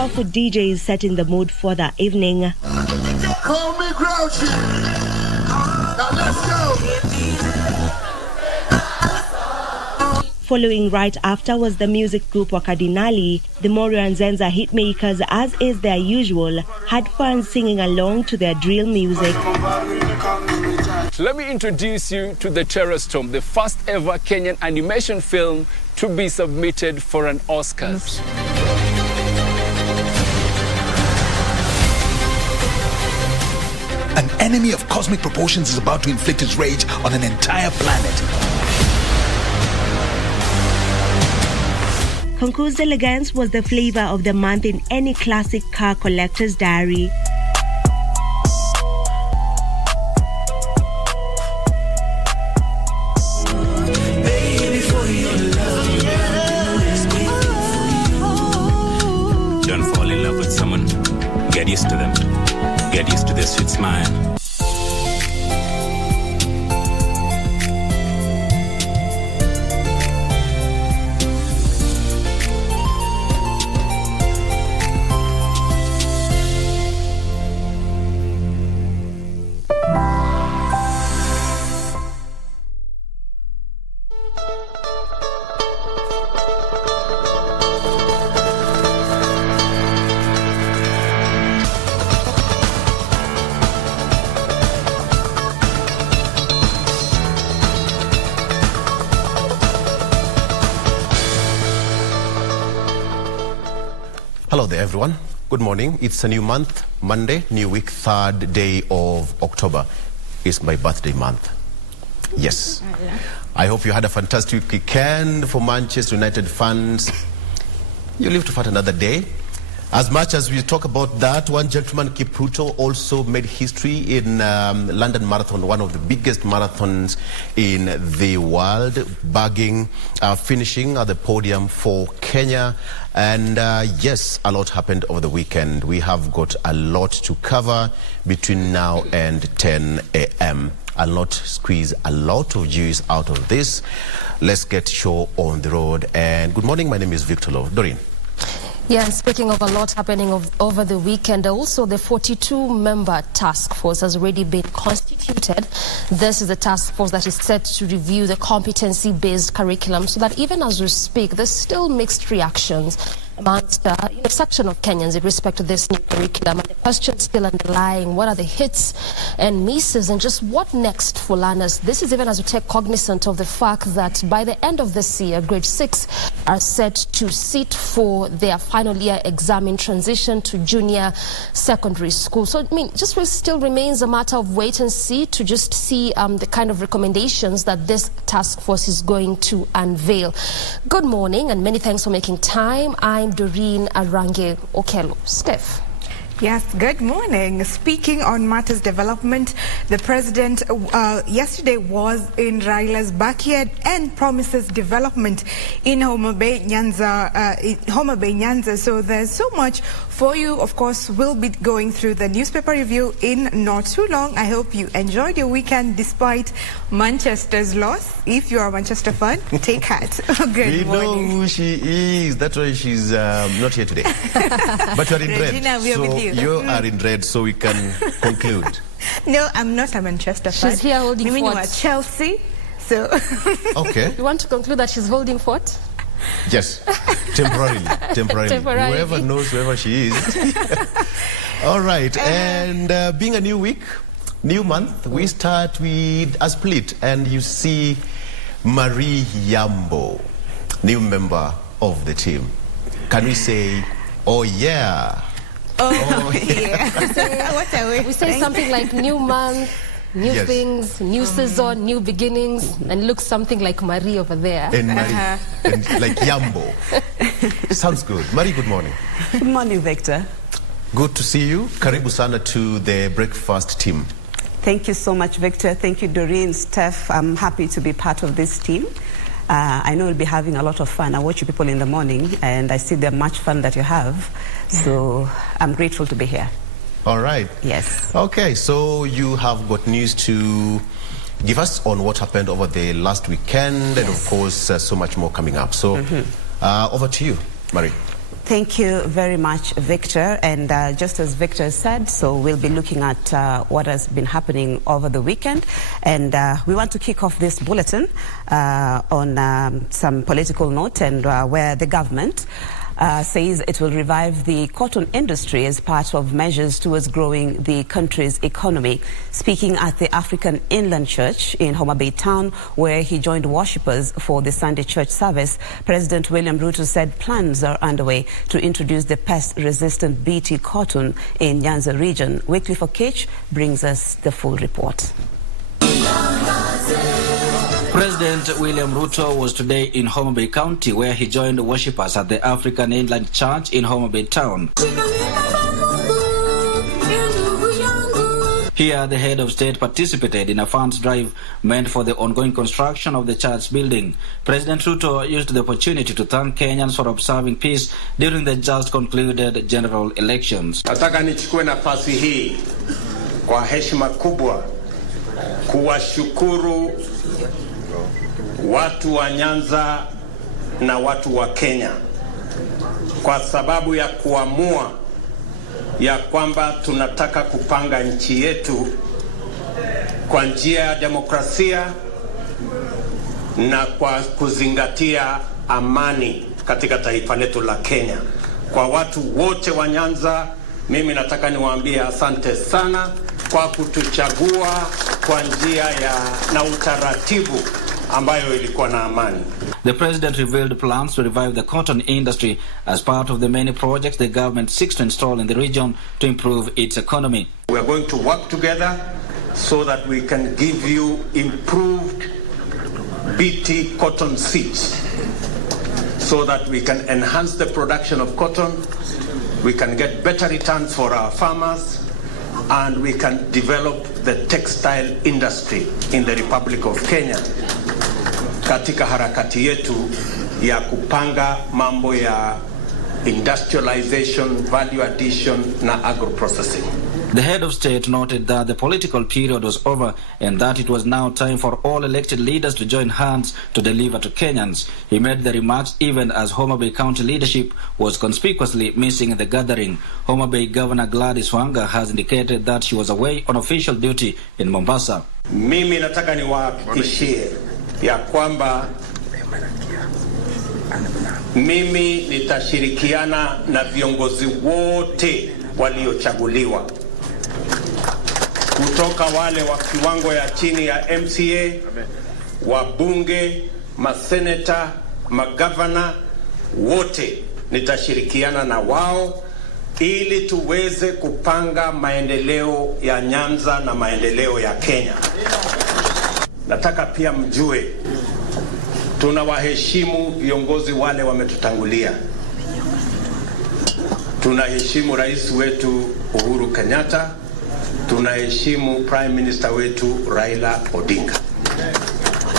soulful DJs setting the mood for the evening. Call me Grouchy. Now let's go. Following right after was the music group Wakadinali. The Morio and Zenza hitmakers, as is their usual, had fun singing along to their drill music. Let me introduce you to The Terror Storm, the first ever Kenyan animation film to be submitted for an Oscars. An enemy of cosmic proportions is about to inflict its rage on an entire planet. Concours d'Elegance was the flavor of the month in any classic car collector's diary. Don't fall in love with someone. Get used to them. Get used to their sweet smile. Hello there, everyone. Good morning. It's a new month, Monday, new week, 3rd day of October. It's my birthday month. Yes. I hope you had a fantastic weekend. For Manchester United fans, you live to fight another day. As much as we talk about that, one gentleman, Kipruto, also made history in London Marathon, one of the biggest marathons in the world, bagging, finishing at the podium for Kenya. And yes, a lot happened over the weekend. We have got a lot to cover between now and 10 a.m. I'll not squeeze a lot of juice out of this. Let's get show on the road. And good morning, my name is Victor Lowe. Doreen. Yeah, and speaking of a lot happening over the weekend, also the 42-member task force has already been constituted. This is the task force that is set to review the competency-based curriculum, so that even as we speak, there's still mixed reactions amongst a section of Kenyans in respect to this new curriculum. And the question still underlying, what are the hits and misses, and just what next for learners? This is even as we take cognizant of the fact that by the end of this year, grade 6 are set to sit for their final year exam in transition to junior secondary school. So, I mean, just still remains a matter of wait and see to just see the kind of recommendations that this task force is going to unveil. Good morning and many thanks for making time. I'm Doreen Arange Okelo. Steph. Yes, good morning. Speaking on matters development, the president yesterday was in Raila's backyard and promises development in Homa Bay, Nyanza. So there's so much for you. Of course, we'll be going through the newspaper review in not too long. I hope you enjoyed your weekend despite Manchester's loss. If you are a Manchester fan, take heart. Good morning. We know who she is. That's why she's not here today. But you're in Regina, red. we are with you. You are in red, so we can conclude. No, I'm not a Manchester fan. She's here holding fort. You fort. Chelsea, so... Okay. You want to conclude that she's holding fort? Yes, temporarily. Temporarily. Whoever knows wherever she is. All right, and being a new week, new month, we start with a split, and you see Marie Yambo, new member of the team. Can we say, oh yeah? Oh, yeah. What are we? We say something like new month, new Yes. things, new season, new beginnings, and looks something like Marie over there. And Marie, and like Yambo. Sounds good. Marie, good morning. Good morning, Victor. Good to see you. Karibu sana to the breakfast team. Thank you so much, Victor. Thank you, Doreen, Steph. I'm happy to be part of this team. I know we'll be having a lot of fun. I watch you people in the morning, and I see the much fun that you have. So I'm grateful to be here. All right. Yes. Okay, so you have got news to give us on what happened over the last weekend, and of course, so much more coming up. So over to you, Marie. Thank you very much, Victor. And just as Victor said, so we'll be looking at what has been happening over the weekend. And we want to kick off this bulletin on some political note, and where the government says it will revive the cotton industry as part of measures towards growing the country's economy. Speaking at the African Inland Church in Homa Bay Town, where he joined worshippers for the Sunday church service, President William Ruto said plans are underway to introduce the pest-resistant BT cotton in Nyanza region. Wycliffe Okech brings us the full report. President William Ruto was today in Homa Bay County, where he joined worshippers at the African Inland Church in Homa Bay Town. Here, the head of state participated in a funds drive meant for the ongoing construction of the church building. President Ruto used the opportunity to thank Kenyans for observing peace during the just concluded general elections. Nataka nichukue nafasi hii kwa heshima kubwa kuwashukuru watu wa Nyanza na watu wa Kenya kwa sababu ya kuamua ya kwamba tunataka kupanga nchi yetu kwa njia ya demokrasia na kwa kuzingatia amani katika taifa letu la Kenya. Kwa watu wote wa Nyanza, mimi nataka niwaambie asante sana kwa kutuchagua kwa njia na utaratibu ambayo ilikuwa na amani. The president revealed plans to revive the cotton industry as part of the many projects the government seeks to install in the region to improve its economy. We are going to work together so that we can give you improved BT cotton seeds, so that we can enhance the production of cotton, we can get better returns for our farmers, and we can develop the textile industry in the Republic of Kenya katika harakati yetu ya kupanga mambo ya industrialization, value addition na agro-processing. The head of state noted that the political period was over and that it was now time for all elected leaders to join hands to deliver to Kenyans. He made the remarks even as Homa Bay County leadership was conspicuously missing the gathering. Homa Bay Governor Gladys Wanga has indicated that she was away on official duty in Mombasa. Mimi nataka niwahakikishie ya kwamba mimi nitashirikiana na viongozi wote waliochaguliwa, kutoka wale wa kiwango ya chini ya MCA, wabunge, maseneta, magavana, wote nitashirikiana na wao ili tuweze kupanga maendeleo ya Nyanza na maendeleo ya Kenya. Nataka pia mjue tunawaheshimu viongozi wale wametutangulia. Tunaheshimu rais wetu Uhuru Kenyatta, tunaheshimu Prime Minister wetu Raila Odinga.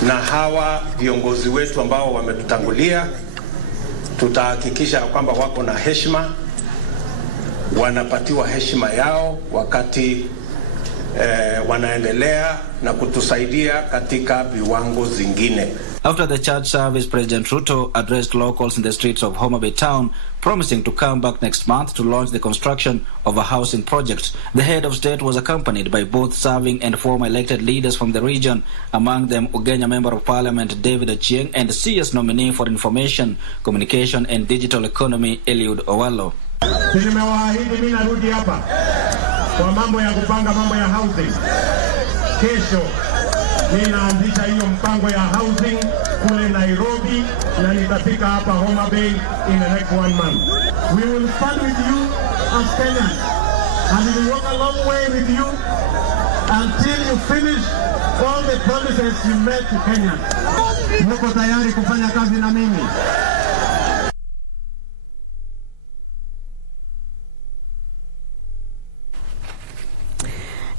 Na hawa viongozi wetu ambao wametutangulia, tutahakikisha kwamba wako na heshima, wanapatiwa heshima yao wakati wanaendelea na kutusaidia katika viwango zingine. After the church service, President Ruto addressed locals in the streets of Homa Bay Town, promising to come back next month to launch the construction of a housing project. The head of state was accompanied by both serving and former elected leaders from the region, among them Ugenya Member of Parliament David Ochieng and CS nominee for Information, Communication and Digital Economy Eliud Owalo. Nimewaahidi mimi narudi hapa kwa mambo ya kupanga mambo ya housing. Kesho ninaanzisha hiyo mpango ya housing kule Nairobi na nitafika hapa Homa Bay in the next 1 month. We will stand with you as Kenyans and we will walk a long way with you until you finish all the promises you made to Kenyans. Mko tayari kufanya kazi na mimi?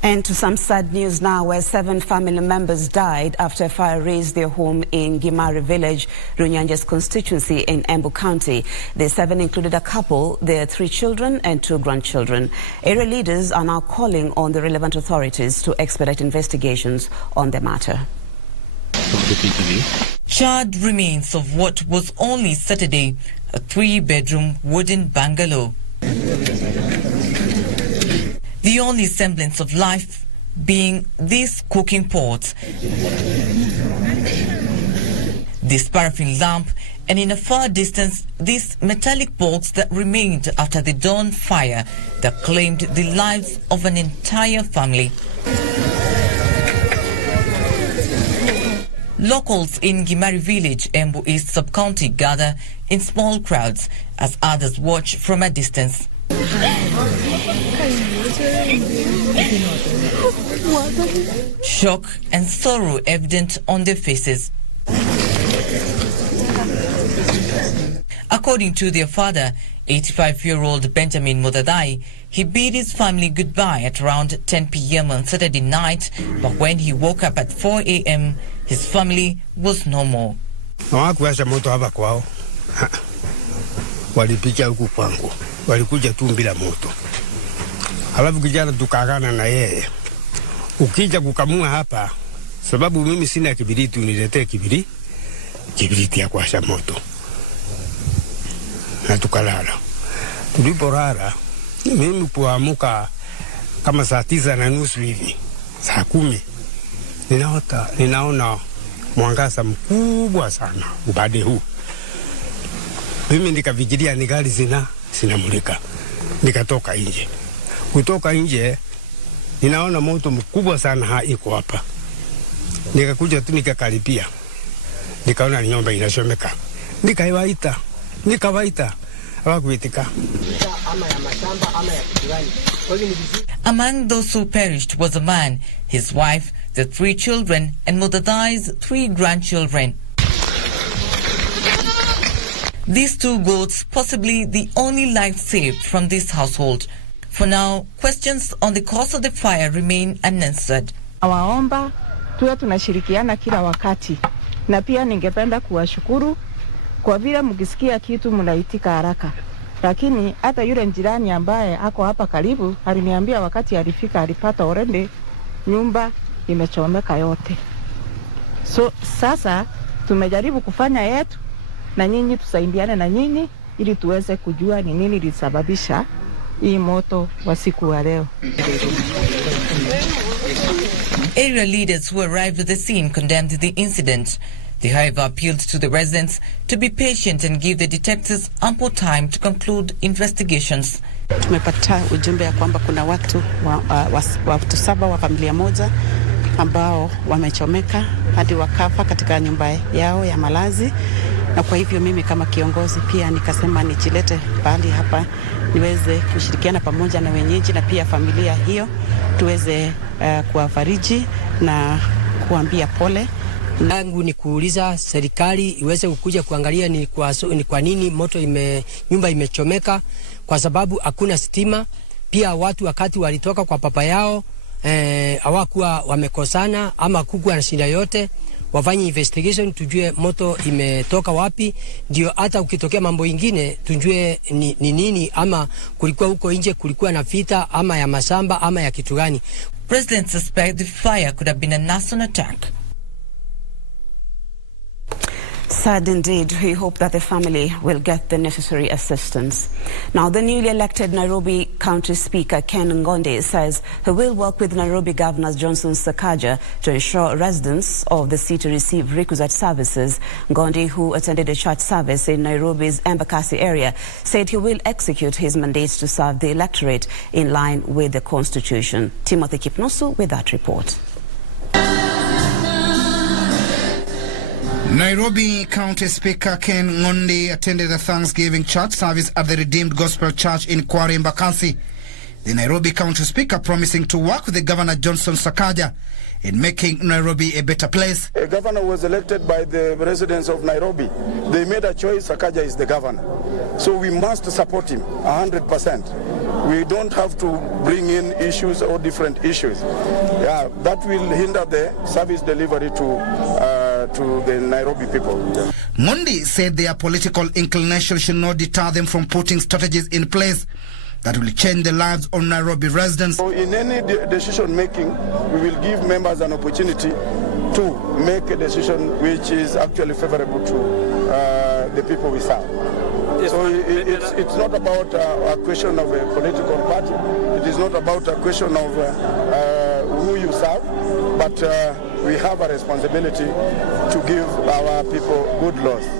And to some sad news now, where 7 family members died after a fire razed their home in Gimari village, Runyanja's constituency in Embu County. The 7 included a couple, their 3 children and 2 grandchildren. Area leaders are now calling on the relevant authorities to expedite investigations on the matter. Charred remains of what was only Saturday a 3-bedroom wooden bungalow. The only semblance of life being this cooking pot, this paraffin lamp, and in a far distance, this metallic box that remained after the dawn fire that claimed the lives of an entire family. Locals in Gimari village, Embu East sub-county, gather in small crowds as others watch from a distance. Shock and sorrow evident on their faces. According to their father, 85-year-old Benjamin Modadai, he bid his family goodbye at around 10 p.m. on Saturday night, but when he woke up at 4 a.m., his family was no more. Hawakuwasha moto hapa kwao. Walipicha huku kwangu. Walikuja tu bila moto. Halafu kijana tukagana na yeye. Ukija kukamua hapa, sababu mimi sina kibiriti, uniletee kibiriti ya kuwasha moto. Na tukalala. Tulipolala, mimi kuamuka kama saa 9:30 hivi, saa 10. Ninaona mwangaza mkubwa sana upande huu. Mimi nikafikiria ni gari zinamulika. Nikatoka nje. Kutoka nje ninaona moto mkubwa sana iko hapa. Nikakuja tu nikakaribia. Nikaona nyumba inachomeka. Nikawaita. Hawakuitika. Among those who perished was a man, his wife, the 3 children, and Modadai's 3 grandchildren. These 2 goats, possibly the only life saved from this household. For now, questions on the cause of the fire remain unanswered. Nawaomba tuwe tunashirikiana kila wakati, na pia ningependa kuwashukuru kwa vile mkisikia kitu mnaitika haraka. Lakini hata yule jirani ambaye ako hapa karibu aliniambia wakati alifika alipata already nyumba imechomeka yote. So sasa tumejaribu kufanya yetu na nyinyi tusaidiane na nyinyi ili tuweze kujua ni nini lilisababisha hii moto wa siku wa leo. Area leaders who arrived at the scene condemned the incident. They, however, appealed to the residents to be patient and give the detectives ample time to conclude investigations. Tumepata ujumbe ya kwamba kuna watu watu 7 wa familia moja ambao wamechomeka hadi wakafa katika nyumba yao ya malazi, na kwa hivyo mimi kama kiongozi pia nikasema nijilete pahali hapa niweze kushirikiana pamoja na wenyeji na pia familia hiyo tuweze kuwafariji na kuambia pole. Langu ni kuuliza serikali iweze kukuja kuangalia ni kwa nini nyumba imechomeka, kwa sababu hakuna stima. Pia watu wakati walitoka kwa papa yao hawakuwa wamekosana ama kukuwa na shida yote. Wafanye investigation tujue moto imetoka wapi, ndio hata ukitokea mambo ingine tujue ni nini, ama kulikuwa huko nje kulikuwa na vita ama ya mashamba ama ya kitu gani. President suspect the fire could have been a national attack. Sad indeed. We hope that the family will get the necessary assistance. Now, the newly elected Nairobi County Speaker Ken Ngondi says he will work with Nairobi Governor Johnson Sakaja to ensure residents of the city receive requisite services. Ngondi, who attended a church service in Nairobi's Embakasi area, said he will execute his mandates to serve the electorate in line with the Constitution. Timothy Kipnusu with that report. Nairobi County Speaker Ken Ngondi attended a Thanksgiving church service at the Redeemed Gospel Church in Kware, Embakasi. The Nairobi County Speaker promising to work with the Governor Johnson Sakaja in making Nairobi a better place. A governor was elected by the residents of Nairobi. They made a choice, Sakaja is the governor. So we must support him 100%. We don't have to bring in issues or different issues. Yeah, that will hinder the service delivery to the Nairobi people. Ngondi said their political inclination should not deter them from putting strategies in place that will change the lives of Nairobi residents. So in any decision making, we will give members an opportunity to make a decision which is actually favorable to the people we serve. So it's not about a question of a political party. It is not about a question of who you serve, but we have a responsibility to give our people good laws.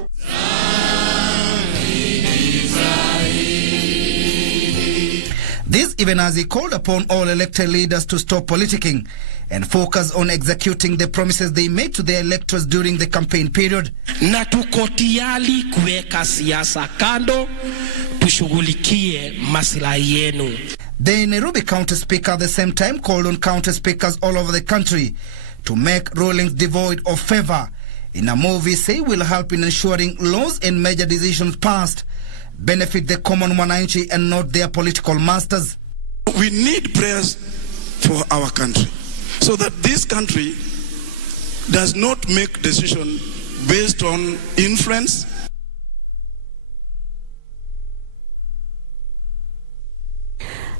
This even as he called upon all elected leaders to stop politicking and focus on executing the promises they made to their electors during the campaign period. Na tuko tayari kuweka siasa kando, tushughulikie maslahi yenu. The Nairobi County Speaker at the same time called on county speakers all over the country to make rulings devoid of favor in a move he say will help in ensuring laws and major decisions passed benefit the common mwananchi and not their political masters. We need prayers for our country so that this country does not make decisions based on influence.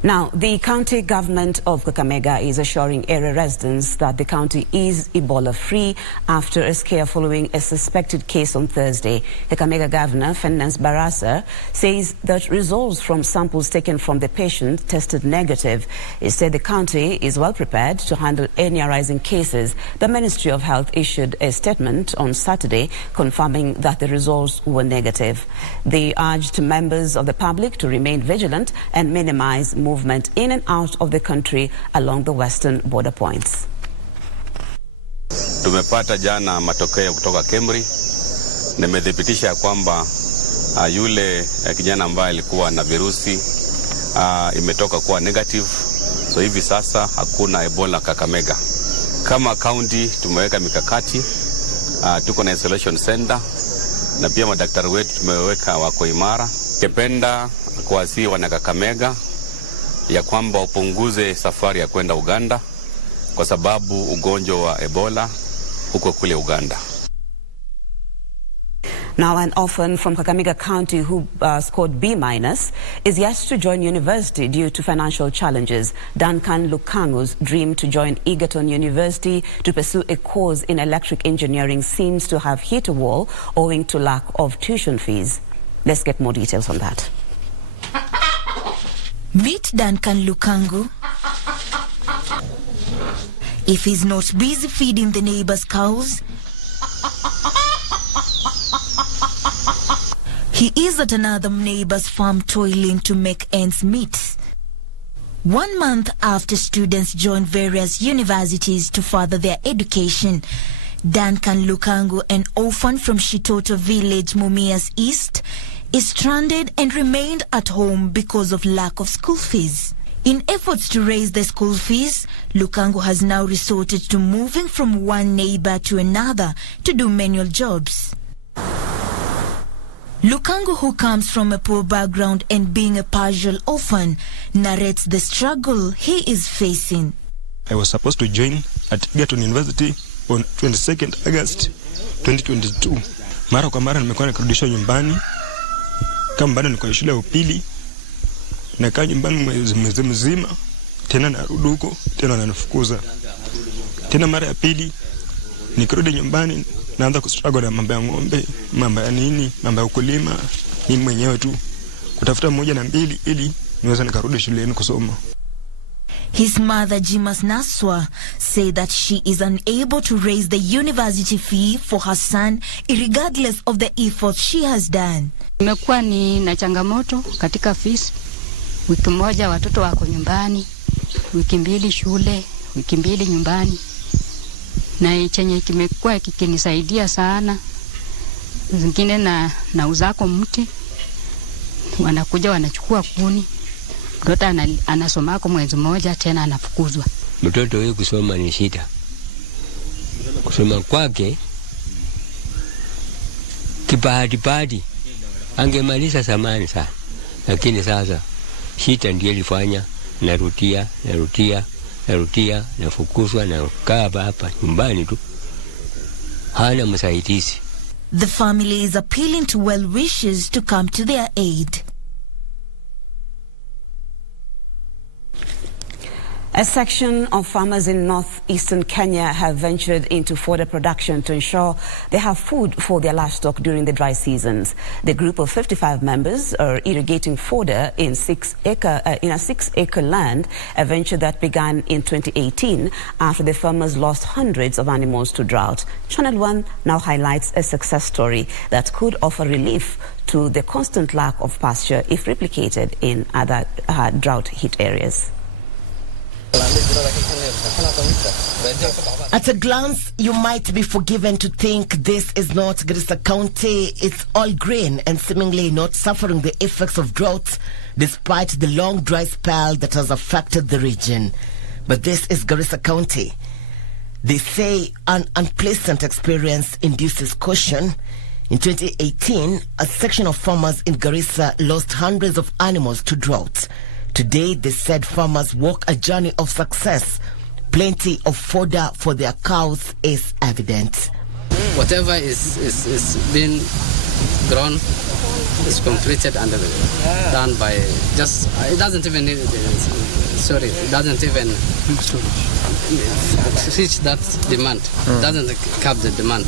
Now, the county government of Kakamega is assuring area residents that the county is Ebola-free after a scare following a suspected case on Thursday. Kakamega Governor Fernand Barasa says that results from samples taken from the patient tested negative. He said the county is well prepared to handle any arising cases. The Ministry of Health issued a statement on Saturday confirming that the results were negative. They urged members of the public to remain vigilant and minimize movement in and out of the country along the western border points. Tumepata jana matokeo kutoka Kemri. Nimethibitisha kwamba yule kijana ambaye alikuwa na virusi imetoka kuwa negative. So hivi sasa hakuna Ebola Kakamega. Kama county tumeweka mikakati, tuko na isolation center na pia madaktari wetu tumeweka wako imara. Kependa kuwasihi wana Kakamega ya kwamba upunguze safari ya kwenda Uganda kwa sababu ugonjwa wa Ebola huko kule Uganda. Now, an orphan from Kakamega County who scored B- is yet to join university due to financial challenges. Duncan Lukangu's dream to join Egerton University to pursue a course in electric engineering seems to have hit a wall owing to lack of tuition fees. Let's get more details on that. Meet Duncan Lukangu. If he's not busy feeding the neighbors' cows, he is at another neighbor's farm toiling to make ends meet. 1 month after students joined various universities to further their education, Duncan Lukangu, an orphan from Shitoto village, Mumias East, is stranded and remained at home because of lack of school fees. In efforts to raise the school fees, Lukangu has now resorted to moving from one neighbor to another to do manual jobs. Lukangu, who comes from a poor background and being a partial orphan, narrates the struggle he is facing. I was supposed to join at Egerton University on 22nd August 2022. Mara kwa mara nimekuwa nikirudishwa nyumbani. Kama bado niko shule ya upili, nakaa nyumbani mwezi mzima, tena narudi huko, tena wananifukuza. Tena mara ya pili nikirudi nyumbani naanza kustruggle na mambo ya ng'ombe, mambo ya nini, mambo ya ukulima, mimi mwenyewe tu kutafuta moja na mbili ili niweze nikarudi shuleni kusoma. His mother, Jimas Naswa, said that she is unable to raise the university fee for her son, regardless of the efforts she has done. Nimekuwa ni na changamoto katika fees. Wiki moja watoto wako nyumbani, wiki mbili shule, wiki mbili nyumbani. Na chenye kimekuwa kikinisaidia sana. Zingine na uzako mti, wanakuja wanachukua kuni. Mtoto anasoma kwa mwezi mmoja tena anafukuzwa. Mtoto huyu kusoma ni shida. Kusoma kwake kipahati angemaliza zamani sana. Lakini sasa shida ndiyo ilifanya narudia, nafukuzwa na kaa hapa nyumbani tu. Hana msaidizi. The family is appealing to well wishers to come to their aid. A section of farmers in northeastern Kenya have ventured into fodder production to ensure they have food for their livestock during the dry seasons. The group of 55 members are irrigating fodder in a 6-acre land, a venture that began in 2018 after the farmers lost hundreds of animals to drought. Channel 1 now highlights a success story that could offer relief to the constant lack of pasture if replicated in other drought-hit areas. At a glance, you might be forgiven to think this is not Garissa County. It's all green and seemingly not suffering the effects of drought despite the long dry spell that has affected the region. But this is Garissa County. They say an unpleasant experience induces caution. In 2018, a section of farmers in Garissa lost hundreds of animals to drought. Today, they said farmers walk a journey of success. Plenty of fodder for their cows is evident. Whatever is being grown is completed and done by just, it doesn't even need, it doesn't even reach that demand. It doesn't cap the demand.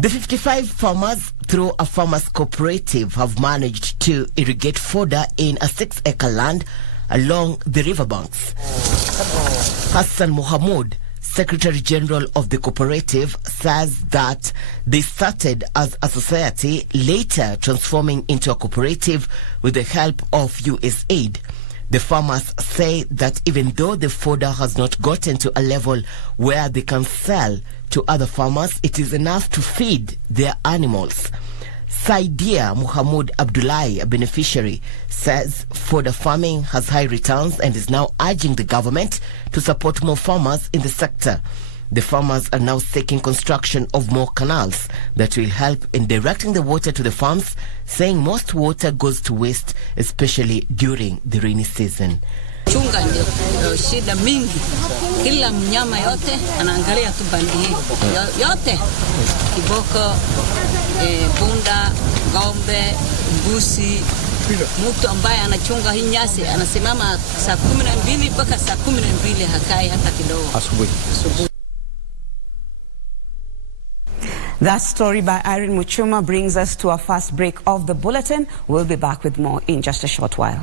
The 55 farmers, through a farmers cooperative, have managed to irrigate fodder in a 6-acre land along the riverbanks. Hassan Mohamud, Secretary General of the cooperative, says that they started as a society, later transforming into a cooperative with the help of USAID. The farmers say that even though the fodder has not gotten to a level where they can sell to other farmers, it is enough to feed their animals. Saidia Muhammad Abdullahi, a beneficiary, says fodder farming has high returns and is now urging the government to support more farmers in the sector. The farmers are now seeking construction of more canals that will help in directing the water to the farms, saying most water goes to waste, especially during the rainy season. Chunga ndio shida mingi. Kila mnyama yote anaangalia tu bandi hii. Yote kiboko, punda, ng'ombe, mbuzi. Mtu ambaye anachunga hii nyasi anasimama saa 12 mpaka saa 12 hakai hata kidogo. Asubuhi. That story by Irene Muchuma brings us to our first break of the bulletin. We'll be back with more in just a short while.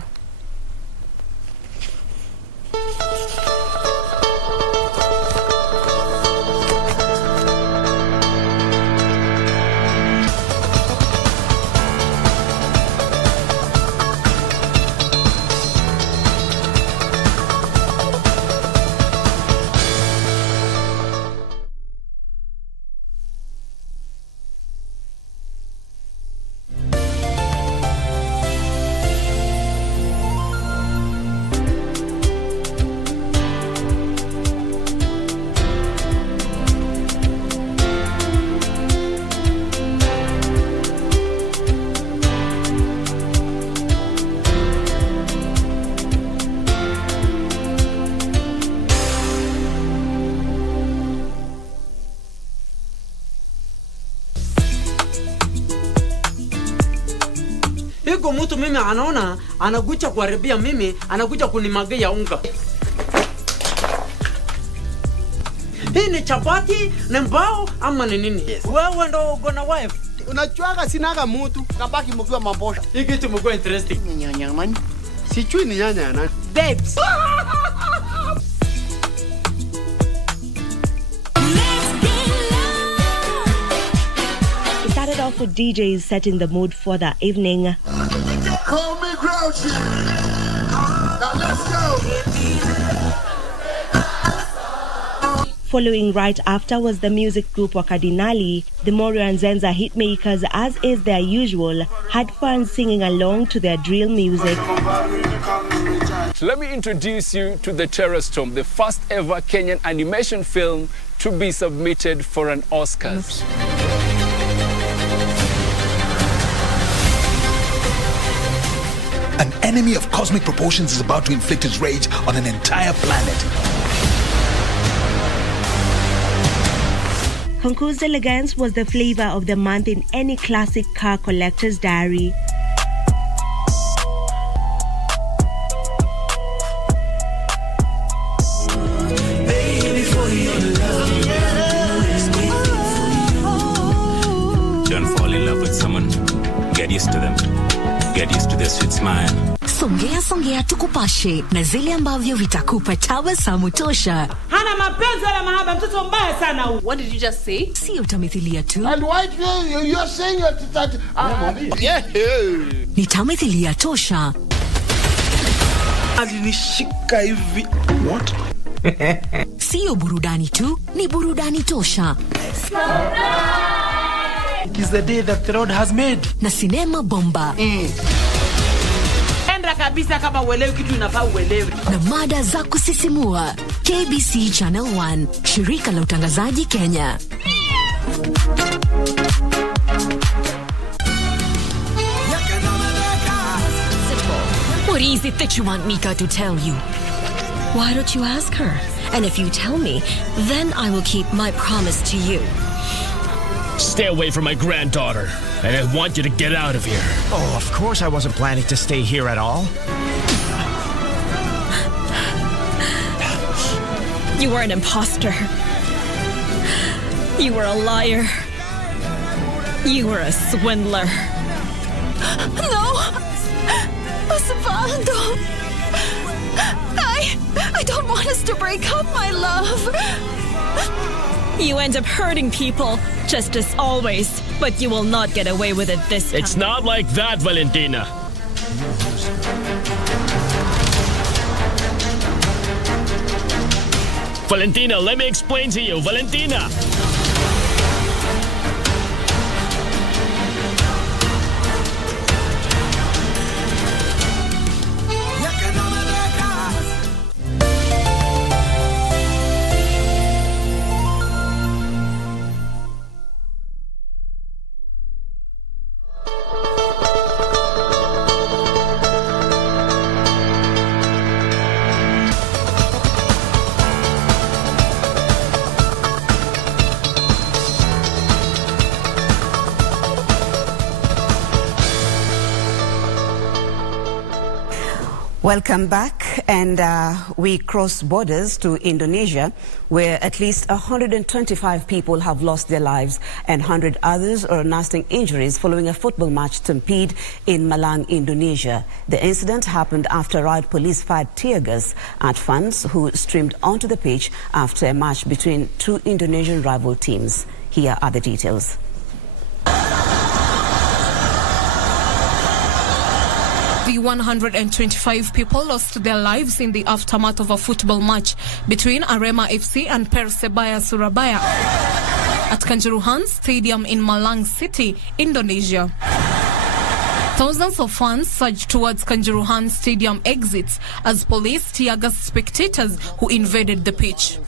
Iko mtu mimi anaona anakuja kuharibia mimi, anakuja kunimagia unga. Hii ni chapati, ni mbao ama ni nini? Wewe ndo uko na wife. Unachuaga sinaga mtu, kabaki mkiwa mabosha. Hii kitu mko interesting. Ni nyanya man. Sijui ni nyanya ya nani. Babes. It started off with DJs setting the mood for the evening. Call me Grouchy. Now let's go. Following right after was the music group Wakadinali. The Morio and Zenza hitmakers, as is their usual, had fun singing along to their drill music. Let me introduce you to The Terror Storm, the first ever Kenyan animation film to be submitted for an Oscar. An enemy of cosmic proportions is about to inflict his rage on an entire planet. Concours d'Elegance was the flavor of the month in any classic car collector's diary. Get used to them. Get used to their sweet smile. Songea tukupashe na zile ambavyo vitakupa tabasamu tosha. Hana mapenzi wala mahaba, mtoto mbaya sana huyu. What did you just say? Sio tamthilia tu. And why you're saying that Ni tamthilia tosha. Alinishika hivi. What? Sio burudani tu, ni burudani tosha. It is the day that the Lord has made. Na sinema bomba. Enda kabisa kama uelewi kitu inafaa uelewe. Na mada za kusisimua. KBC Channel 1, shirika la utangazaji Kenya. What is it that you want Mika to tell you? Why don't you ask her? And if you tell me, then I will keep my promise to you. Stay away from my granddaughter, and I want you to get out of here. Oh, of course I wasn't planning to stay here at all. You were an imposter. You were a liar. You were a swindler. No! Osvaldo! I don't want us to break up, my love. You end up hurting people, just as always, but you will not get away with it this time. It's not like that, Valentina. Valentina, let me explain to you. Valentina! Welcome back, and we cross borders to Indonesia, where at least 125 people have lost their lives and 100 others are nursing injuries following a football match stampede in Malang, Indonesia. The incident happened after riot police fired tear gas at fans who streamed onto the pitch after a match between two Indonesian rival teams. Here are the details. 125 people lost their lives in the aftermath of a football match between Arema FC and Persebaya Surabaya at Kanjuruhan Stadium in Malang City, Indonesia. Thousands of fans surged towards Kanjuruhan Stadium exits as police tear gas spectators who invaded the pitch.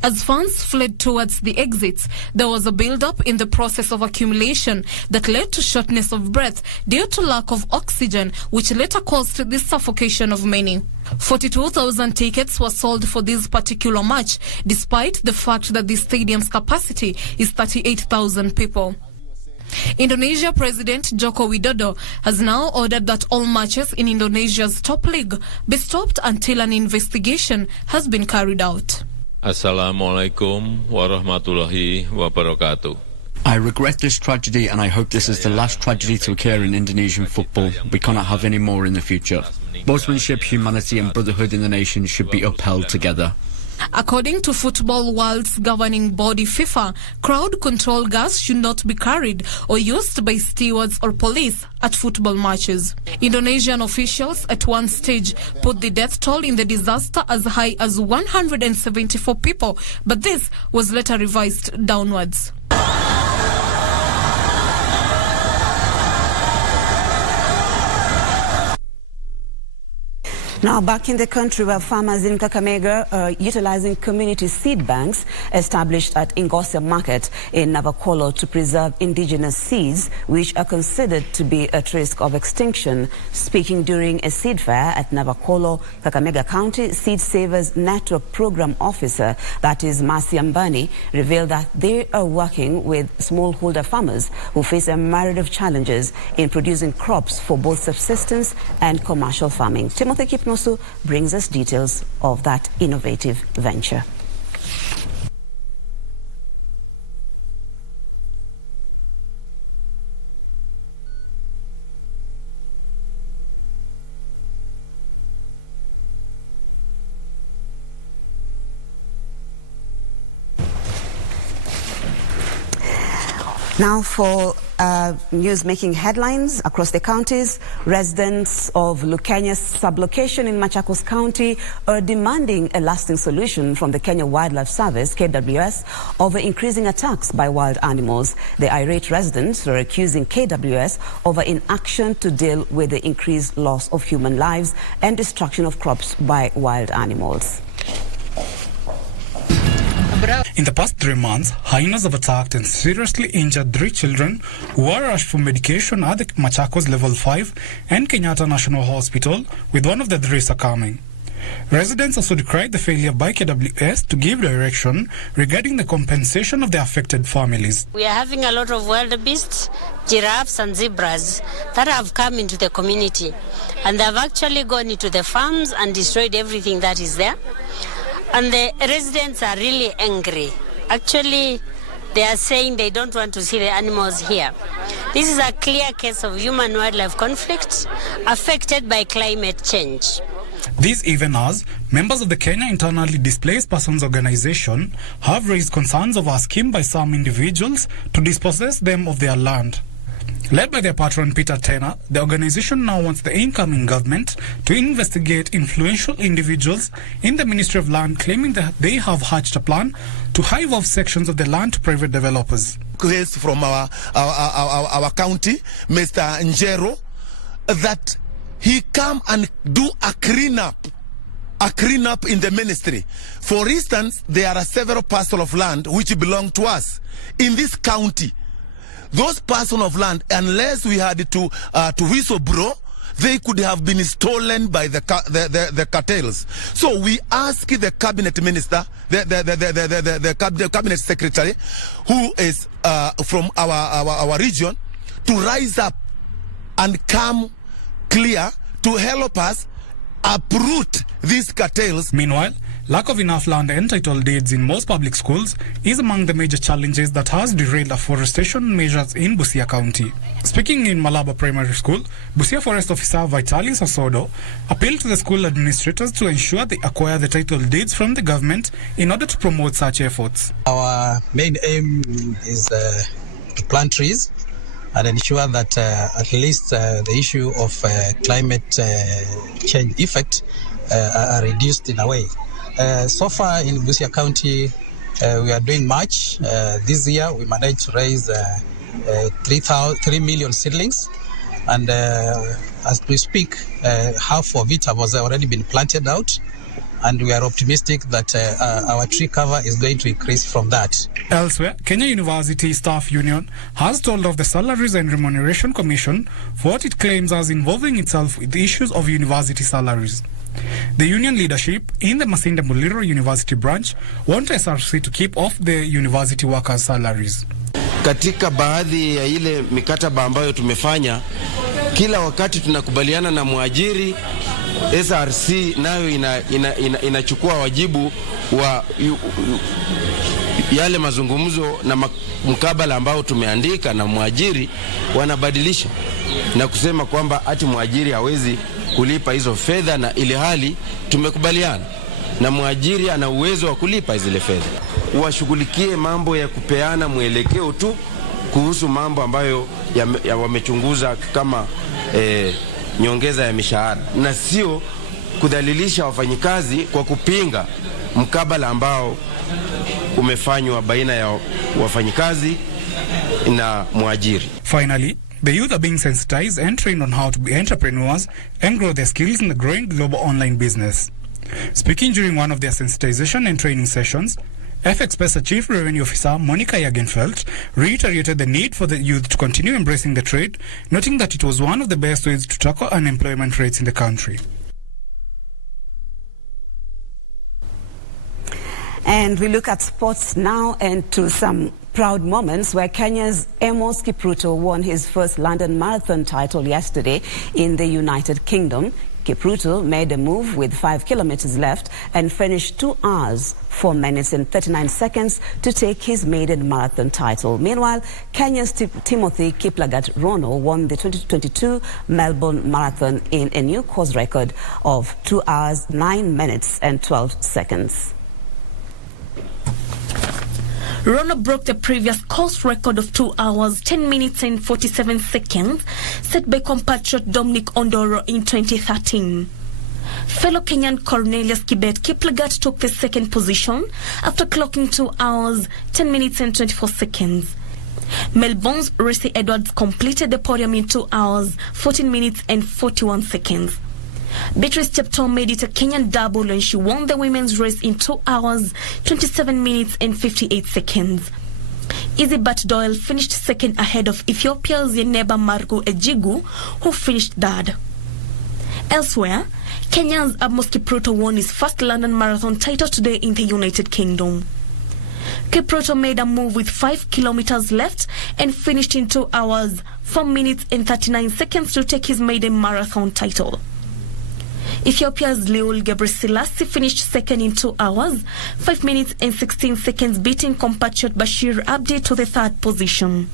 As fans fled towards the exits, there was a build-up in the process of accumulation that led to shortness of breath due to lack of oxygen, which later caused the suffocation of many. 42,000 tickets were sold for this particular match, despite the fact that the stadium's capacity is 38,000 people. Indonesia President Joko Widodo has now ordered that all matches in Indonesia's top league be stopped until an investigation has been carried out. Assalamualaikum warahmatullahi wabarakatuh. I regret this tragedy and I hope this is the last tragedy to occur in Indonesian football. We cannot have any more in the future. Sportsmanship, humanity and brotherhood in the nation should be upheld together. According to Football World's governing body FIFA, crowd control gas should not be carried or used by stewards or police at football matches. Indonesian officials at one stage put the death toll in the disaster as high as 174 people, but this was later revised downwards. Now back in the country, where farmers in Kakamega are utilizing community seed banks established at Ingosia Market in Navakolo to preserve indigenous seeds, which are considered to be at risk of extinction. Speaking during a seed fair at Navakolo, Kakamega County Seed Savers Network Program Officer, that is Masi Ambani, revealed that they are working with smallholder farmers who face a myriad of challenges in producing crops for both subsistence and commercial farming. Timothy Kipnosu brings us details of that innovative venture. Now for news making headlines across the counties. Residents of Lukenya's sublocation in Machakos County are demanding a lasting solution from the Kenya Wildlife Service, KWS, over increasing attacks by wild animals. The irate residents are accusing KWS over inaction to deal with the increased loss of human lives and destruction of crops by wild animals. In the past 3 months, hyenas have attacked and seriously injured 3 children who were rushed for medication at the Machakos Level 5 and Kenyatta National Hospital, with one of the 3 succumbing. Residents also decried the failure by KWS to give direction regarding the compensation of the affected families. We are having a lot of wildebeests, giraffes and zebras that have come into the community, and they have actually gone into the farms and destroyed everything that is there. And the residents are really angry. Actually, they are saying they don't want to see the animals here. This is a clear case of human-wildlife conflict affected by climate change. This even as members of the Kenya Internally Displaced Persons Organization have raised concerns over a scheme by some individuals to dispossess them of their land. Led by their patron Peter Tena, the organization now wants the incoming government to investigate influential individuals in the Ministry of Land claiming that they have hatched a plan to hive off sections of the land to private developers. Case from our county, Mr. Njero, that he come and do a clean up in the ministry. For instance, there are several parcels of land which belong to us in this county. Those parcels of land, unless we had to whistleblow, they could have been stolen by the cartels. So we ask the cabinet minister, the cabinet secretary, who is from our region, to rise up and come clear to help us uproot these cartels. Meanwhile, lack of enough land and title deeds in most public schools is among the major challenges that has derailed afforestation measures in Busia County. Speaking in Malaba Primary School, Busia Forest Officer Vitalis Asodo appealed to the school administrators to ensure they acquire the title deeds from the government in order to promote such efforts. Our main aim is to plant trees and ensure that at least the issue of climate change effect are reduced in a way. So far in Busia County, we are doing much. This year, we managed to raise 3 million seedlings. And as we speak, half of it has already been planted out. And we are optimistic that our tree cover is going to increase from that. Elsewhere, Kenya University Staff Union has told of the Salaries and Remuneration Commission for what it claims as involving itself with the issues of university salaries. The union leadership in the Masinde Muliro University branch want SRC to keep off the university workers' salaries. Katika baadhi ya ile mikataba ambayo tumefanya, kila wakati tunakubaliana na mwajiri, SRC nayo inachukua wajibu wa yale mazungumzo na mkabala ambao tumeandika na mwajiri, wanabadilisha na kusema kwamba ati mwajiri hawezi kulipa hizo fedha, na ile hali tumekubaliana na mwajiri ana uwezo wa kulipa zile fedha. Washughulikie mambo ya kupeana mwelekeo tu kuhusu mambo ambayo wamechunguza kama nyongeza ya mishahara, na sio kudhalilisha wafanyikazi kwa kupinga mkabala ambao umefanywa baina ya wafanyikazi na mwajiri. Finally, the youth are being sensitized and trained on how to be entrepreneurs and grow their skills in the growing global online business. Speaking during one of their sensitization and training sessions, FXPESA Chief Revenue Officer Monica Jagenfeld reiterated the need for the youth to continue embracing the trade, noting that it was one of the best ways to tackle unemployment rates in the country. And we look at sports now and to some proud moments where Kenya's Amos Kipruto won his first London Marathon title yesterday in the United Kingdom. Kipruto made a move with 5 kilometers left and finished 2 hours, 4 minutes and 39 seconds to take his maiden marathon title. Meanwhile, Kenya's Timothy Kiplagat Rono won the 2022 Melbourne Marathon in a new course record of 2 hours, 9 minutes and 12 seconds. Rono broke the previous course record of 2 hours, 10 minutes and 47 seconds set by compatriot Dominic Ondoro in 2013. Fellow Kenyan Cornelius Kibet Kiplagat took the second position after clocking 2 hours, 10 minutes and 24 seconds. Melbourne's Racy Edwards completed the podium in 2 hours, 14 minutes and 41 seconds. Beatrice Cheptoo made it a Kenyan double when she won the women's race in 2 hours, 27 minutes and 58 seconds. Izzy Doyle finished second ahead of Ethiopia's Yeneba Margu Ejigu, who finished third. Elsewhere, Kenya's Amos Kipruto won his first London Marathon title today in the United Kingdom. Kipruto made a move with 5 kilometers left and finished in 2 hours, 4 minutes and 39 seconds to take his maiden marathon title. Ethiopia's Leul Gebrselassie finished second in 2 hours, 5 minutes and 16 seconds, beating compatriot Bashir Abdi to the third position.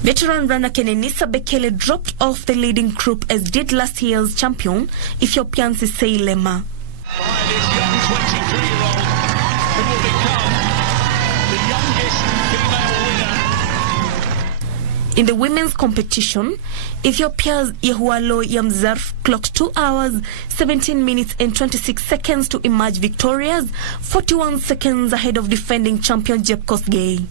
Veteran runner Kenenisa Bekele dropped off the leading group, as did last year's champion, Ethiopian Sisei Lema. In the women's competition, Ethiopia's Yehualo Yamzarf clocked 2 hours, 17 minutes and 26 seconds to emerge victorious, 41 seconds ahead of defending champion Jeb Kosgei.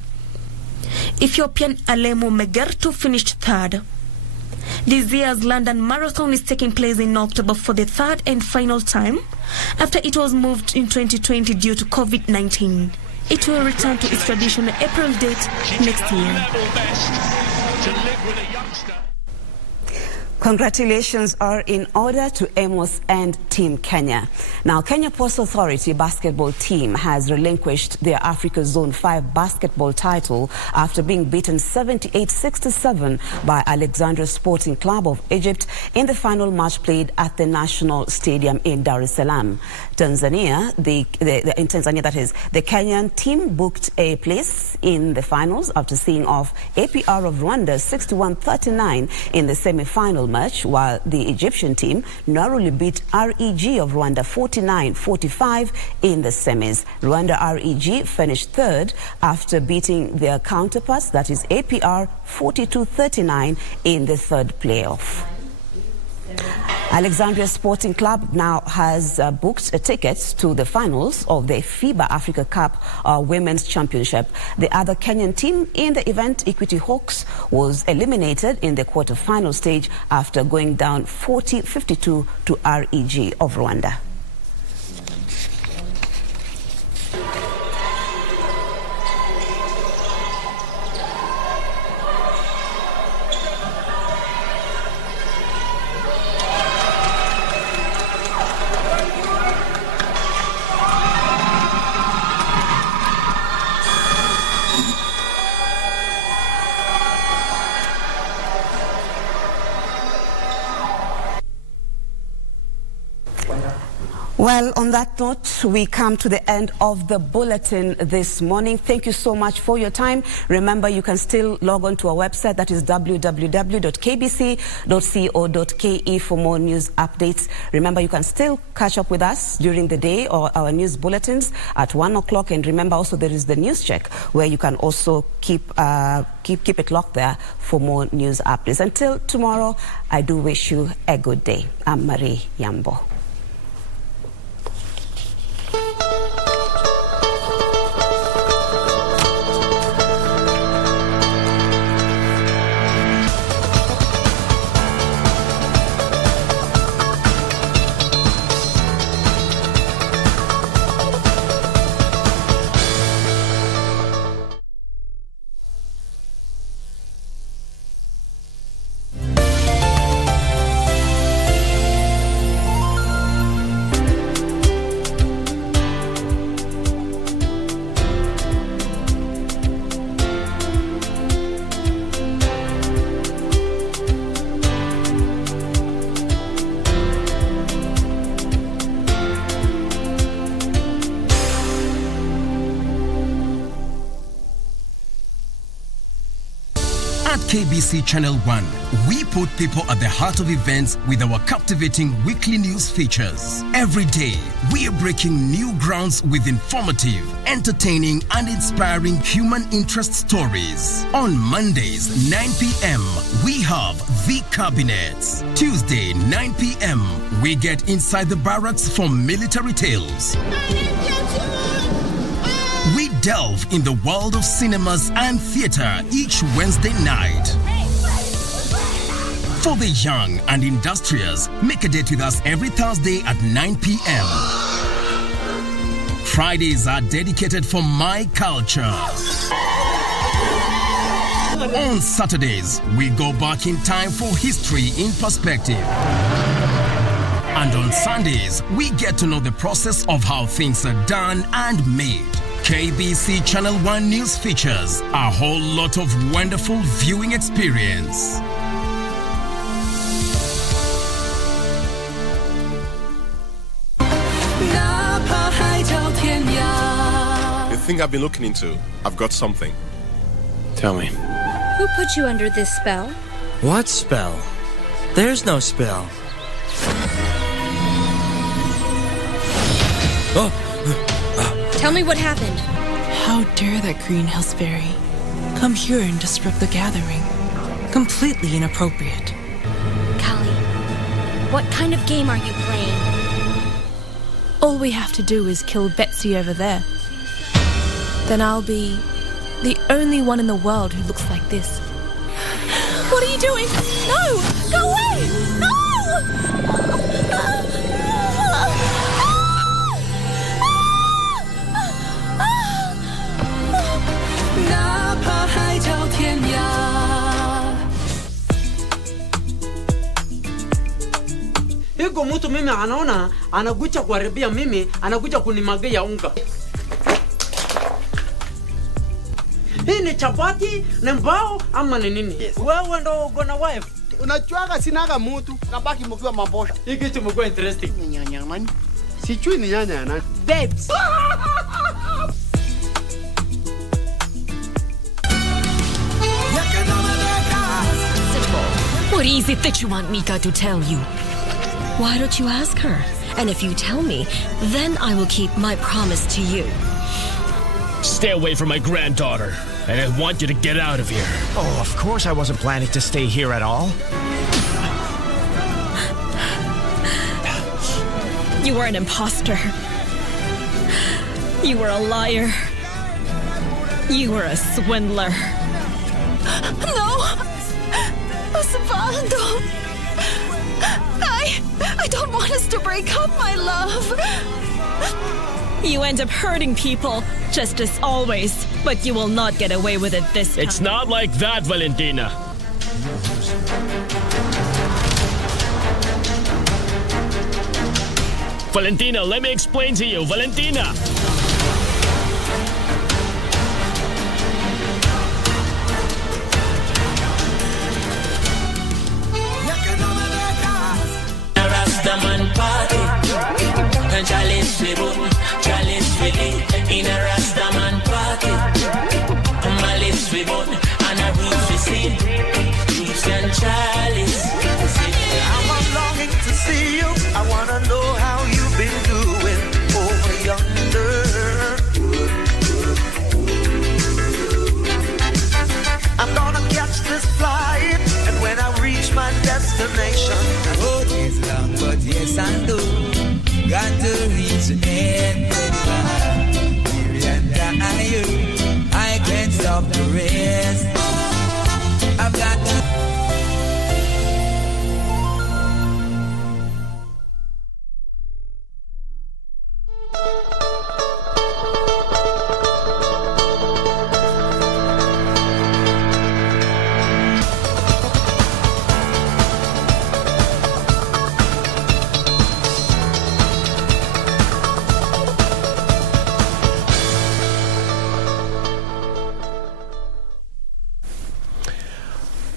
Ethiopian Alemo Megertu finished third. This year's London Marathon is taking place in October for the third and final time, after it was moved in 2020 due to COVID-19. It will return to its traditional April date next year. Congratulations are in order to Amos and Team Kenya. Now, Kenya Ports Authority basketball team has relinquished their Africa Zone 5 basketball title after being beaten 78-67 by Alexandria Sporting Club of Egypt in the final match played at the National Stadium in Dar es Salaam. In Tanzania, that is, the Kenyan team booked a place in the finals after seeing off APR of Rwanda 61-39 in the semi-final match, while the Egyptian team narrowly beat REG of Rwanda 49-45 in the semis. Rwanda REG finished third after beating their counterparts, that is APR 42-39 in the third playoff. Alexandria Sporting Club now has booked tickets to the finals of the FIBA Africa Cup Women's Championship. The other Kenyan team in the event, Equity Hawks, was eliminated in the quarter-final stage after going down 40-52 to REG of Rwanda. Well, on that note, we come to the end of the bulletin this morning. Thank you so much for your time. Remember, you can still log on to our website, that is www.kbc.co.ke for more news updates. Remember, you can still catch up with us during the day or our news bulletins at 1 o'clock. And remember also there is the news check, where you can also keep it locked there for more news updates. Until tomorrow, I do wish you a good day. I'm Marie Yambo. At KBC Channel 1, we put people at the heart of events with our captivating weekly news features. Every day, we are breaking new grounds with informative, entertaining, and inspiring human interest stories. On Mondays, 9 p.m., we have The Cabinets. Tuesday, 9 p.m., we get inside the barracks for military tales. We delve in the world of cinemas and theater each Wednesday night. For the young and industrious, make a date with us every Thursday at 9 p.m. Fridays are dedicated for my culture. On Saturdays, we go back in time for history in perspective. And on Sundays, we get to know the process of how things are done and made. KBC Channel 1 News features a whole lot of wonderful viewing experience. The thing I've been looking into, I've got something. Tell me. Who put you under this spell? What spell? There's no spell. Oh! Tell me what happened. How dare that Green Hills Fairy come here and disrupt the gathering? Completely inappropriate. Kali, what kind of game are you playing? All we have to do is kill Betsy over there. Then I'll be the only one in the world who looks like this. What are you doing? No! Go away! No! Hiko mtu mimi anaona anakuja kuharibia mimi, anakuja kunimagia unga. Hii ni chapati, ni mbao ama ni nini? Wewe ndo uko na wife. Unachuaga sinaga mtu, kabaki mkiwa mabosha. Hii kitu mko interesting. Ni nyanya man. Sijui ni nyanya ya nani. Babes. What is it that you want Mika to tell you? Why don't you ask her? And if you tell me, then I will keep my promise to you. Stay away from my granddaughter, and I want you to get out of here. Oh, of course I wasn't planning to stay here at all. You were an imposter. You were a liar. You were a swindler. No! Osvaldo! I don't want us to break up, my love. You end up hurting people, just as always, but you will not get away with it this time. It's not like that, Valentina. Valentina, let me explain to you. Valentina! Rastaman party, and Chalice we in a Rastaman party, Malice we bun, and a roots we sing, roots and Chalice. I'm longing to see you. I wanna know how you've been doing over yonder. I'm gonna catch this flight, and when I reach my destination, oh, it's long, but yes I know. Got to reach the end. And I can't stop the rest. I've got to.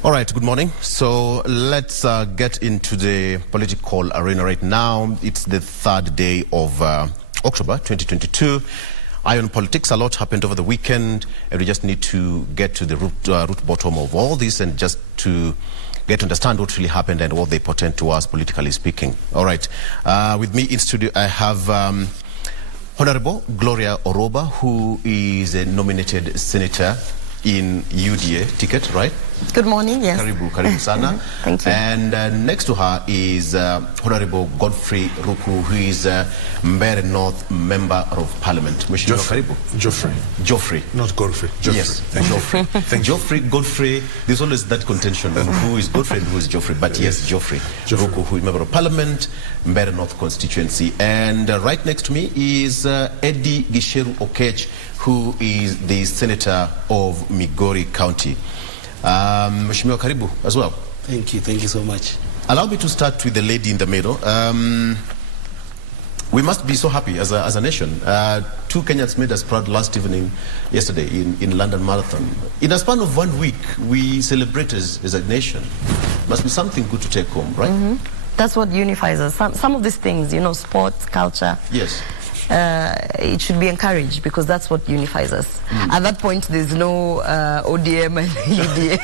All right, good morning. So let's get into the political arena right now. It's the third day of October 2022. Eye on Politics. A lot happened over the weekend, and we just need to get to the root bottom of all this and just to get to understand what really happened and what they portend to us, politically speaking. All right. With me in studio, I have Honorable Gloria Oroba, who is a nominated senator in UDA ticket, right? Good morning, yes. Karibu sana. Thank you. And next to her is Honorable Godfrey Ruku, who is Mbeere North Member of Parliament. Karibu. Geoffrey. Not Godfrey. Geoffrey. Yes, Geoffrey. Geoffrey, Godfrey. There's always that contention of who is Godfrey and who is Geoffrey. But yes, Geoffrey Ruku, who is Member of Parliament, Mbeere North constituency. And right next to me is Eddie Gisheru Okech, who is the Senator of Migori County. Mheshimiwa Karibu as well. Thank you so much. Allow me to start with the lady in the middle. We must be so happy as a nation. 2 Kenyans made us proud yesterday in London Marathon. In a span of 1 week, we celebrate as a nation. Must be something good to take home, right? Mm-hmm. That's what unifies us. Some of these things, sports, culture. Yes. It should be encouraged because that's what unifies us. At that point, there's no ODM and EDA.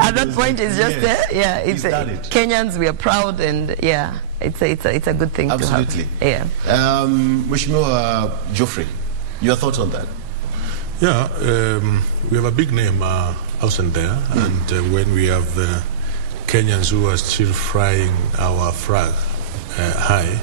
At that point, it's just it's Kenyans. We are proud, and it's a good thing. Absolutely. To have. Yeah. Mheshimiwa Geoffrey, your thoughts on that? Yeah, we have a big name out there, and when we have Kenyans who are still flying our flag high,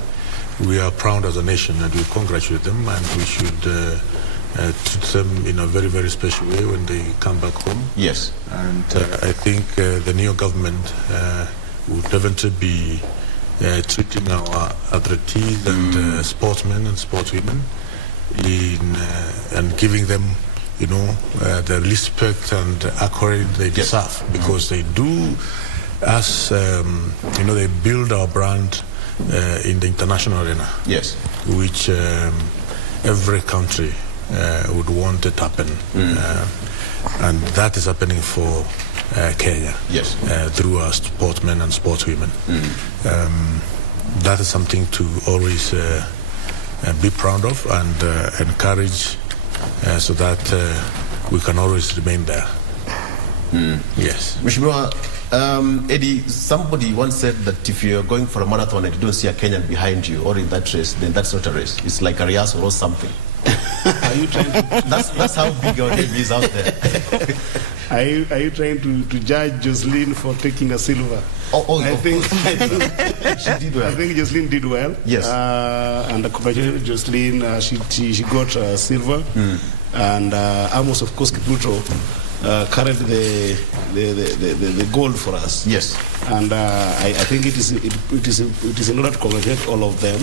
we are proud as a nation, and we congratulate them, and we should treat them in a very, very special way when they come back home. Yes. And I think the new government would definitely be treating our athletes and sportsmen and sportswomen and giving them, the respect and accolade they deserve, because they do, as they build our brand in the international arena, yes, which every country would want it to happen, and that is happening for Kenya, yes, through our sportsmen and sportswomen. That is something to always be proud of and encourage, so that we can always remain there. Yes. Mheshimiwa Eddie, somebody once said that if you're going for a marathon and you don't see a Kenyan behind you or in that race, then that's not a race. It's like a rehearsal or something. Are you trying to... that's how big our name is out there. Are you trying to judge Jocelyn for taking a silver? I think she did well. I think Jocelyn did well. Yes. And congratulations, Jocelyn. She got silver. And Amos, of course, Kipruto carried the gold for us. Yes. And I think it is in order to congratulate all of them.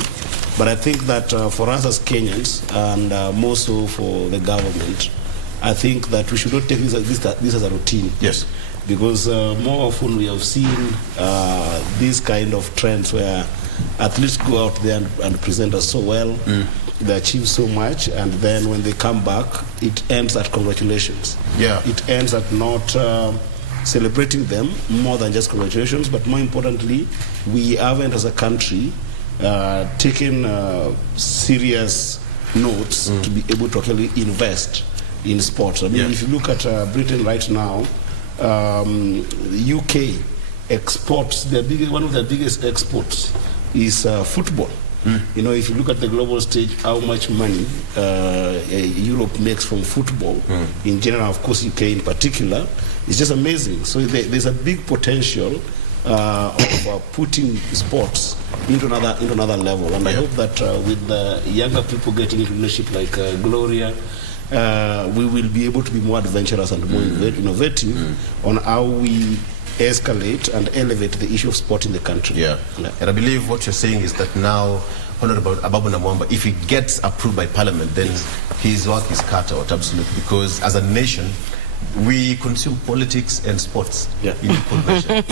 But I think that for us as Kenyans, and more so for the government, I think that we should not take this as a routine. Yes. Because more often we have seen these kind of trends where athletes go out there and present us so well. They achieve so much, and then when they come back, it ends at congratulations. Yeah. It ends at not celebrating them more than just congratulations, but more importantly, we haven't as a country taken serious notes to be able to actually invest in sports. I mean, if you look at Britain right now, the UK exports, one of their biggest exports is football. If you look at the global stage, how much money Europe makes from football in general, of course UK in particular, it's just amazing. So there's a big potential of putting sports into another level, and I hope that with the younger people getting into leadership like Gloria, we will be able to be more adventurous and more innovative on how we escalate and elevate the issue of sport in the country. Yeah. And I believe what you're saying is that now Honorable Ababu Namwamba, if he gets approved by Parliament, then his work is cut out, absolutely, because as a nation, we consume politics and sports in equal measure.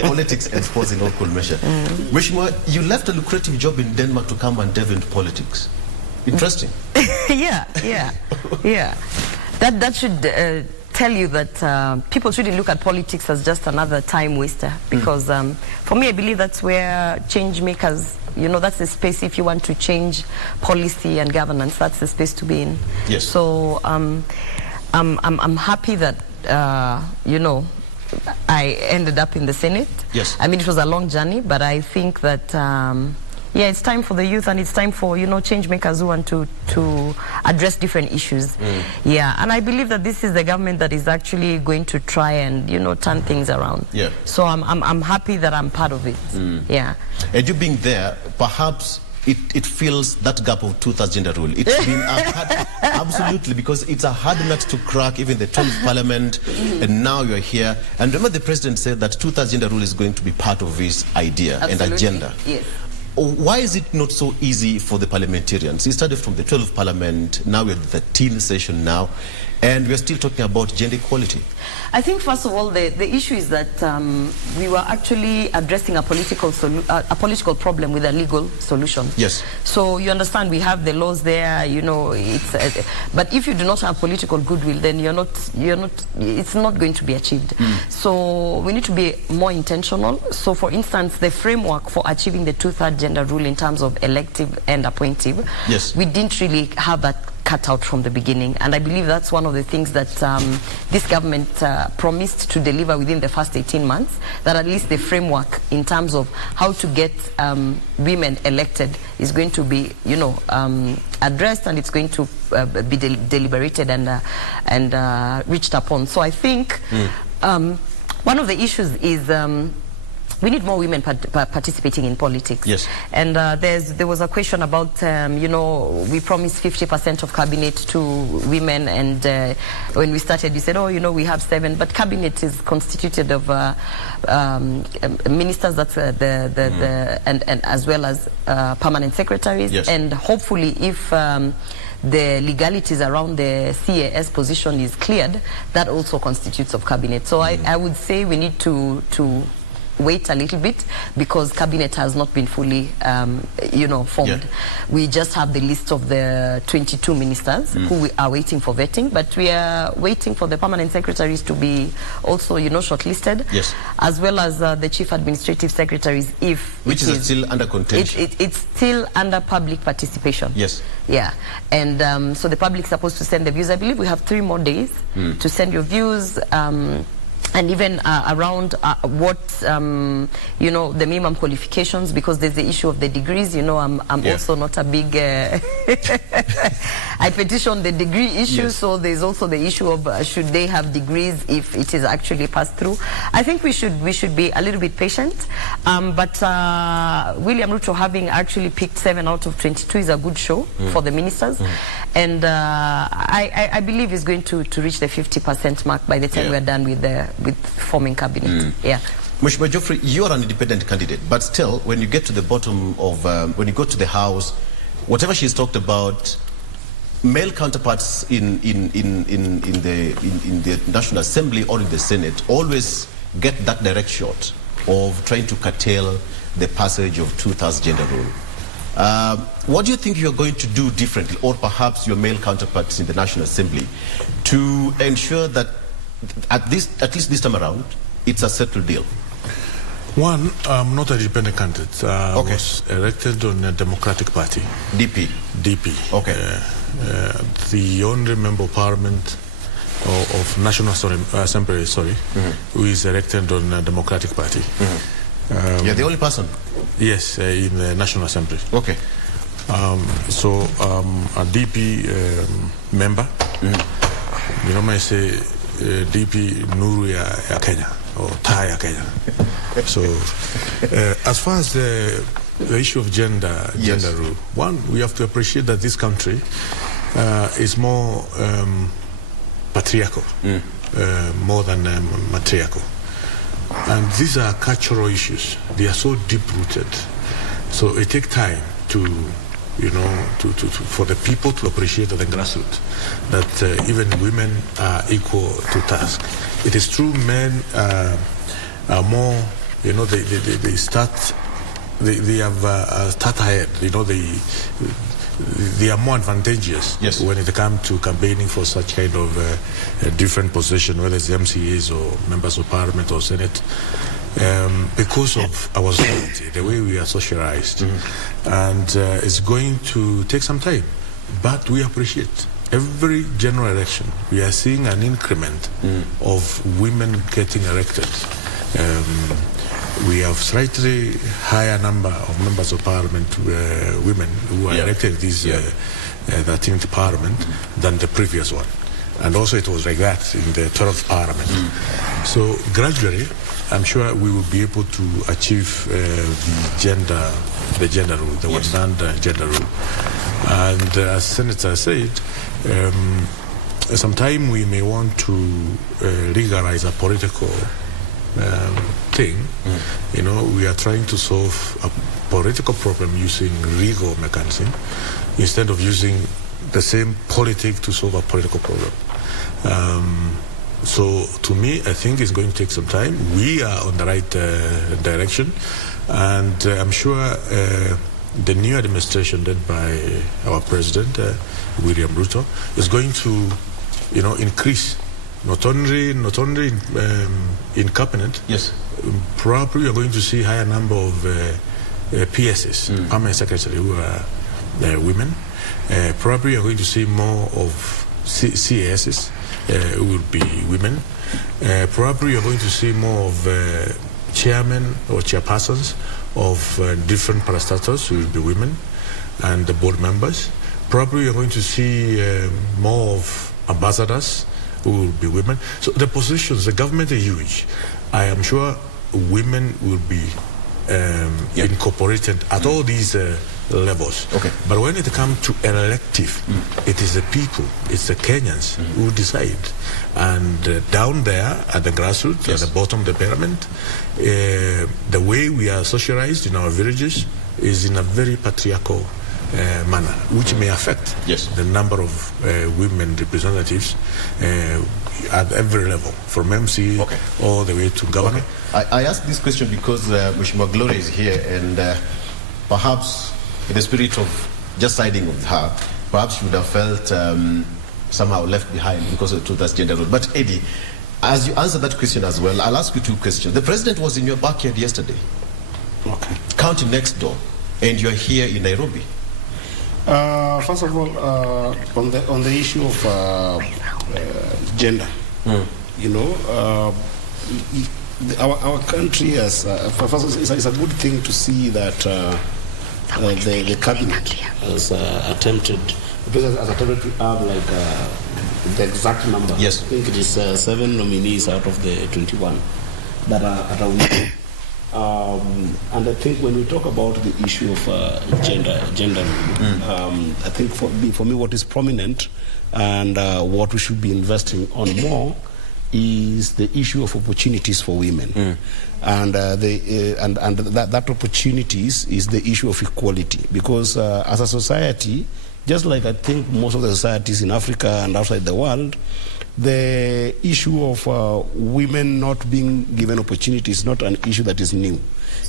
Politics and sports in equal measure. Mheshimiwa, you left a lucrative job in Denmark to come and delve into politics. Interesting. Yeah. That should tell you that people shouldn't look at politics as just another time waster, because for me, I believe that's where change makers that's the space. If you want to change policy and governance, that's the space to be in. Yes. So I'm happy that I ended up in the Senate. Yes. I mean, it was a long journey, but I think that it's time for the youth, and it's time for change makers who want to address different issues. Yeah, and I believe that this is the government that is actually going to try and turn things around. Yeah. So I'm happy that I'm part of it. Yeah. And you being there, perhaps it fills that gap of two-thirds gender rule. It's been absolutely, because it's a hard nut to crack, even the 12th parliament, and now you're here. And remember, the president said that two-thirds gender rule is going to be part of his idea and agenda. Yes. Why is it not so easy for the parliamentarians? He started from the 12th parliament, now we're at the 13th session now, and we're still talking about gender equality. I think, first of all, the issue is that we were actually addressing a political problem with a legal solution. Yes. So you understand, we have the laws there, but if you do not have political goodwill, then it's not going to be achieved. So we need to be more intentional. So, for instance, the framework for achieving the two-thirds gender rule in terms of elective and appointive, yes, we didn't really have that cut out from the beginning, and I believe that's one of the things that this government promised to deliver within the first 18 months, that at least the framework in terms of how to get women elected is going to be addressed, and it's going to be deliberated and reached upon. So I think one of the issues is we need more women participating in politics. Yes. And there was a question about, we promised 50% of cabinet to women, and when we started, we said, we have 7, but cabinet is constituted of ministers, that's and as well as permanent secretaries. Yes. And hopefully, if the legalities around the CAS position is cleared, that also constitutes of cabinet. So I would say we need to wait a little bit, because cabinet has not been fully formed. Yeah. We just have the list of the 22 ministers who we are waiting for vetting, but we are waiting for the permanent secretaries to be also shortlisted, yes, as well as the chief administrative secretaries, which is still under contention. It's still under public participation. Yes. Yeah. And so the public is supposed to send the views. I believe we have 3 more days to send your views, and even around what the minimum qualifications, because there's the issue of the degrees. I'm also not a big I petition the degree issue. Yes. So there's also the issue of should they have degrees if it is actually passed through. I think we should be a little bit patient, but William Ruto having actually picked 7 out of 22 is a good show for the ministers, and I believe he's going to reach the 50% mark by the time we're done with forming cabinet. Yeah. Mheshimiwa Geoffrey, you are an independent candidate, but still, when you get to the bottom of, when you go to the House, whatever she's talked about, male counterparts in the National Assembly or in the Senate always get that direct shot of trying to curtail the passage of two-thirds gender rule. What do you think you're going to do differently, or perhaps your male counterparts in the National Assembly, to ensure that at least this time around, it's a settled deal? One, I'm not a independent candidate. I was elected on a Democratic Party. DP? DP. Okay. The only member of parliament of National Assembly, who is elected on a Democratic Party. You're the only person? Yes, in the National Assembly. Okay. So a DP member, I say DP Nuru ya Kenya, or Thai ya Kenya. So as far as the issue of gender rule, one, we have to appreciate that this country is more patriarchal, more than matriarchal. And these are cultural issues. They are so deep-rooted. So it takes time to for the people to appreciate at the grassroots that even women are equal to task. It is true, men are more, they have start ahead. They are more advantageous when it comes to campaigning for such kind of different position, whether it's MCAs or members of parliament or Senate. because of our society, the way we are socialized. And it's going to take some time. But we appreciate every general election. We are seeing an increment of women getting elected. We have slightly higher number of members of parliament, women who are elected this 13th parliament than the previous one. And also it was like that in the 12th parliament. So gradually, I'm sure we will be able to achieve the gender rule, the one-man gender rule. And as Senator said, sometime we may want to legalize a political thing. You know, we are trying to solve a political problem using legal mechanism instead of using the same politic to solve a political problem. So to me, I think it's going to take some time. We are on the right direction, and I'm sure the new administration led by our president, William Ruto, is going to, you know, increase not only in cabinet. Yes. Probably you're going to see higher number of PSs, permanent secretary, who are women. Probably you're going to see more of CASs who will be women. Probably you're going to see more of chairmen or chairpersons of different parastatals who will be women, and the board members. Probably you're going to see more of ambassadors who will be women. So the positions, the government is huge. I am sure women will be incorporated at all these levels. Okay. But when it comes to elective, it is the people, it's the Kenyans who decide. And down there at the grassroots, at the bottom of the pyramid, the way we are socialized in our villages is in a very patriarchal manner, which may affect the number of women representatives at every level, from MC all the way to governor. I asked this question because Mheshimiwa Gloria is here, and perhaps in the spirit of just siding with her, perhaps she would have felt somehow left behind because of that's gender role. But Eddie, as you answer that question as well, I'll ask you two questions. The president was in your backyard yesterday, county next door, and you're here in Nairobi. First of all, on the issue of gender, you know, our country has first, it's a good thing to see that the cabinet has attempted to have like the exact number. Yes, I think it is 7 nominees out of the 21 that are women. And I think when we talk about the issue of gender, I think for me what is prominent and what we should be investing on more is the issue of opportunities for women, and that opportunities is the issue of equality, because as a society, just like I think most of the societies in Africa and outside the world, the issue of women not being given opportunities is not an issue that is new.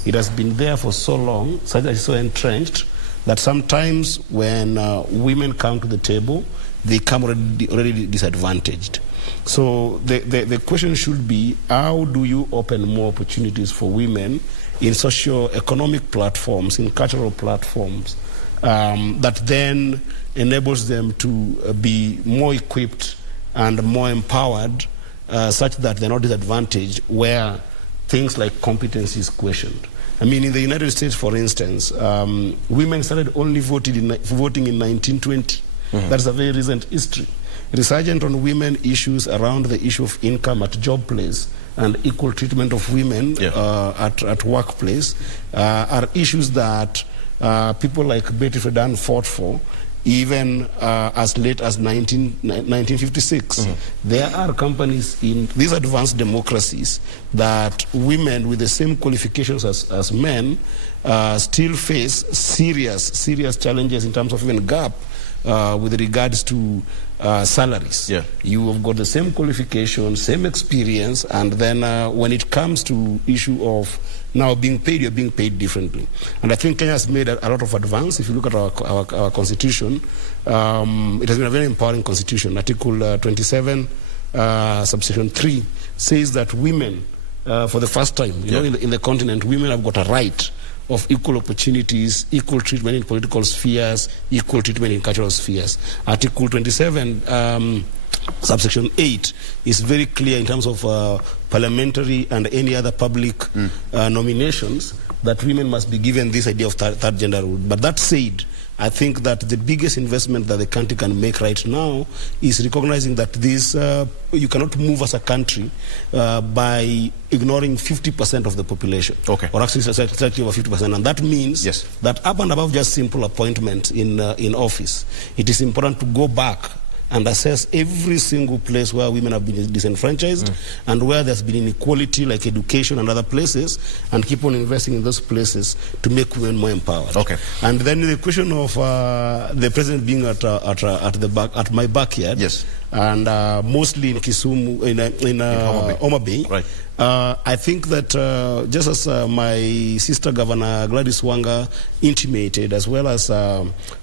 It has been there for so long, so entrenched, that sometimes when women come to the table, they come already disadvantaged. So the question should be, how do you open more opportunities for women in socio-economic platforms, in cultural platforms, that then enables them to be more equipped and more empowered, such that they're not disadvantaged where things like competence is questioned. I mean, in the United States, for instance, women started only voting in 1920. That's a very recent history. Resurgent on women issues around the issue of income at job place and equal treatment of women at workplace are issues that people like Betty Friedan fought for even as late as 1956. There are companies in these advanced democracies that women with the same qualifications as men still face serious challenges in terms of even gap with regards to salaries. You have got the same qualification, same experience, and then when it comes to issue of now being paid, you're being paid differently. And I think Kenya has made a lot of advance. If you look at our constitution, it has been a very empowering constitution. Article 27, subsection 3, says that women for the first time, you know, in the continent, women have got a right of equal opportunities, equal treatment in political spheres, equal treatment in cultural spheres. Article 27, subsection 8 is very clear in terms of parliamentary and any other public nominations that women must be given this idea of third gender rule. But that said, I think that the biggest investment that the country can make right now is recognizing that this, you cannot move as a country by ignoring 50% of the population. Okay. Or actually slightly over 50%. And that means that up and above just simple appointment in office, it is important to go back and assess every single place where women have been disenfranchised and where there's been inequality like education and other places, and keep on investing in those places to make women more empowered. Okay. And then the question of the president being at my backyard, and mostly in Kisumu, in Homa Bay. Right. I think that just as my sister Governor Gladys Wanga intimated, as well as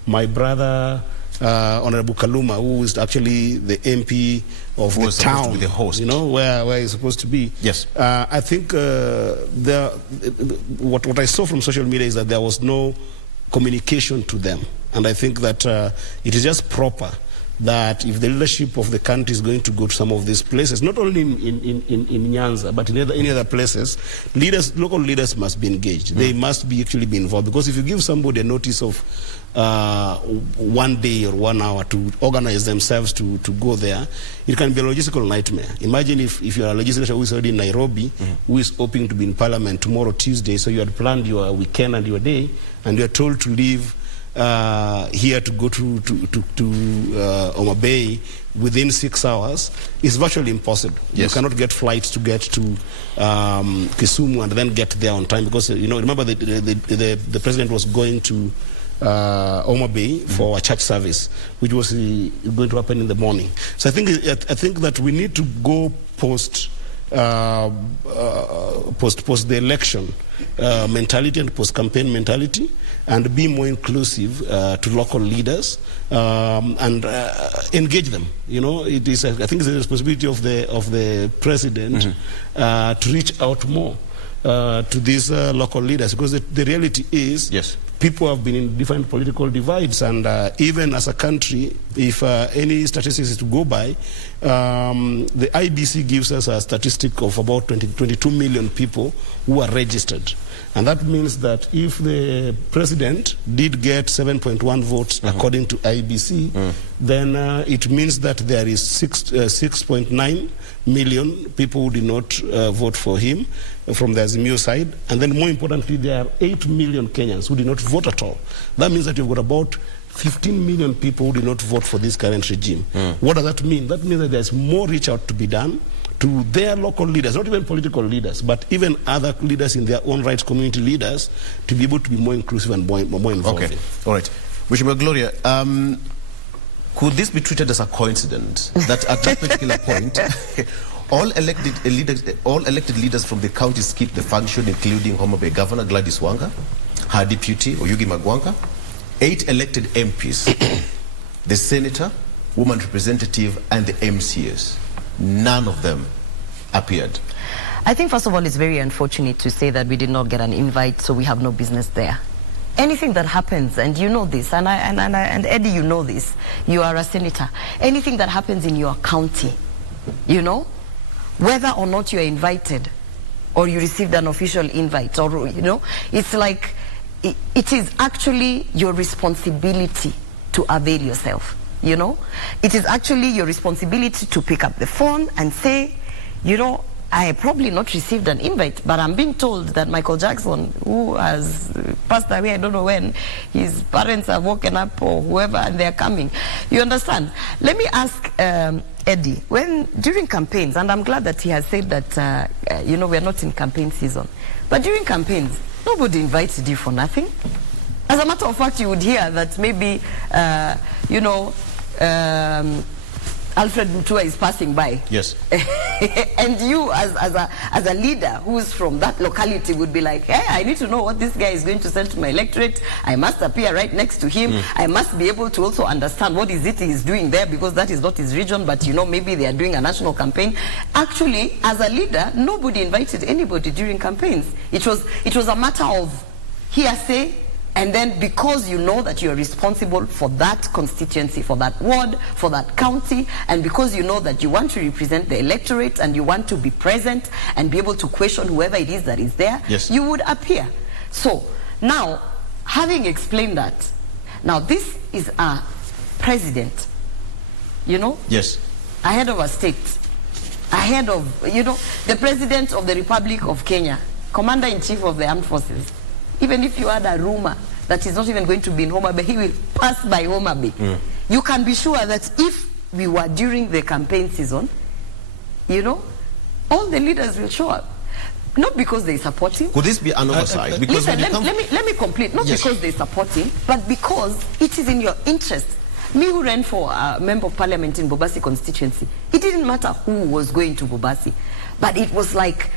my brother Honorable Kaluma, who is actually the MP of the town, the host, you know, where he's supposed to be. Yes. I think what I saw from social media is that there was no communication to them, and I think that it is just proper that if the leadership of the country is going to go to some of these places, not only in Nyanza, but in any other places, local leaders must be engaged. They must actually be involved, because if you give somebody a notice of 1 day or 1 hour to organize themselves to go there, it can be a logistical nightmare. Imagine if you're a legislator who is already in Nairobi, who is hoping to be in Parliament tomorrow, Tuesday, so you had planned your weekend and your day, and you're told to leave here to go to Homa Bay within 6 hours. Is virtually impossible. You cannot get flights to get to Kisumu and then get there on time, because remember the president was going to Homa Bay for a church service, which was going to happen in the morning. So I think that we need to go post the election mentality and post-campaign mentality, and be more inclusive to local leaders and engage them. It is, I think, it's the responsibility of the president to reach out more to these local leaders, because the reality is people have been in different political divides, and even as a country, if any statistics is to go by, the IBC gives us a statistic of about 22 million people who are registered. And that means that if the president did get 7.1 votes according to IBC, then it means that there is 6.9 million people who did not vote for him from the Azimio side. And then more importantly, there are 8 million Kenyans who did not vote at all. That means that you've got about 15 million people who did not vote for this current regime. What does that mean? That means that there's more reach out to be done to their local leaders, not even political leaders, but even other leaders in their own rights, community leaders, to be able to be more inclusive and more involved. Okay, all right. Wishima Gloria, could this be treated as a coincidence that at that particular point, all elected leaders from the county skipped the function, including Homa Bay Governor Gladys Wanga, her deputy Oyugi Magwanga, 8 elected MPs, the senator, woman representative, and the MCS? None of them appeared. I think, first of all, it's very unfortunate to say that we did not get an invite, so we have no business there. Anything that happens, and you know this, and Eddie, you know this, you are a senator. Anything that happens in your county, whether or not you are invited, or you received an official invite, or it's like it is actually your responsibility to avail yourself. It is actually your responsibility to pick up the phone and say, I have probably not received an invite, but I'm being told that Michael Jackson, who has passed away, I don't know when, his parents have woken up or whoever, and they're coming. You understand? Let me ask Eddie, during campaigns, and I'm glad that he has said that, we're not in campaign season, but during campaigns, nobody invited you for nothing. As a matter of fact, you would hear that maybe, Alfred Mutua is passing by. Yes. And you as a leader who's from that locality would be like, hey, I need to know what this guy is going to send to my electorate. I must appear right next to him. I must be able to also understand what is it he's doing there, because that is not his region, but you know, maybe they are doing a national campaign. Actually, as a leader, nobody invited anybody during campaigns. It was a matter of hearsay. And then because you know that you are responsible for that constituency, for that ward, for that county, and because you know that you want to represent the electorate and you want to be present and be able to question whoever it is that is there, yes, you would appear. So now, having explained that, now this is a president, you know? Yes. Ahead of a state, ahead of, you know, the president of the Republic of Kenya, commander-in-chief of the armed forces. Even if you had a rumor that he's not even going to be in Homa Bay, he will pass by Homa Bay. You can be sure that if we were during the campaign season, you know, all the leaders will show up. Not because they support him. Could this be an oversight? Because listen, let me complete. Not yes, because they support him, but because it is in your interest. Me who ran for a member of parliament in Bobasi constituency, it didn't matter who was going to Bobasi. But it was like,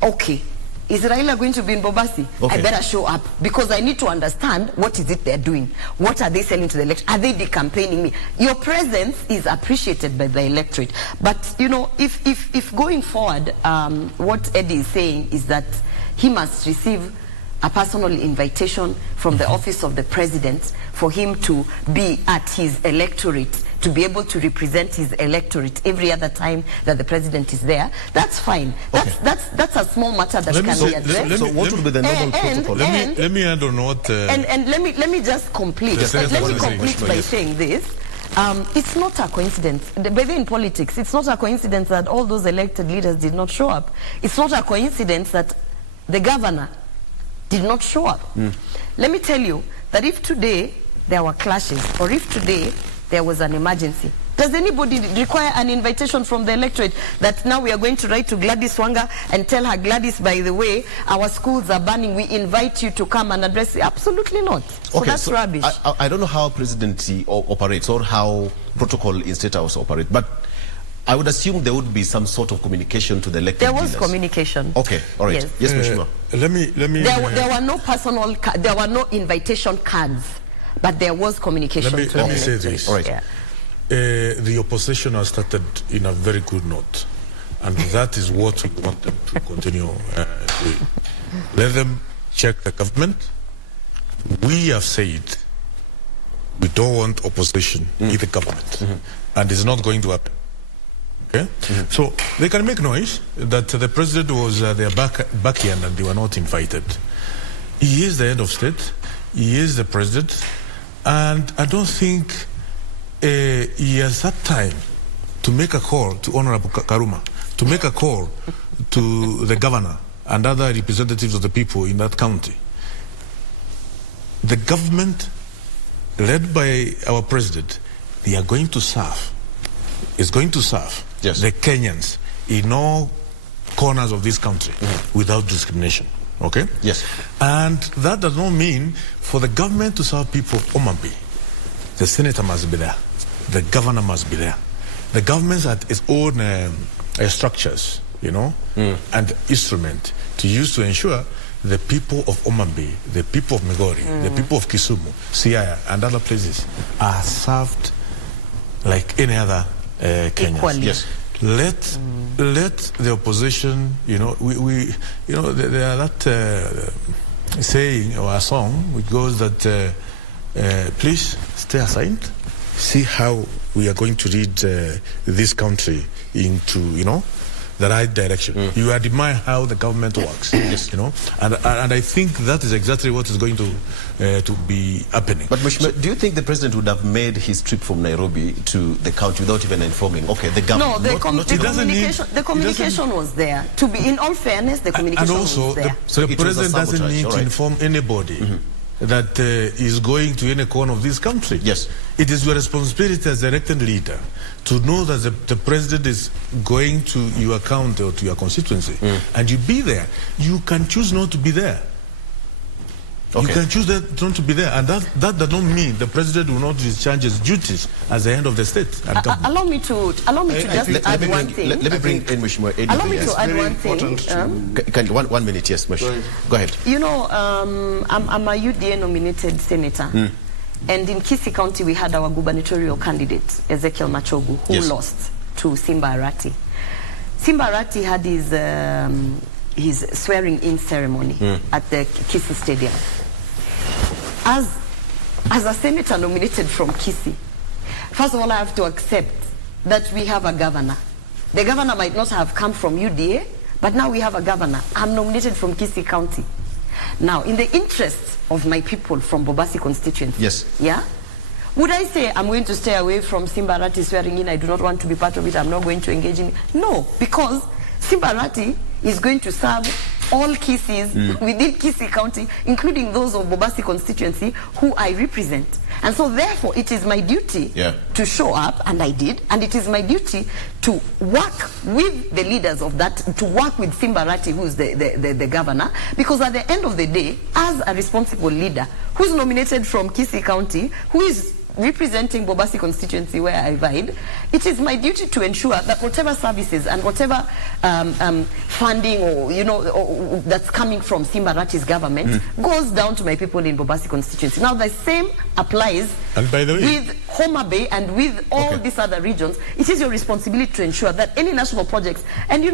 okay, is Raila going to be in Bobasi? Okay. I better show up because I need to understand what is it they're doing. What are they selling to the electorate? Are they decampaigning me? Your presence is appreciated by the electorate. But, you know, if going forward, what Eddie is saying is that he must receive a personal invitation from the office of the president for him to be at his electorate, to be able to represent his electorate every other time that the president is there. That's fine. That's a small matter that can be addressed. So what would be the normal protocol? Let me add on what... and let me just complete. Let me complete by saying this. It's not a coincidence. In politics, it's not a coincidence that all those elected leaders did not show up. It's not a coincidence that the governor did not show up. Let me tell you that if today there were clashes, or if today there was an emergency, does anybody require an invitation from the electorate that now we are going to write to Gladys Wanga and tell her, Gladys, by the way, our schools are burning, we invite you to come and address it? Absolutely not. So that's rubbish. I don't know how presidency operates or how protocol in State House operate, but I would assume there would be some sort of communication to the elected leaders. There was communication. Okay, all right. Yes, Mheshimiwa. Let me. There were no personal. There were no invitation cards, but there was communication. Let me say this. All right. Yeah. The opposition has started in a very good note, and that is what we want them to continue doing. Let them check the government. We have said we don't want opposition in the government, and it's not going to happen. Okay? So they can make noise that the president was their backyard and they were not invited. He is the head of state, he is the president, and I don't think he has that time to make a call to Honorable Karuma, to make a call to the governor and other representatives of the people in that county. The government, led by our president, they are going to serve, is going to serve the Kenyans in all corners of this country without discrimination. Okay? Yes. And that does not mean for the government to serve people of Omambi, the senator must be there, the governor must be there. The government has its own structures, you know, and instrument to use to ensure the people of Omambi, the people of Migori, the people of Kisumu, Siaya, and other places are served like any other Kenyans. Yes. Let the opposition, you know, we you know, there are that saying or a song which goes that please stay aside, see how we are going to lead this country into, you know, the right direction. You admire how the government works, you know, and I think that is exactly what is going to be happening. But do you think the president would have made his trip from Nairobi to the county without even informing? Okay, the government. No, the communication was there. To be, in all fairness, the communication was there. And also, the president doesn't need to inform anybody that is going to any corner of this country. Yes. It is your responsibility as the elected leader to know that the president is going to your county or to your constituency, and you be there. You can choose not to be there. You can choose that not to be there, and that does not mean the president will not discharge his duties as the head of the state and government. Allow me to just add one thing. Let me bring in Mheshimiwa Eddie. Allow me to add one thing. One minute, yes, Mheshimiwa. Go ahead. You know, I'm a UDA nominated senator. And in Kisii County, we had our gubernatorial candidate, Ezekiel Machogu, who lost to Simba Arati. Simba Arati had his swearing-in ceremony at the Kisii Stadium. As a senator nominated from Kisii, first of all, I have to accept that we have a governor. The governor might not have come from UDA, but now we have a governor. I'm nominated from Kisii County. Now, in the interest of my people from Bobasi constituency, would I say I'm going to stay away from Simba Arati swearing in? I do not want to be part of it. I'm not going to engage in it. No, because Simba Arati is going to serve all Kisiis within Kisii County, including those of Bobasi constituency who I represent. And so therefore it is my duty to show up, and I did, and it is my duty to work with the leaders of that, to work with Simba Arati, who is the governor, because at the end of the day, as a responsible leader who is nominated from Kisii County, who is representing Bobasi constituency where I reside, it is my duty to ensure that whatever services and whatever funding or that's coming from Simba Arati's government goes down to my people in Bobasi constituency. Now the same applies with Homa Bay and with all these other regions. It is your responsibility to ensure that any national projects, and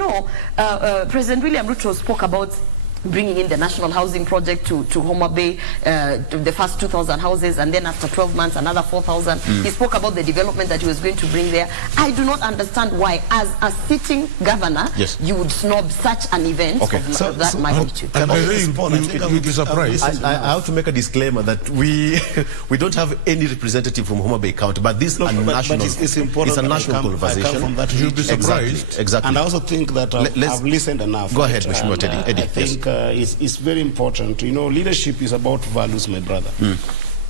President William Ruto spoke about bringing in the national housing project to Homa Bay, the first 2,000 houses, and then after 12 months, another 4,000. He spoke about the development that he was going to bring there. I do not understand why, as a sitting governor, you would snub such an event of that magnitude. You'd be surprised. I have to make a disclaimer that we don't have any representative from Homa Bay County, but this is a national, it's important. It's a national conversation. I come from that You'd be surprised. Exactly. And I also think that I've listened enough. Go ahead, Mheshimiwa Eddie. I think it's very important. Leadership is about values, my brother.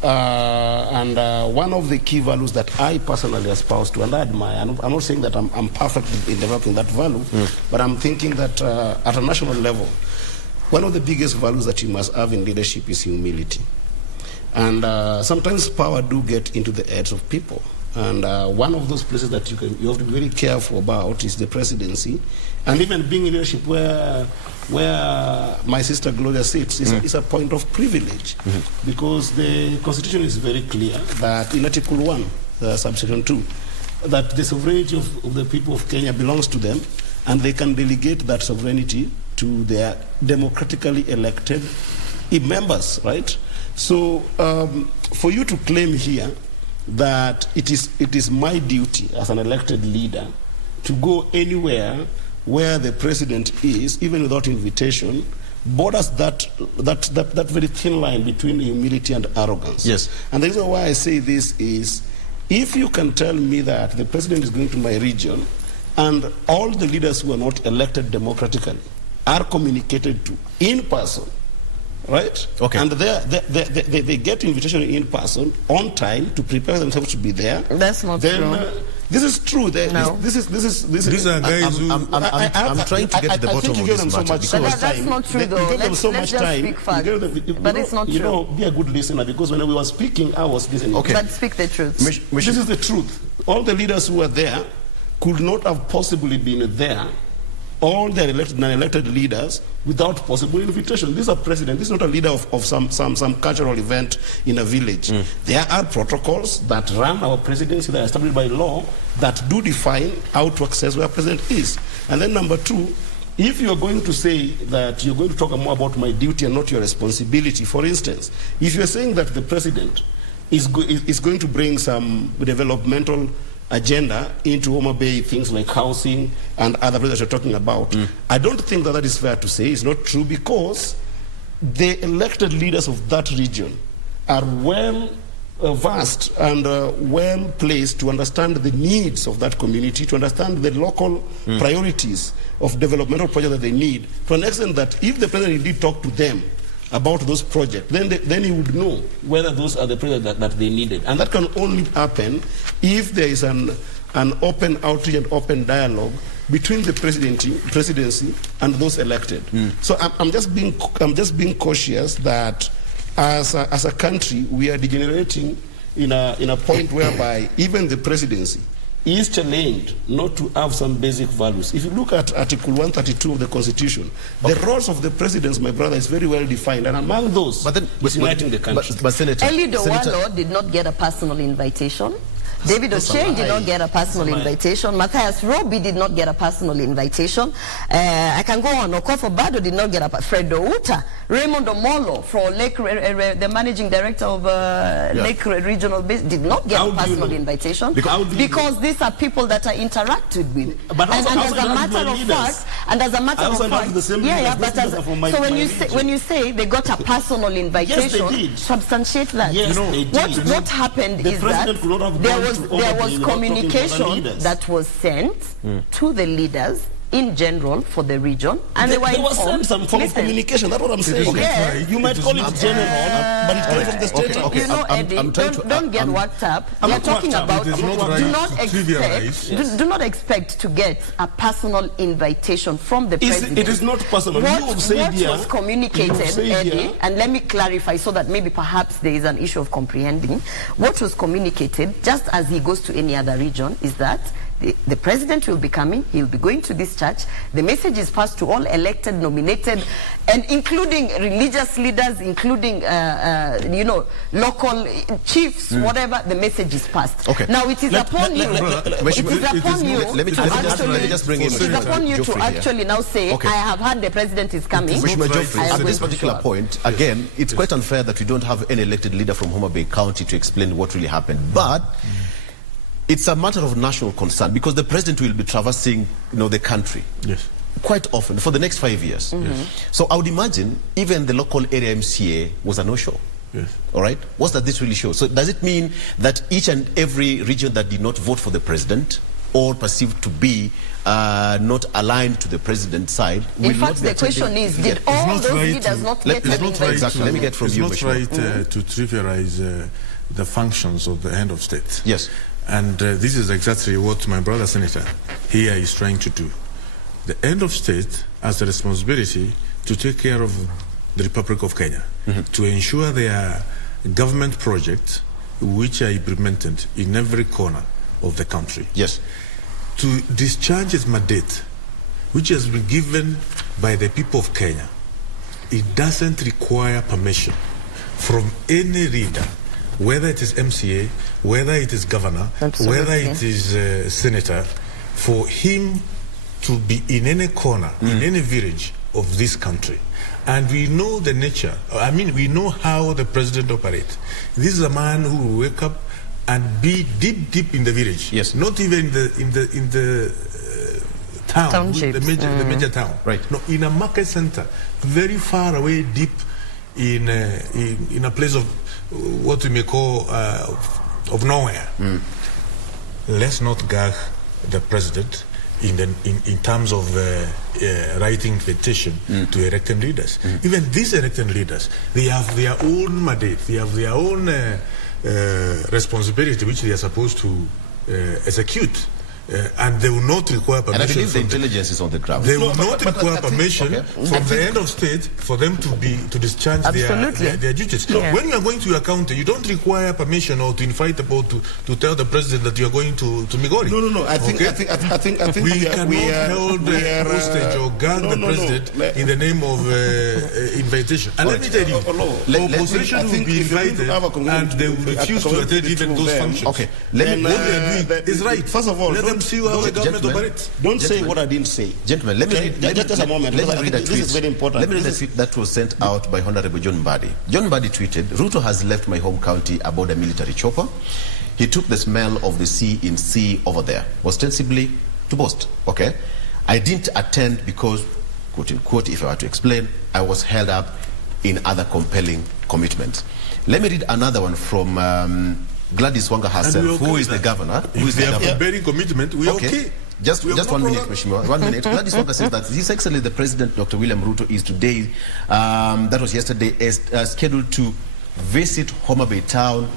And one of the key values that I personally espouse to and I admire, and I'm not saying that I'm perfect in developing that value, but I'm thinking that at a national level, one of the biggest values that you must have in leadership is humility. And sometimes power do get into the heads of people. And one of those places that you have to be very careful about is the presidency. And even being in leadership where my sister Gloria sits is a point of privilege, because the Constitution is very clear that in Article 1, subsection 2, that the sovereignty of the people of Kenya belongs to them, and they can delegate that sovereignty to their democratically elected members, right? So for you to claim here that it is my duty as an elected leader to go anywhere where the president is, even without invitation, borders that very thin line between humility and arrogance. Yes. And the reason why I say this is, if you can tell me that the president is going to my region and all the leaders who are not elected democratically are communicated to in person, right? Okay. And they get invitation in person on time to prepare themselves to be there. That's not true. This is true. No. These are guys who... I'm trying to get to the bottom of this matter. That's not true, though. You gave them so much time. But it's not true. Be a good listener, because when we were speaking, I was listening. Okay. But speak the truth. This is the truth. All the leaders who were there could not have possibly been there, all the elected and unelected leaders, without possible invitation. This is a president. This is not a leader of some cultural event in a village. There are protocols that run our presidency that are established by law that do define how to access where a president is. And then number two, if you're going to say that you're going to talk more about my duty and not your responsibility, for instance, if you're saying that the president is going to bring some developmental agenda into Homa Bay, things like housing and other places you're talking about, I don't think that is fair to say. It's not true, because the elected leaders of that region are well versed and well placed to understand the needs of that community, to understand the local priorities of developmental projects that they need, to an extent that if the president indeed talked to them about those projects, then he would know whether those are the projects that they needed. And that can only happen if there is an open outreach and open dialogue between the presidency and those elected. So I'm just being cautious that as a country, we are degenerating in a point whereby even the presidency is challenged not to have some basic values. If you look at Article 132 of the Constitution, the roles of the presidents, my brother, is very well defined, and among those is uniting the country. But Eli Dowalo did not get a personal invitation. David Ochieng did not get a personal invitation. Matthias Roby did not get a personal invitation. I can go on. Okofo Bado did not get a Fred Outa, Raymond Omolo, from Lake, the managing director of Lake Regional Base, did not get a personal invitation because these are people that are interacted with. But and as a matter of fact, so when you say they got a personal invitation, substantiate that. Yes, what happened is that there was communication that was sent to the leaders in general for the region, and they were informed. Some form of communication. That's what I'm saying. Okay. You might call it general, but it came from the state. Okay. You know, Eddie, don't get worked up. We are talking about do not expect to get a personal invitation from the president. It is not personal. What was communicated, Eddie, and let me clarify so that maybe perhaps there is an issue of comprehending. What was communicated, just as he goes to any other region, is that the president will be coming, he'll be going to this church. The message is passed to all elected, nominated, and including religious leaders, including, local chiefs, whatever, the message is passed. Okay. Now it is upon you to actually now say, I have heard the president is coming. At this particular point, again, it's quite unfair that we don't have any elected leader from Homa Bay County to explain what really happened. But it's a matter of national concern because the president will be traversing, the country quite often for the next 5 years. So I would imagine even the local area MCA was a no-show. All right. What does this really show? So does it mean that each and every region that did not vote for the president or perceived to be not aligned to the president's side? In fact, the question is, did all those leaders not get an invitation? Exactly. Let me get from you. It's not right to trivialize the functions of the head of state. Yes. And this is exactly what my brother senator here is trying to do. The head of state has the responsibility to take care of the Republic of Kenya, to ensure there are government projects which are implemented in every corner of the country. Yes. To discharge its mandate, which has been given by the people of Kenya, it doesn't require permission from any leader, whether it is MCA, whether it is governor, whether it is senator, for him to be in any corner, in any village of this country. And we know the nature, we know how the president operates. This is a man who will wake up and be deep in the village. Yes. Not even in the town, the major town. Right. No, in a market center, very far away, deep in a place of what we may call of nowhere. Let's not gag the president in terms of writing invitation to elected leaders. Even these elected leaders, they have their own mandate, they have their own responsibility which they are supposed to execute. And they will not require permission. And I believe the intelligence is on the ground. They will not require permission from the head of state for them to discharge their duties. So when you are going to your county, you don't require permission or to invite the board to tell the president that you are going to Migori. No. I think we cannot hold hostage or gag the president in the name of invitation. And let me tell you, opposition will be invited and they will refuse to attend even those functions. Okay, what they are doing is right. First of all, let them see how the government operates. Don't say what I didn't say. Gentlemen, let me read just a moment. This is very important. Let me read a tweet that was sent out by Honorable John Mbadi. John Mbadi tweeted, Ruto has left my home county aboard a military chopper. He took the smell of the sea in sea over there, ostensibly to boast. Okay? I didn't attend because, quote unquote, if I were to explain, I was held up in other compelling commitments. Let me read another one from Gladys Wanga herself, who is the governor. If they have a very commitment, we are okay. Just 1 minute, Mheshimiwa. 1 minute. Gladys Wanga says that His Excellency the President, Dr. William Ruto, is today, that was yesterday, scheduled to visit Homa Bay Town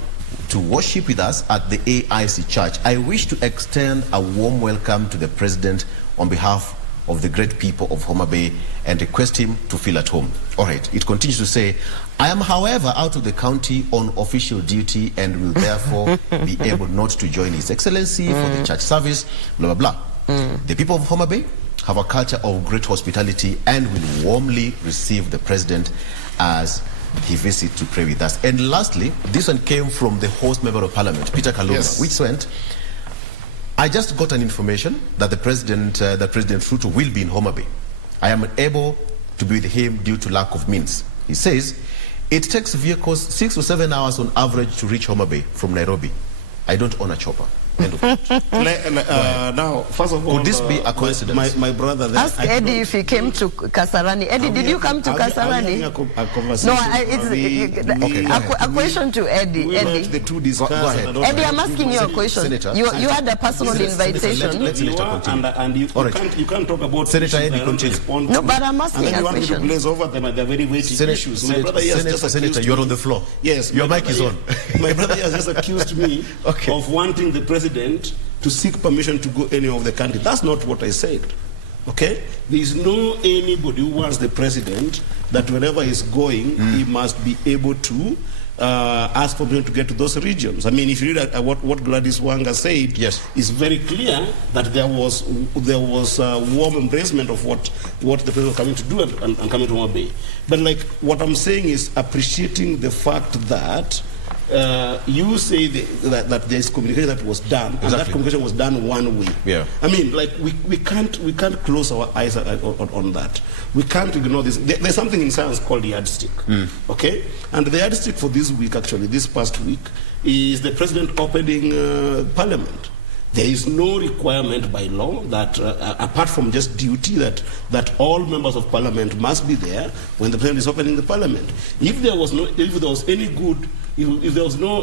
to worship with us at the AIC Church. I wish to extend a warm welcome to the President on behalf of the great people of Homa Bay and request him to feel at home. All right. It continues to say, I am, however, out of the county on official duty and will therefore be able not to join His Excellency for the church service, blah, blah, blah. The people of Homa Bay have a culture of great hospitality and will warmly receive the president as he visits to pray with us. And lastly, this one came from the host member of parliament, Peter Kaluma, which went, I just got an information that President Ruto will be in Homa Bay. I am unable to be with him due to lack of means. He says, it takes vehicles 6 to 7 hours on average to reach Homa Bay from Nairobi. I don't own a chopper. End of now, first of all, could this be a coincidence? My brother there, ask Eddie if he came to Kasarani. Eddie, did you come to Kasarani? A question to Eddie. Eddie, the two discuss. Eddie, I'm asking you a question. Senator, you had a personal invitation. Let Senator continue. And you can't talk about Senator Eddie continue. No, but I'm asking a question. And you want to glaze over them, and they're very weighty issues. My brother Senator, you're on the floor. Yes, your mic is on. My brother has just accused me of wanting the president to seek permission to go anywhere of the country. That's not what I said. Okay? There is no anybody who wants the president that wherever he's going, he must be able to ask for permission to get to those regions. I mean, if you read what Gladys Wanga said, it's very clear that there was a warm embracement of what the president was coming to do and coming to Homa Bay. But like what I'm saying is appreciating the fact that you say that there is communication that was done, and that communication was done one way. Yeah. I mean, like we can't close our eyes on that. We can't ignore this. There's something in science called the yardstick. Okay, and the yardstick for this week, actually, this past week, is the president opening Parliament. There is no requirement by law that, apart from just duty, that all members of Parliament must be there when the president is opening the Parliament. If there was no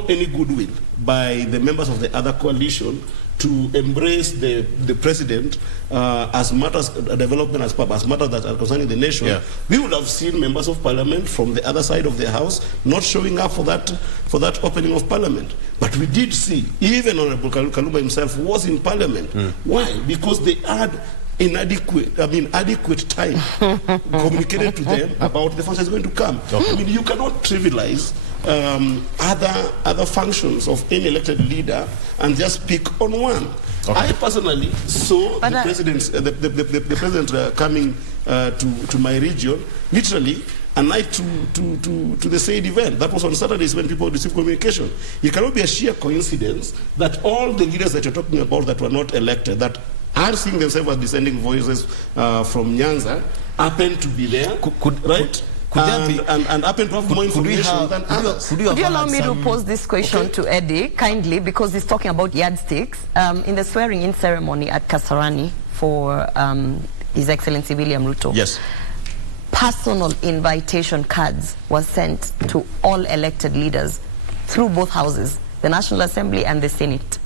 any goodwill by the members of the other coalition to embrace the president as matters development as matters that are concerning the nation, we would have seen members of Parliament from the other side of the house not showing up for that opening of Parliament. But we did see even Honorable Kaluma himself was in Parliament. Why? Because they had adequate time communicated to them about the function that's going to come. I mean, you cannot trivialize other functions of any elected leader and just pick on one. I personally saw the president coming to my region literally a night to the said event. That was on Saturdays when people received communication. It cannot be a sheer coincidence that all the leaders that you're talking about that were not elected, that are seeing themselves as descending voices from Nyanza, happen to be there, right? And happen to have more information than others. Could you allow me to pose this question to Eddie, kindly, because he's talking about yardsticks. In the swearing-in ceremony at Kasarani for His Excellency William Ruto, personal invitation cards were sent to all elected leaders through both houses, the National Assembly and the Senate,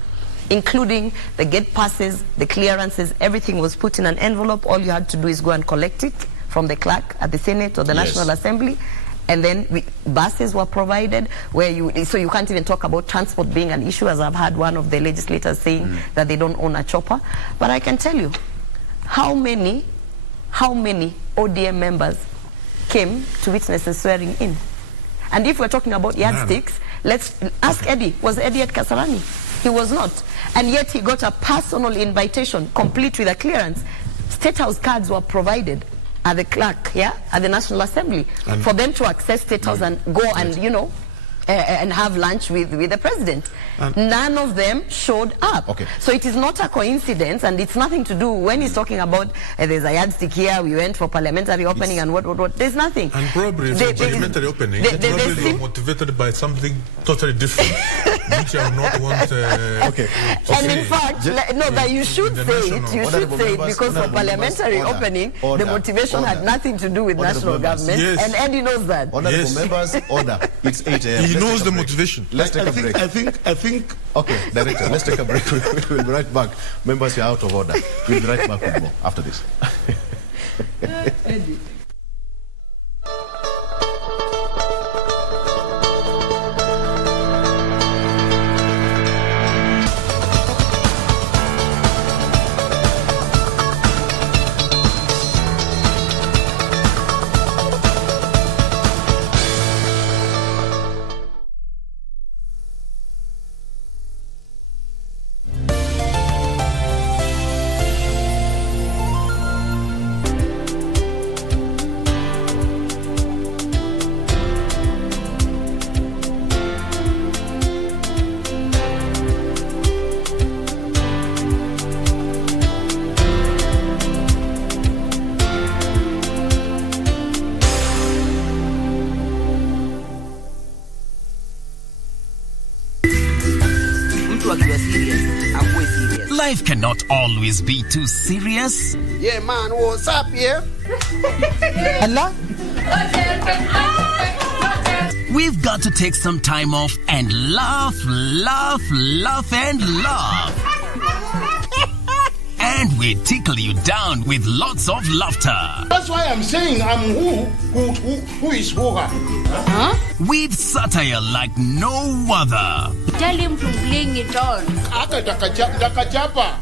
including the gate passes, the clearances. Everything was put in an envelope. All you had to do is go and collect it from the clerk at the Senate or the National Assembly, and then buses were provided so you can't even talk about transport being an issue, as I've had one of the legislators saying that they don't own a chopper. But I can tell you how many ODM members came to witness the swearing in. And if we're talking about yardsticks, let's ask Eddie. Was Eddie at Kasarani? He was not. And yet he got a personal invitation, complete with a clearance. State House cards were provided at the clerk, at the National Assembly, for them to access State House and go and, and have lunch with the president. None of them showed up. So it is not a coincidence, and it's nothing to do when he's talking about there's a yardstick here, we went for parliamentary opening and what. There's nothing. And probably for parliamentary opening, probably you're motivated by something totally different, which I not want and in fact, but you should say it. You should say it because for parliamentary opening, the motivation had nothing to do with national government, and Eddie knows that. Honorable members, order. It's 8 a.m. He knows the motivation. Let's take a break. I think. Okay, Director, let's take a break. We'll be right back. Members, you're out of order. We'll be right back with more after this. Life cannot always be too serious. Yeah, man, what's up, yeah? Allah? We've got to take some time off and laugh, and laugh. And we tickle you down with lots of laughter. That's why I'm saying I'm who is who. Huh? With satire like no other. Tell him to bring it on. Takachapa.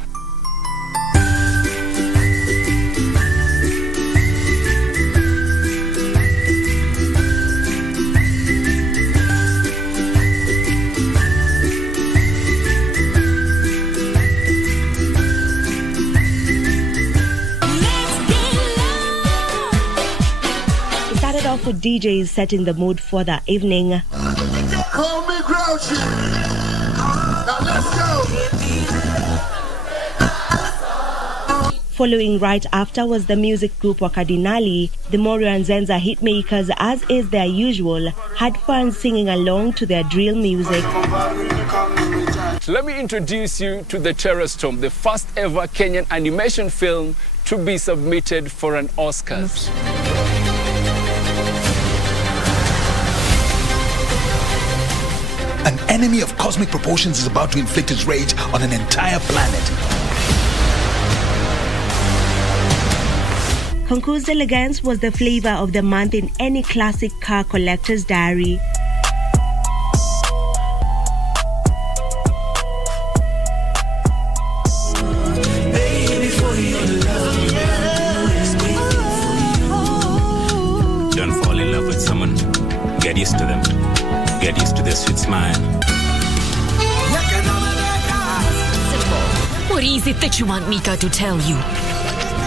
Off with DJs setting the mood for the evening. Call me Grouchy. Now let's go. Following right after was the music group Wakadinali. The Morio and Zenza hitmakers, as is their usual, had fun singing along to their drill music. Let me introduce you to The Terror Storm, the first ever Kenyan animation film to be submitted for an Oscar. An enemy of cosmic proportions is about to inflict its rage on an entire planet. Concours d'Elegance was the flavor of the month in any classic car collector's diary. Don't fall in love with someone. Get used to them. Get used to their sweet smile. Simple. What is it that you want Mika to tell you?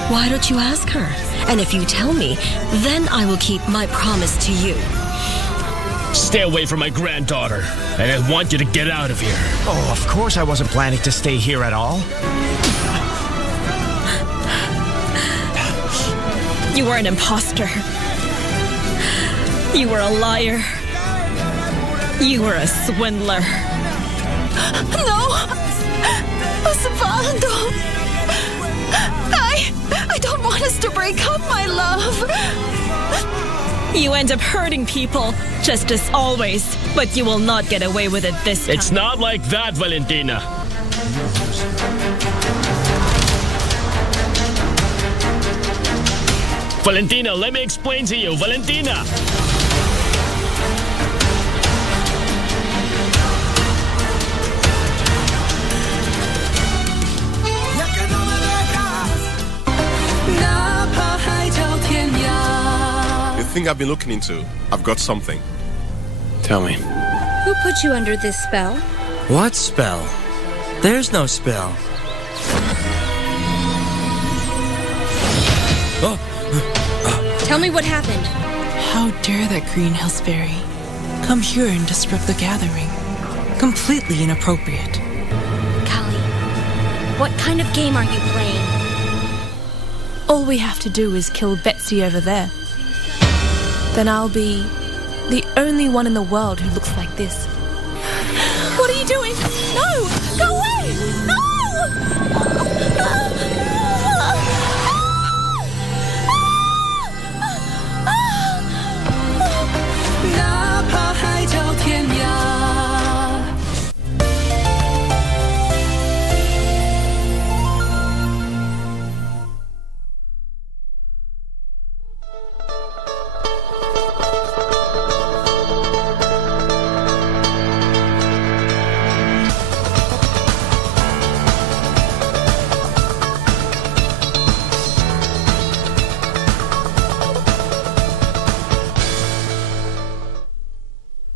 Why don't you ask her? And if you tell me, then I will keep my promise to you. Stay away from my granddaughter, and I want you to get out of here. Oh, of course I wasn't planning to stay here at all. You were an imposter. You were a liar. You were a swindler. No! Osvaldo! I don't want us to break up, my love. You end up hurting people, just as always, but you will not get away with it this time. It's not like that, Valentina. Valentina, let me explain to you. Valentina! The thing I've been looking into, I've got something. Tell me. Who put you under this spell? What spell? There's no spell. Tell me what happened. How dare that Green Hills Fairy come here and disrupt the gathering? Completely inappropriate. Callie, what kind of game are you playing? All we have to do is kill Betsy over there. Then I'll be the only one in the world who looks like this. What are you doing? No! Go away! No!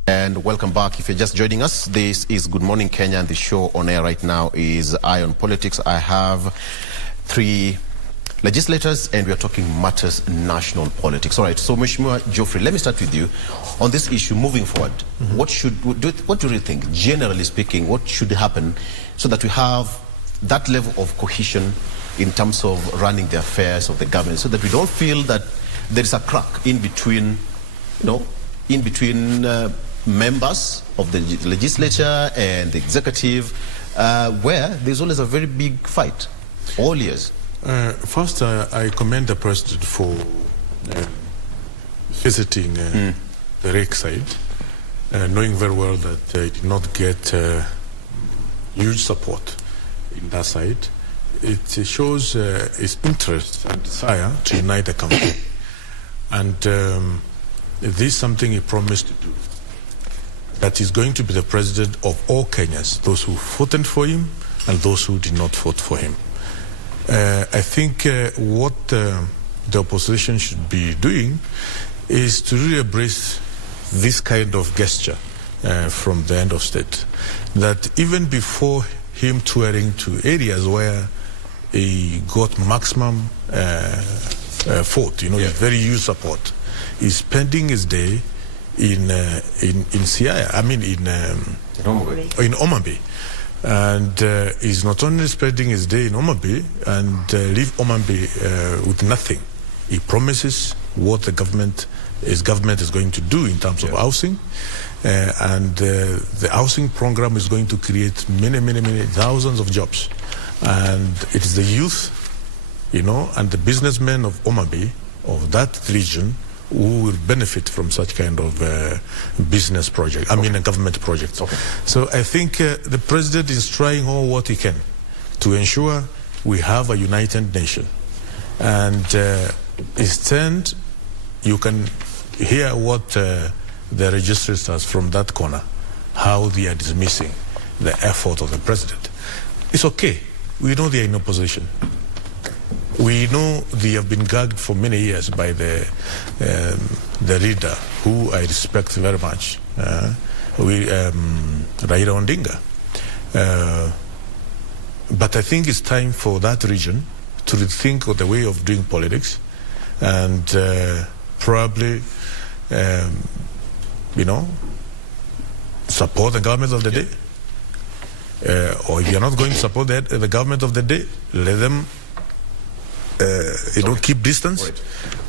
And welcome back. If you're just joining us, this is Good Morning Kenya, and the show on air right now is Eye on Politics. I have three legislators, and we are talking matters national politics. All right, so Mheshimiwa Geoffrey, let me start with you. On this issue, moving forward, what do you really think, generally speaking, what should happen so that we have that level of cohesion in terms of running the affairs of the government, so that we don't feel that there is a crack in between, members of the legislature and the executive, where there's always a very big fight, all years. First, I commend the president for visiting the Rake side, knowing very well that he did not get huge support in that side. It shows his interest and desire to unite the country. And this is something he promised to do. That he's going to be the president of all Kenyans, those who voted for him and those who did not vote for him. I think what the opposition should be doing is to really embrace this kind of gesture from the end of state. That even before him touring to areas where he got maximum vote, very huge support, he's spending his day in Siaya, in Omambe. And he's not only spending his day in Omambe and leave Omambe with nothing. He promises what his government is going to do in terms of housing, and the housing program is going to create many thousands of jobs. And it is the youth, and the businessmen of Omambe, of that region, who will benefit from such kind of business project, a government project. So I think the president is trying all what he can to ensure we have a united nation. And instead, you can hear what the registrators from that corner, how they are dismissing the effort of the president. It's okay. We know they are in opposition. We know they have been gagged for many years by the leader, who I respect very much, Raila Odinga. But I think it's time for that region to rethink of the way of doing politics, and probably, support the government of the day. Or if you're not going to support the government of the day, let them keep distance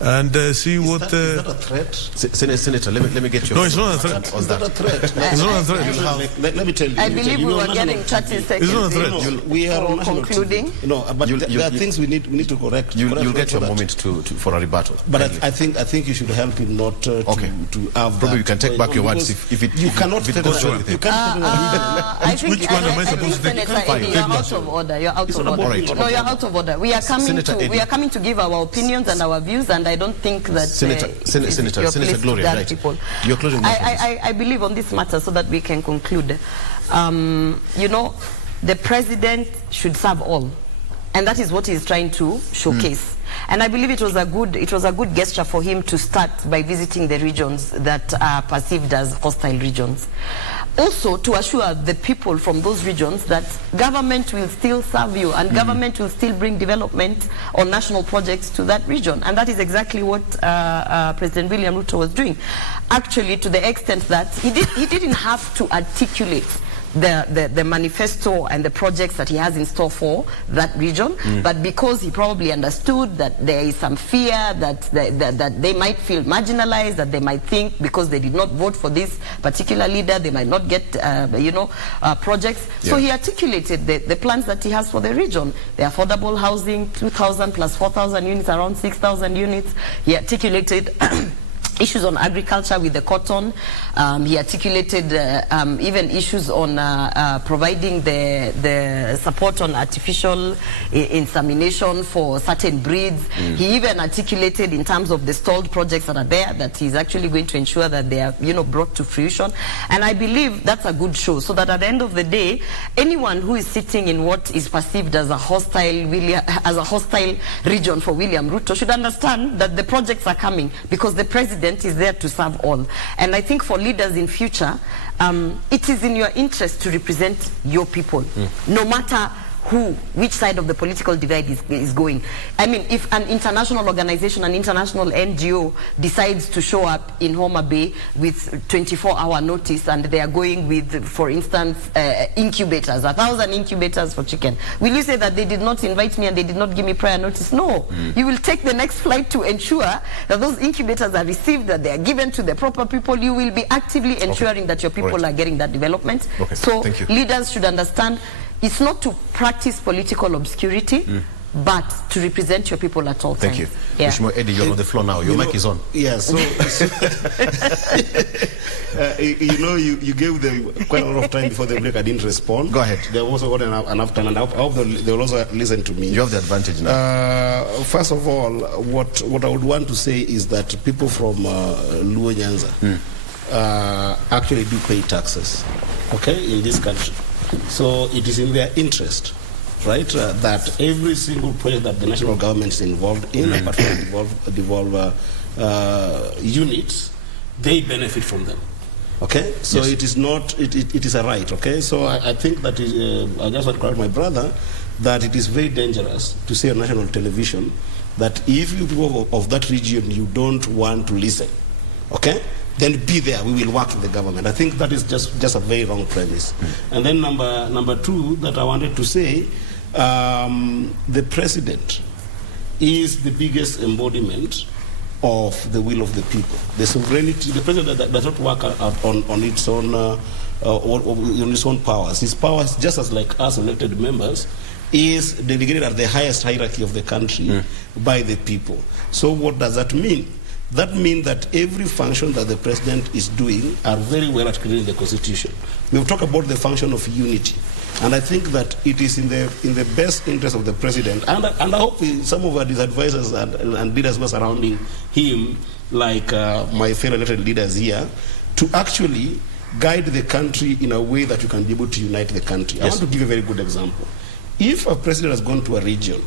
and see what. Is that a threat? Senator, let me get your. No, it's not a threat. Is that a threat? It's not a threat. Let me tell you. I believe we were getting 30 seconds. It's not a threat. We are concluding. But there are things we need to correct. You'll get your moment for a rebuttal. But I think you should help him not to have. Probably you can take back your words if it. You cannot take goes well. You can't. Which one am I supposed to take? You're out of order. You're out of order. No, you're out of order. We are coming to give our opinions and our views, and I don't think that Senator Gloria, people. You're closing. I believe on this matter so that we can conclude. The president should serve all, and that is what he's trying to showcase. And I believe it was a good gesture for him to start by visiting the regions that are perceived as hostile regions. Also, to assure the people from those regions that government will still serve you, and government will still bring development or national projects to that region. And that is exactly what President William Ruto was doing. Actually, to the extent that he didn't have to articulate the manifesto and the projects that he has in store for that region, but because he probably understood that there is some fear that they might feel marginalized, that they might think because they did not vote for this particular leader, they might not get projects. Yeah. So he articulated the plans that he has for the region. The affordable housing, 2,000 plus 4,000 units, around 6,000 units. He articulated issues on agriculture with the cotton. He articulated even issues on providing the support on artificial insemination for certain breeds. He even articulated in terms of the stalled projects that are there that he's actually going to ensure that they are brought to fruition. And I believe that's a good show, so that at the end of the day, anyone who is sitting in what is perceived as a hostile region for William Ruto should understand that the projects are coming because the president is there to serve all. And I think for leaders in future, it is in your interest to represent your people, no matter which side of the political divide is going. I mean, if an international organization, an international NGO decides to show up in Homa Bay with 24-hour notice and they are going with, for instance, incubators, 1,000 incubators for chicken, will you say that they did not invite me and they did not give me prior notice? No. You will take the next flight to ensure that those incubators are received, that they are given to the proper people. You will be actively ensuring that your people are getting that development. So leaders should understand it's not to practice political obscurity, but to represent your people at all times. Thank you. Yeah. Mheshimiwa Eddie, you're on the floor now. Your mic is on. Yeah, so you gave them quite a lot of time before the break. I didn't respond. Go ahead. They also got enough time, and I hope they'll also listen to me. You have the advantage now. First of all, what I would want to say is that people from Luo Nyanza actually do pay taxes, okay, in this country. So it is in their interest, right, that every single project that the national government is involved in, apart from devolve units, they benefit from them. Okay, so Yes. it is not. It is a right. Okay, so I think that I just want to correct my brother that it is very dangerous to say on national television that if you people of that region you don't want to listen, okay, then be there. We will work in the government. I think that is just a very wrong premise. And then number two that I wanted to say, the president is the biggest embodiment of the will of the people. The sovereignty, the president does not work on its own on its own powers. His powers, just as like us elected members, is delegated at the highest hierarchy of the country by the people. So what does that mean? That means that every function that the president is doing are very well articulated in the Constitution. We've talked about the function of unity, and I think that it is in the best interest of the president, and I hope some of his advisors and leaders who are surrounding him, like my fellow elected leaders here, to actually guide the country in a way that you can be able to unite the country. Yes. I want to give a very good example. If a president has gone to a region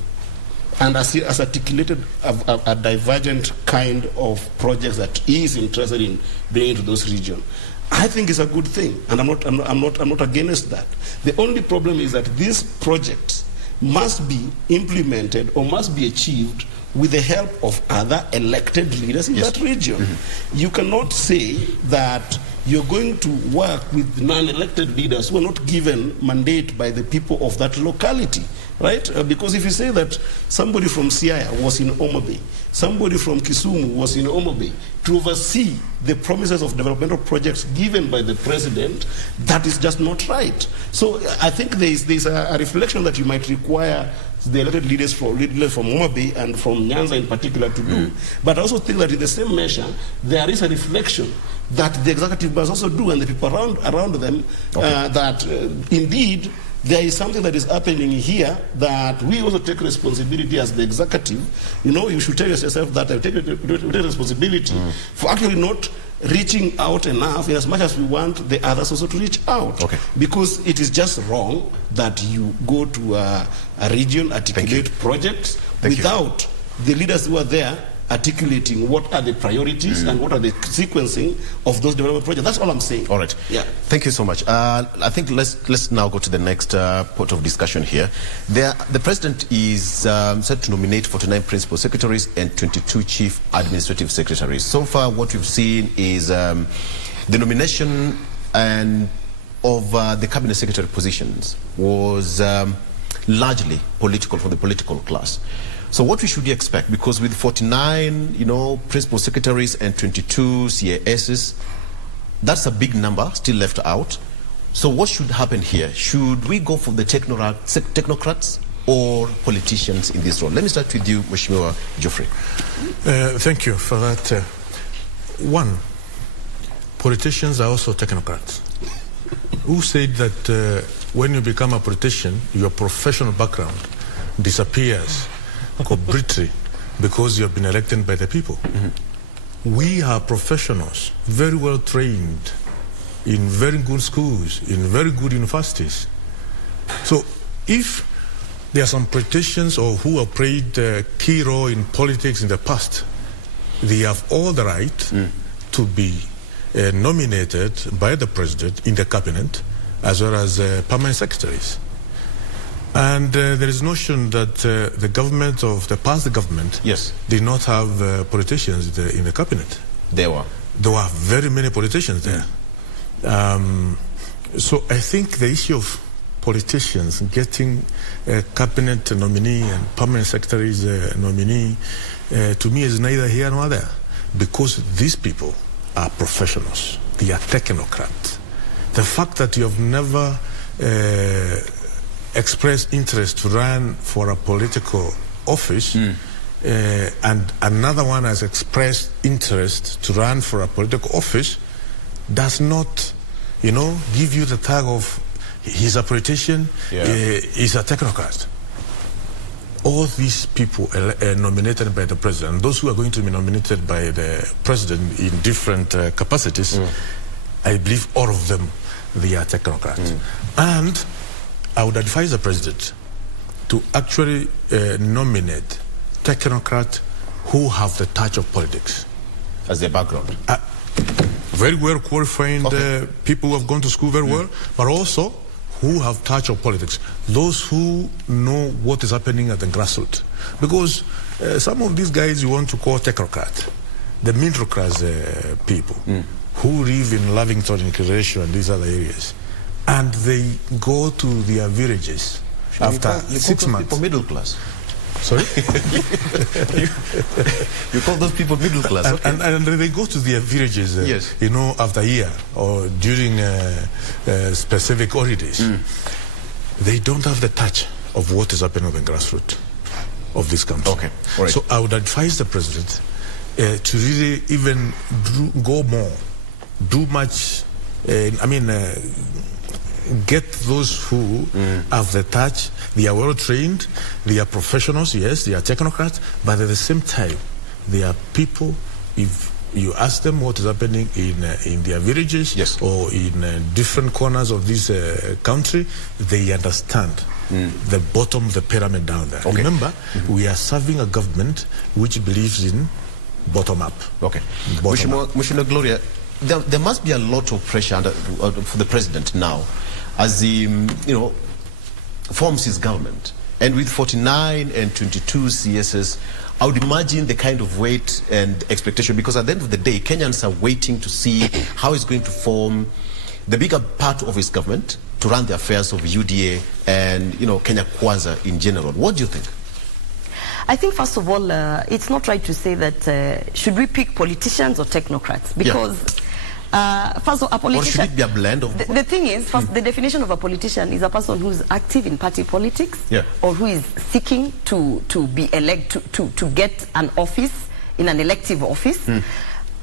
and has articulated a divergent kind of projects that he is interested in bringing to those regions, I think it's a good thing, and I'm not against that. The only problem is that these projects must be implemented or must be achieved with the help of other elected leaders in that region. You cannot say that you're going to work with non-elected leaders who are not given mandate by the people of that locality, right? Because if you say that somebody from Siaya was in Omobe, somebody from Kisumu was in Omobe, to oversee the promises of developmental projects given by the president, that is just not right. So I think there's a reflection that you might require the elected leaders from Omobe and from Nyanza in particular to do. But I also think that in the same measure, there is a reflection that the executive must also do, and the people around them, that indeed there is something that is happening here that we also take responsibility as the executive. You know, you should tell yourself that I take responsibility for actually not reaching out enough in as much as we want the others also to reach out. Because it is just wrong that you go to a region, articulate projects without the leaders who are there articulating what are the priorities and what are the sequencing of those development projects. That's all I'm saying. All right. Yeah. Thank you so much. I think let's now go to the next part of discussion here. The president is set to nominate 49 principal secretaries and 22 chief administrative secretaries. So far, what we've seen is the nomination of the cabinet secretary positions was largely political, from the political class. So what we should expect, because with 49, principal secretaries and 22 CASs, that's a big number still left out. So what should happen here? Should we go for the technocrats or politicians in this role? Let me start with you, Mheshimiwa Geoffrey. Thank you for that. One, politicians are also technocrats. Who said that when you become a politician, your professional background disappears completely because you have been elected by the people? We are professionals, very well trained, in very good schools, in very good universities. So if there are some politicians or who have played a key role in politics in the past, they have all the right to be nominated by the president in the cabinet as well as permanent secretaries. And there is notion that the government of the past government did not have politicians in the cabinet. There were very many politicians there. So I think the issue of politicians getting a cabinet nominee and permanent secretaries nominee to me is neither here nor there, because these people are professionals. They are technocrats. The fact that you have never expressed interest to run for a political office, and another one has expressed interest to run for a political office, does not, give you the tag of he's a politician, he's a technocrat. All these people nominated by the president, those who are going to be nominated by the president in different capacities, I believe all of them, they are technocrats. And I would advise the president to actually nominate technocrats who have the touch of politics. As their background? Very well qualified people who have gone to school very well, but also who have touch of politics. Those who know what is happening at the grassroots. Because some of these guys you want to call technocrats, the middle class people, who live in Lavington, in Croatia, and these other areas, and they go to their villages after 6 months. People middle class. Sorry? You call those people middle class, okay. And they go to their villages, after a year or during specific holidays. They don't have the touch of what is happening on the grassroots of this country. Okay. All right. So I would advise the president to really even go more, do much, get those who have the touch. They are well trained, they are professionals, yes, they are technocrats, but at the same time, they are people, if you ask them what is happening in their villages or in different corners of this country, they understand the bottom of the pyramid down there. Okay. Remember, we are serving a government which believes in bottom up. Okay. Mheshimiwa Gloria, there must be a lot of pressure for the president now as he, forms his government. And with 49 and 22 CSs, I would imagine the kind of weight and expectation, because at the end of the day, Kenyans are waiting to see how he's going to form the bigger part of his government to run the affairs of UDA and, Kenya Kwanza in general. What do you think? I think, first of all, it's not right to say that should we pick politicians or technocrats? Because first of all, a politician... Or should it be a blend of... The thing is, first, the definition of a politician is a person who's active in party politics or who is seeking to be elected, to get an office, in an elective office.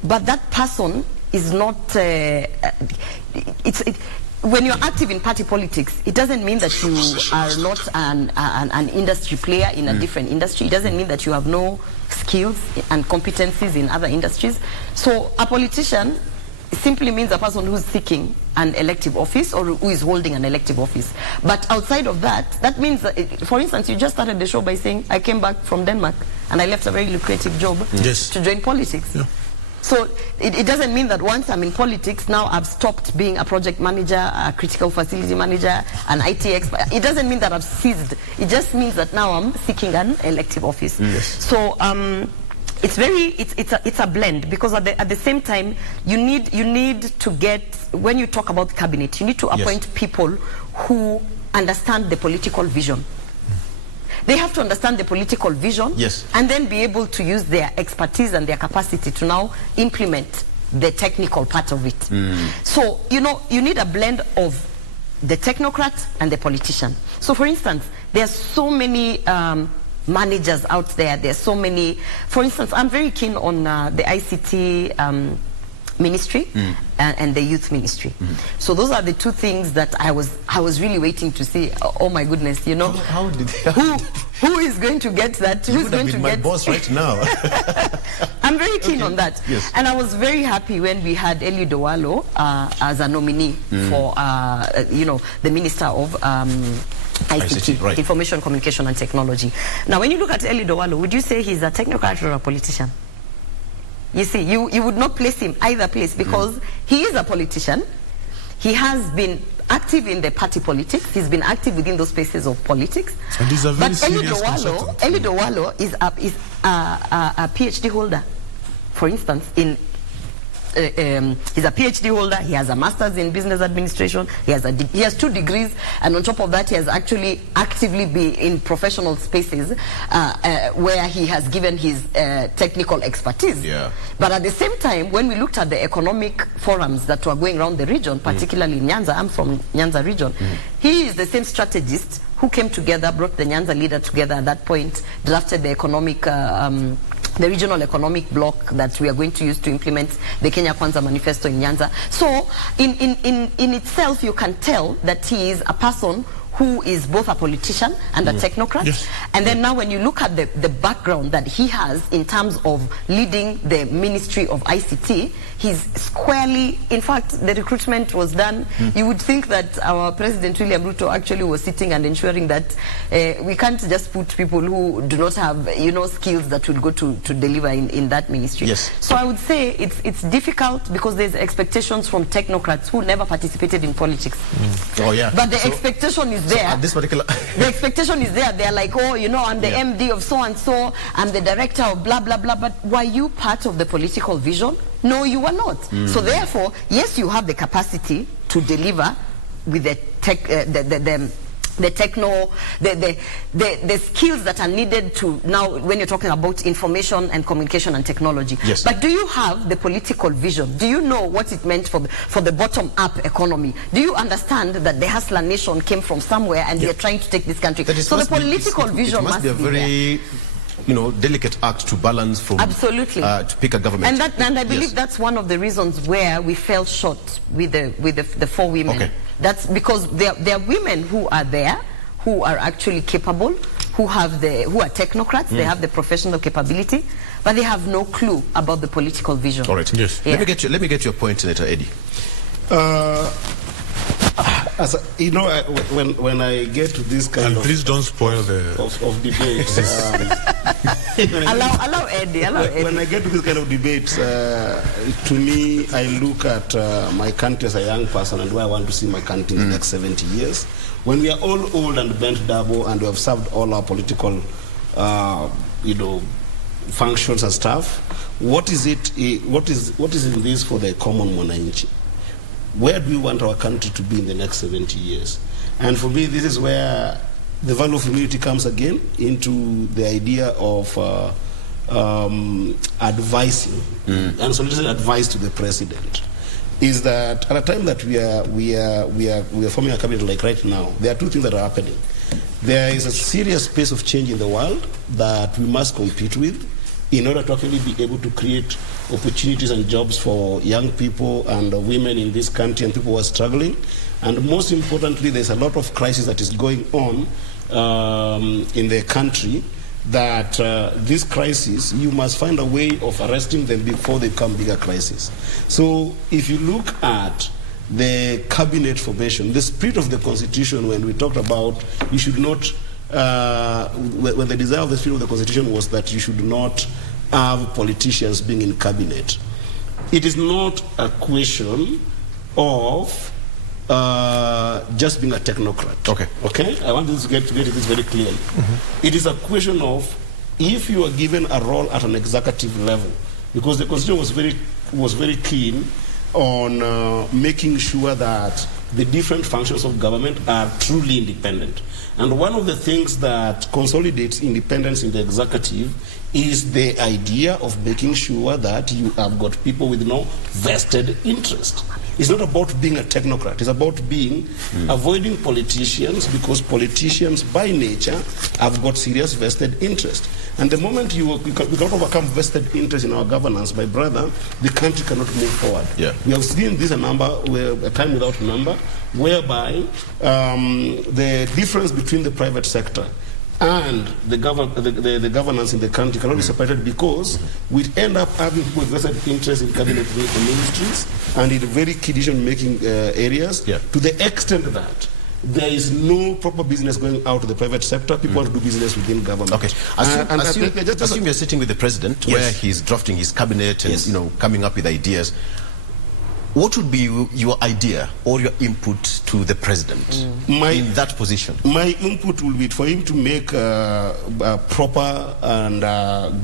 But that person is not... when you're active in party politics, it doesn't mean that you are not an industry player in a different industry. It doesn't mean that you have no skills and competencies in other industries. So a politician simply means a person who's seeking an elective office or who is holding an elective office. But outside of that, that means, for instance, you just started the show by saying, I came back from Denmark and I left a very lucrative job to join politics. Yeah. So it doesn't mean that once I'm in politics, now I've stopped being a project manager, a critical facility manager, an IT expert. It doesn't mean that I've ceased. It just means that now I'm seeking an elective office. So it's a blend, because at the same time you need to get, when you talk about cabinet, you need to appoint people who understand the political vision. They have to understand the political vision and then be able to use their expertise and their capacity to now implement the technical part of it. So, you need a blend of the technocrat and the politician. So, for instance, there are so many managers out there. There are so many. For instance, I'm very keen on the ICT ministry and the youth ministry. So those are the two things that I was really waiting to see. Oh my goodness, how did they who is going to get that? Who's going to get my boss right now? I'm very keen on that. And I was very happy when we had Eli Dowalo as a nominee for the Minister of ICT, Information, Communication and Technology. Now, when you look at Eli Dowalo, would you say he's a technocrat or a politician? You see, you would not place him either place, because he is a politician. He has been active in the party politics. He's been active within those spaces of politics. And he's a very serious consultant. Eli Dowalo is a PhD holder, for instance, in he's a PhD holder. He has a master's in business administration. He has 2 degrees, and on top of that, he has actually actively been in professional spaces where he has given his technical expertise. Yeah. But at the same time, when we looked at the economic forums that were going around the region, particularly in Nyanza, I'm from Nyanza region, he is the same strategist who came together, brought the Nyanza leader together at that point, drafted the economic, the regional economic bloc that we are going to use to implement the Kenya Kwanza manifesto in Nyanza. So in itself, you can tell that he is a person who is both a politician and a technocrat. Yes. And then now when you look at the background that he has in terms of leading the Ministry of ICT, he's squarely, in fact, the recruitment was done. You would think that our President William Ruto actually was sitting and ensuring that we can't just put people who do not have, skills that will go to deliver in that ministry. Yes. So I would say it's difficult because there's expectations from technocrats who never participated in politics. Oh, yeah. But the expectation is there. At this particular the expectation is there. They're like, oh, I'm the MD of so and so, I'm the director of blah blah blah. But were you part of the political vision? No, you were not. So therefore, yes, you have the capacity to deliver with the tech, the skills that are needed to now when you're talking about information and communication and technology. Yes. But do you have the political vision? Do you know what it meant for the bottom-up economy? Do you understand that the Hustler Nation came from somewhere and they're trying to take this country? So the political vision must be a very delicate act to balance from absolutely to pick a government. And I believe that's one of the reasons where we fell short with the 4 women. Okay. That's because there are women who are there, who are actually capable, who are technocrats, they have the professional capability, but they have no clue about the political vision. All right. Yes. Yeah. Let me get your point, Senator Eddie. When I get to this kind please don't spoil of debates. Allow Eddie. When I get to this kind of debates, to me, I look at my country as a young person and where I want to see my country in the next 70 years. When we are all old and bent double and we have served all our political, functions and stuff, what is in this for the common mwananchi? Where do we want our country to be in the next 70 years? And for me, this is where the value of humility comes again into the idea of advising and soliciting advice to the president. Is that at a time that we are forming a cabinet like right now, there are 2 things that are happening. There is a serious pace of change in the world that we must compete with in order to actually be able to create opportunities and jobs for young people and women in this country and people who are struggling. And most importantly, there's a lot of crisis that is going on in the country that this crisis, you must find a way of arresting them before they become bigger crises. So if you look at the cabinet formation, the spirit of the Constitution, when we talked about you should not when the desire of the spirit of the Constitution was that you should not have politicians being in cabinet. It is not a question of just being a technocrat. Okay? I want to get this very clearly. It is a question of if you are given a role at an executive level, because the Constitution was very keen on making sure that the different functions of government are truly independent. And one of the things that consolidates independence in the executive is the idea of making sure that you have got people with no vested interest. It's not about being a technocrat. It's about avoiding politicians, because politicians by nature have got serious vested interest. And the moment we cannot overcome vested interest in our governance, my brother, the country cannot move forward. Yeah. We have seen this a time without number, whereby the difference between the private sector and the governance in the country cannot be separated, because we end up having people with vested interest in cabinet ministries and in very key decision-making areas, to the extent that there is no proper business going out to the private sector. People want to do business within government. Okay. Assume you're sitting with the president, where he's drafting his cabinet and coming up with ideas. What would be your idea or your input to the president in that position? My input will be for him to make proper and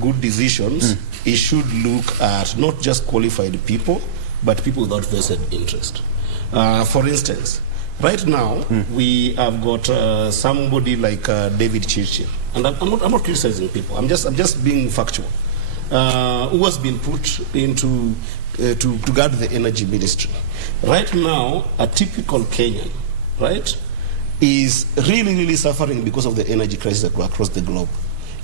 good decisions. He should look at not just qualified people, but people without vested interest. For instance, right now, we have got somebody like David Churchill, and I'm not criticizing people. I'm just being factual. Who has been put into to guard the energy ministry. Right now, a typical Kenyan, right, is really suffering because of the energy crisis across the globe.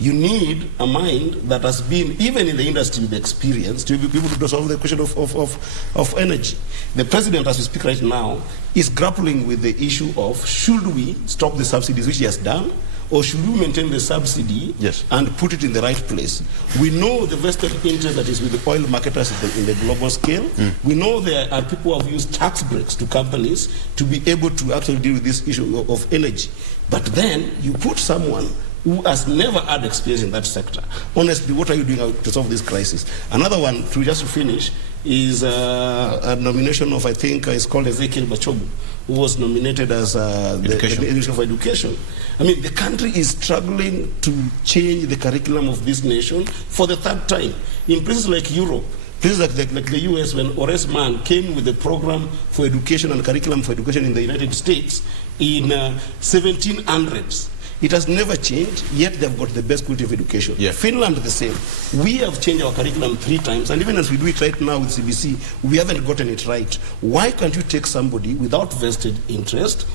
You need a mind that has been, even in the industry with experience, to be able to solve the question of energy. The president, as we speak right now, is grappling with the issue of should we stop the subsidies, which he has done, or should we maintain the subsidy and put it in the right place? We know the vested interest that is with the oil marketers in the global scale. We know there are people who have used tax breaks to companies to be able to actually deal with this issue of energy. But then you put someone who has never had experience in that sector. Honestly, what are you doing to solve this crisis? Another one, just to finish, is a nomination of, I think, it's called Ezekiel Bachogu, who was nominated as the Minister of Education. I mean, the country is struggling to change the curriculum of this nation for the third time. In places like Europe, places like the US, when Horace Mann came with a program for education and curriculum for education in the United States in 1700s, it has never changed, yet they've got the best quality of education. Finland, the same. We have changed our curriculum 3 times, and even as we do it right now with CBC, we haven't gotten it right. Why can't you take somebody without vested interest?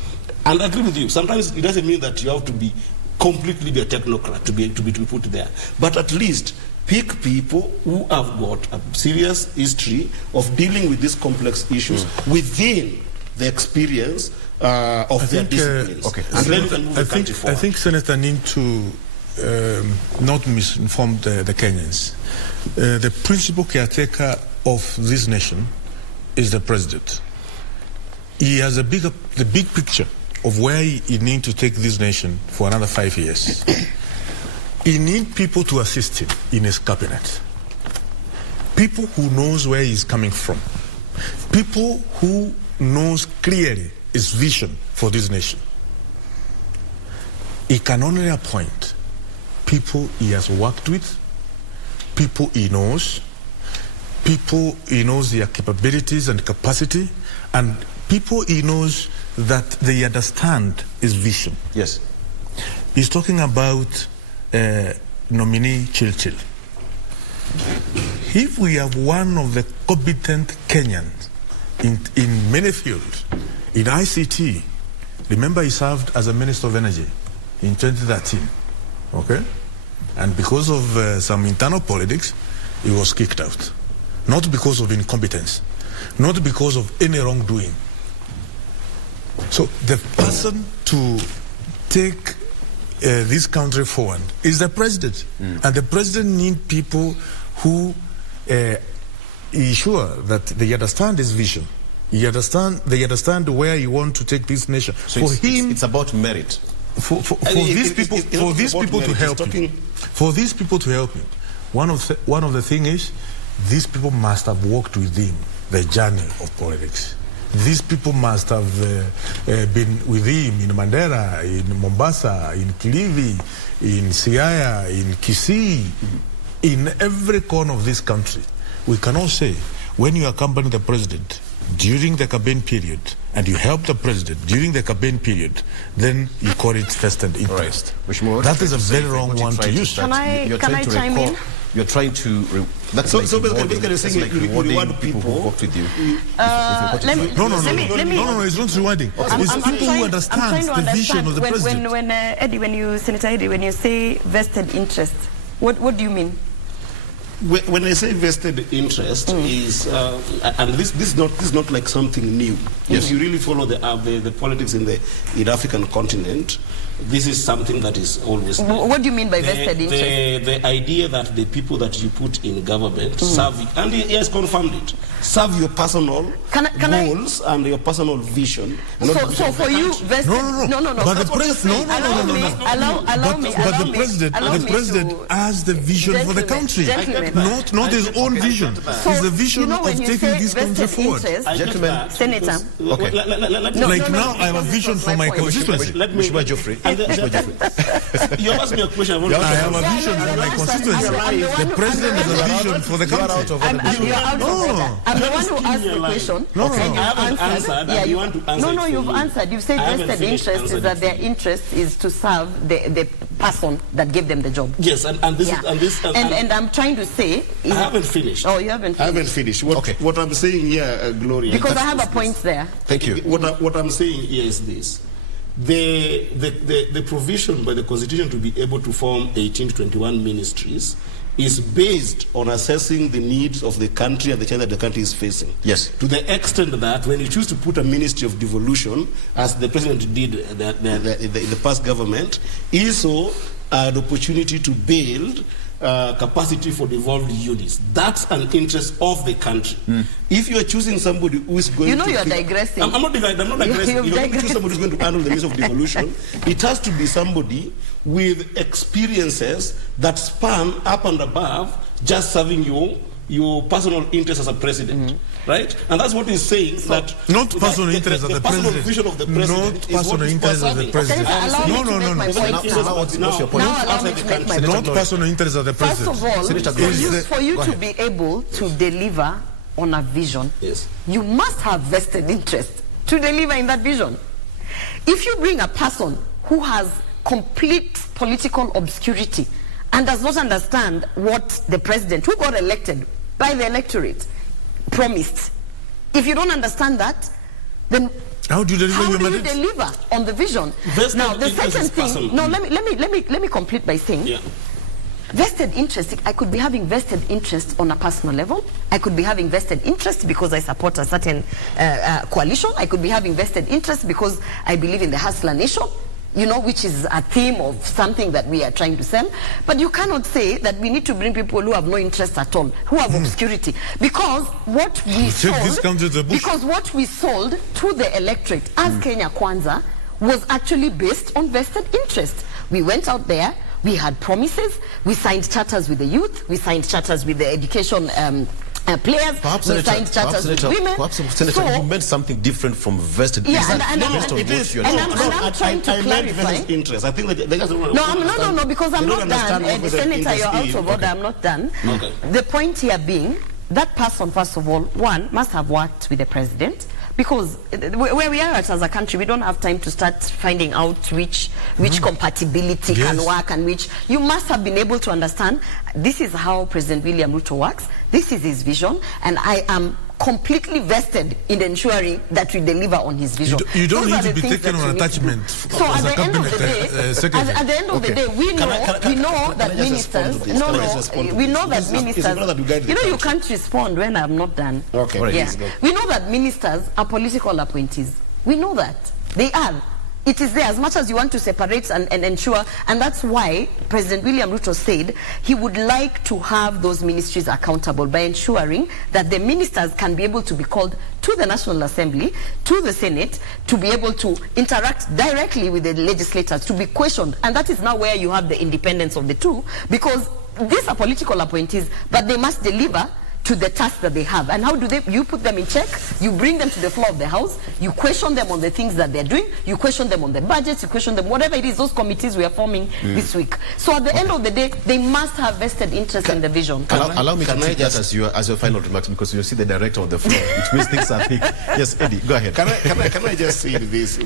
And I agree with you. Sometimes it doesn't mean that you have to be completely be a technocrat to be put there. But at least pick people who have got a serious history of dealing with these complex issues within the experience of their disciplines. And then you can move the country forward. I think Senator need to not misinform the Kenyans. The principal caretaker of this nation is the president. He has the big picture of where he needs to take this nation for another 5 years. He needs people to assist him in his cabinet. People who knows where he's coming from. People who knows clearly his vision for this nation. He can only appoint people he has worked with, people he knows their capabilities and capacity, and people he knows that they understand his vision. Yes. He's talking about nominee Churchill. If we have one of the competent Kenyans in many fields, in ICT, remember he served as a Minister of Energy in 2013, okay? And because of some internal politics, he was kicked out. Not because of incompetence, not because of any wrongdoing. So the person to take this country forward is the president. And the president needs people who ensure that they understand his vision. They understand where you want to take this nation. So it's about merit. For these people to help him. One of the things is these people must have walked with him the journey of politics. These people must have been with him in Mandera, in Mombasa, in Kilifi, in Siaya, in Kisii, in every corner of this country. We cannot say when you accompany the president during the campaign period and you help the president during the campaign period, then you call it vested interest. Right. That is a very wrong one to use. Can I chime in? You're trying to... So basically you're saying you reward people who worked with you. No, it's not rewarding. It's people who understand the vision of the president. Senator Eddie, when you say vested interest, what do you mean? When I say vested interest is, and this is not like something new. If you really follow the politics in the African continent, this is something that is always there. What do you mean by vested interest? The idea that the people that you put in government serve, and he has confirmed it, serve your personal goals and your personal vision. So for you, vested... No. But the president, the president has the vision for the country, not his own vision. It's the vision of taking this country forward. Gentlemen, Senator. Okay. Like now, I have a vision for my constituency. Let me, Geoffrey. You asked me a question. I have a vision for my constituency. The president has a vision for the country. I'm the one who asked the question. I haven't answered. You want to answer? No, you've answered. You've said vested interest is that their interest is to serve the person that gave them the job. Yes, and I'm trying to say... I haven't finished. Oh, you haven't finished. I haven't finished. What I'm saying here, Gloria... Because I have a point there. Thank you. What I'm saying here is this. The provision by the Constitution to be able to form 18 to 21 ministries is based on assessing the needs of the country and the challenge that the country is facing. Yes. To the extent that when you choose to put a ministry of devolution, as the president did in the past government, is also an opportunity to build capacity for devolved units. That's an interest of the country. If you are choosing somebody who is going to... You are digressing. I'm not digressing. You don't choose somebody who's going to handle the needs of devolution. It has to be somebody with experiences that span up and above just serving your personal interest as a president. Right? And that's what he's saying, that... Not personal interest as the president. Personal vision of the president. Not personal interest as the president. No. Not personal interest as the president. First of all, for you to be able to deliver on a vision, you must have vested interest to deliver in that vision. If you bring a person who has complete political obscurity and does not understand what the president, who got elected by the electorate, promised, if you don't understand that, then how do you deliver on the vision? Now, the second thing, let me complete by saying, vested interest, I could be having vested interest on a personal level. I could be having vested interest because I support a certain coalition. I could be having vested interest because I believe in the hustler nation, which is a theme of something that we are trying to sell. But you cannot say that we need to bring people who have no interest at all, who have obscurity. Because what we sold to the electorate as Kenya Kwanza was actually based on vested interest. We went out there, we had promises, we signed charters with the youth, we signed charters with the education players, perhaps, we signed charters with women. Senator, you meant something different from vested interest. I'm trying to clarify. Interest. I think that no, because I'm not done. Senator, you're out of order. I'm not done. The point here being, that person, first of all, one, must have worked with the president. Because where we are at as a country, we don't have time to start finding out which compatibility can work and which... You must have been able to understand, this is how President William Ruto works, this is his vision, and I am completely vested in ensuring that we deliver on his vision. You don't need to be taken on attachment. So at the end of the day, at the end of the day, we know that ministers... We know that ministers... You can't respond when I'm not done. We know that ministers are political appointees. We know that. They are. It is there as much as you want to separate and ensure, and that's why President William Ruto said he would like to have those ministries accountable by ensuring that the ministers can be able to be called to the National Assembly, to the Senate, to be able to interact directly with the legislators, to be questioned. And that is now where you have the independence of the two, because these are political appointees, but they must deliver to the task that they have. And how do you put them in check? You bring them to the floor of the House, you question them on the things that they're doing, you question them on the budgets, you question them, whatever it is, those committees we are forming this week. So at the end of the day, they must have vested interest in the vision. Allow me to take that as your final remarks, because you see the director on the floor, which means things are thick. Yes, Eddie, go ahead. Can I just say this,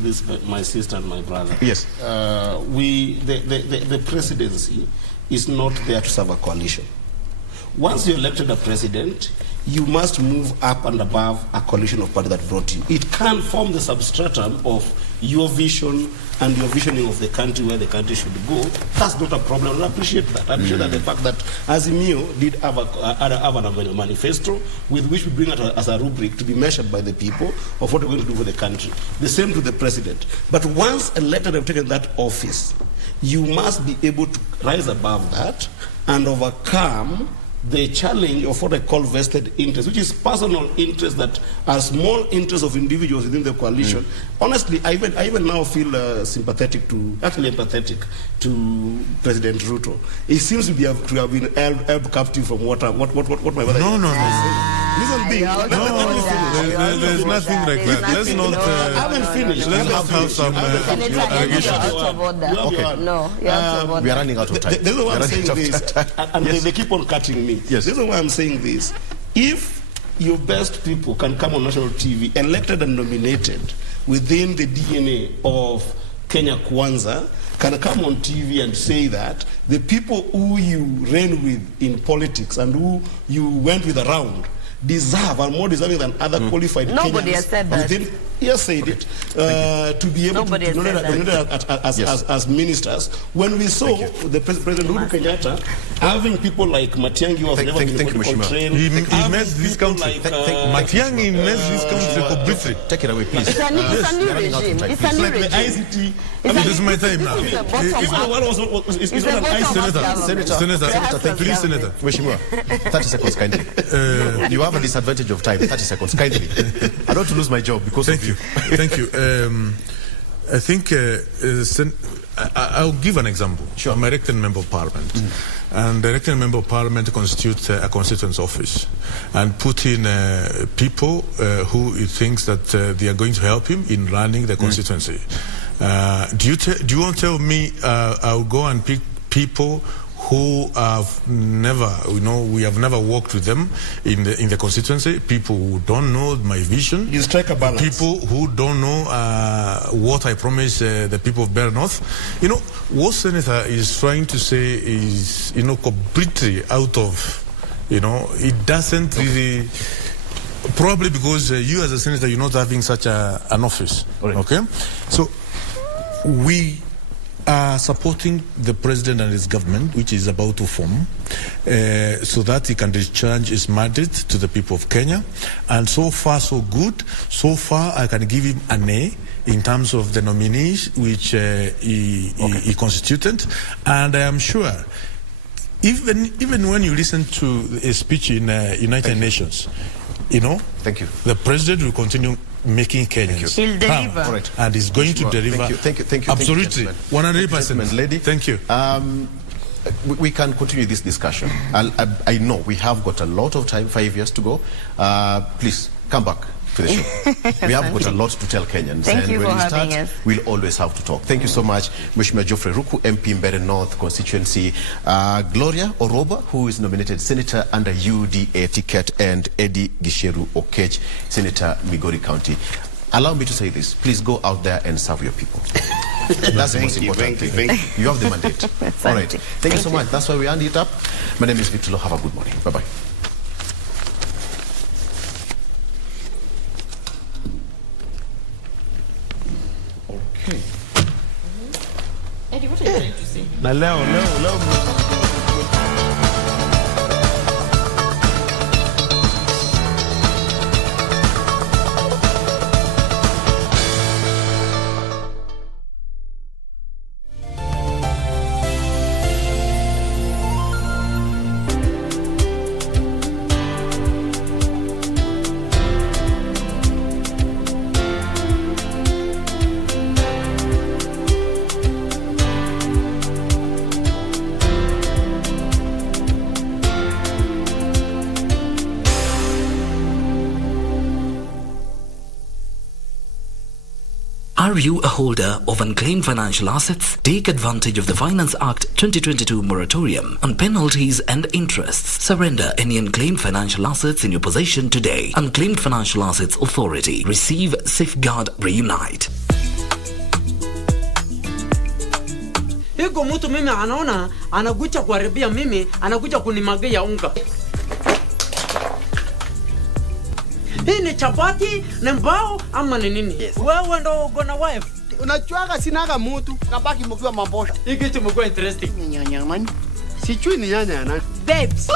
my sister and my brother? Yes. The presidency is not there to serve a coalition. Once you're elected a president, you must move up and above a coalition of parties that brought you. It can form the substratum of your vision and your visioning of the country, where the country should go. That's not a problem. I appreciate that. I appreciate that the fact that Azimio did have a manifesto with which we bring it as a rubric to be measured by the people of what we're going to do for the country. The same to the president. But once elected and taken that office, you must be able to rise above that and overcome the challenge of what I call vested interest, which is personal interest that are small interests of individuals within the coalition. Honestly, I even now feel empathetic to President Ruto. He seems to have been held captive from what my brother Reason being, there's nothing like that. Let's not. I haven't finished. Let's not have some allegations. No, you have to we are running out of time. This is why I'm saying this, and they keep on cutting me. Yes. This is why I'm saying this. If your best people can come on national TV, elected and nominated within the DNA of Kenya Kwanza, can come on TV and say that the people who you ran with in politics and who you went with around are more deserving than other qualified Nobody Kenyans has said that. He has said it. To be able to be nominated as ministers. When we saw the President Uhuru Kenyatta having people like Matiang'i who have never been political trained. He messed this country. Matiang'i messed this country completely. Take it away, please. It's a new regime. It's a new regime. This is my time now. Senator, please, Senator. Mheshimiwa, 30 seconds, kindly. You have a disadvantage of time. 30 seconds, kindly. I don't want to lose my job because of you. Thank you. I think I'll give an example. Sure. I'm a elected member of parliament. And the elected member of parliament constitutes a constituents office and put in people who he thinks that they are going to help him in running the constituency. Do you want to tell me I'll go and pick people who have never, we have never worked with them in the constituency, people who don't know my vision, you strike a balance. People who don't know what I promised the people of Bear North. What Senator is trying to say is, completely out of, it doesn't really, probably because you as a senator, you're not having such an office, okay? So, we are supporting the president and his government, which is about to form, so that he can discharge his mandate to the people of Kenya. And so far, so good. So far, I can give him an A in terms of the nominees which he constituted. And I am sure, even when you listen to a speech in United Nations, Thank you. The president will continue making Kenyans. He'll deliver. All right. And he's going to deliver. Thank you. Absolutely. 100%. Lady. Thank you. We can continue this discussion. I know we have got a lot of time, 5 years to go. Please, come back to the show. We have got a lot to tell Kenyans. Thank you for having us. We'll always have to talk. Thank you so much, Mheshimiwa Geoffrey Ruku, MP Mbeere North constituency, Gloria Oroba, who is nominated Senator under UDA ticket, and Eddie Gisheru Okech, Senator Migori County. Allow me to say this. Please go out there and serve your people. That's the most important thing. You have the mandate. All right. Thank you so much. That's why we end it up. My name is Victor Lo. Have a good morning. Bye-bye. Okay. Eddie, what are you trying to say? Now, Are you a holder of unclaimed financial assets? Take advantage of the Finance Act 2022 moratorium on penalties and interests. Surrender any unclaimed financial assets in your possession today. Unclaimed Financial Assets Authority. Receive, safeguard, reunite. Hiko mtu mimi anaona anakuja kuharibia mimi, anakuja kunimagia unga. Hii ni chapati, ni mbao ama ni nini? Wewe ndo uko na wife. Unachuaga sinaga mtu, kabaki mkiwa mambosha. Hiki kitu mko interesting. Ni nyanya man. Sijui ni nyanya na. Babes.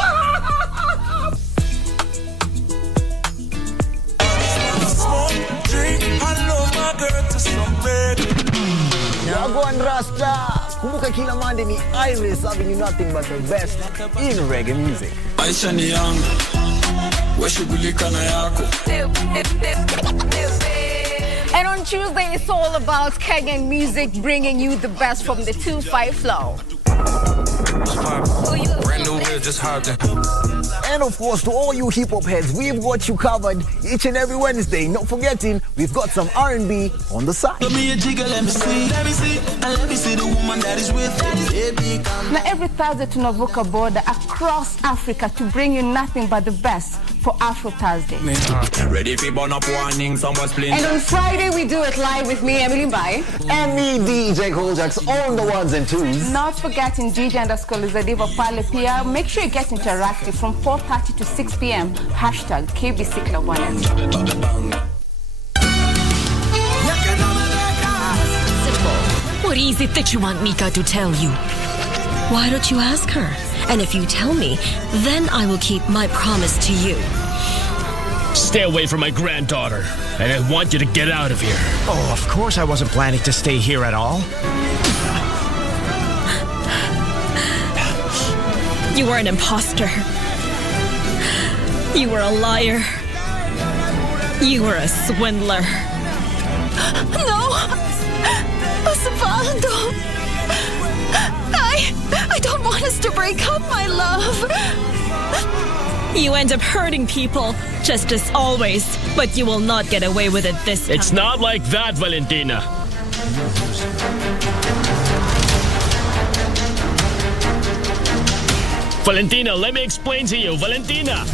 Wagwan Rasta. Kumbuka kila Monday ni Iris serving you nothing but the best in reggae music. maisha ni yangu, weshughulika na yako. And on Tuesday, it's all about Kenyan music, bringing you the best from the 2-5 flow. Brand new wheel, just hopped in. And of course, to all you hip-hop heads, we've got you covered each and every Wednesday. Not forgetting, we've got some R&B on the side. Let me see the woman that is with me. Now, every Thursday, tunavuka border across Africa to bring you nothing but the best for Afro Thursday. Ready for burn up warning, someone's playing. And on Friday, we do it live with me, Emily Mbai. And me, DJ Koljax, on the ones and twos. Not forgetting DJ_Lizadiva Pale Pia. Make sure you get interactive from 4:30 to 6 p.m. Hashtag KBC Club 1. Simple. What is it that you want Mika to tell you? Why don't you ask her? And if you tell me, then I will keep my promise to you. Stay away from my granddaughter, and I want you to get out of here. Oh, of course I wasn't planning to stay here at all. You were an imposter. You were a liar. You were a swindler. No! Osvaldo! I don't want us to break up, my love. You end up hurting people, just as always, but you will not get away with it this time. It's not like that, Valentina. Valentina, let me explain to you. Valentina!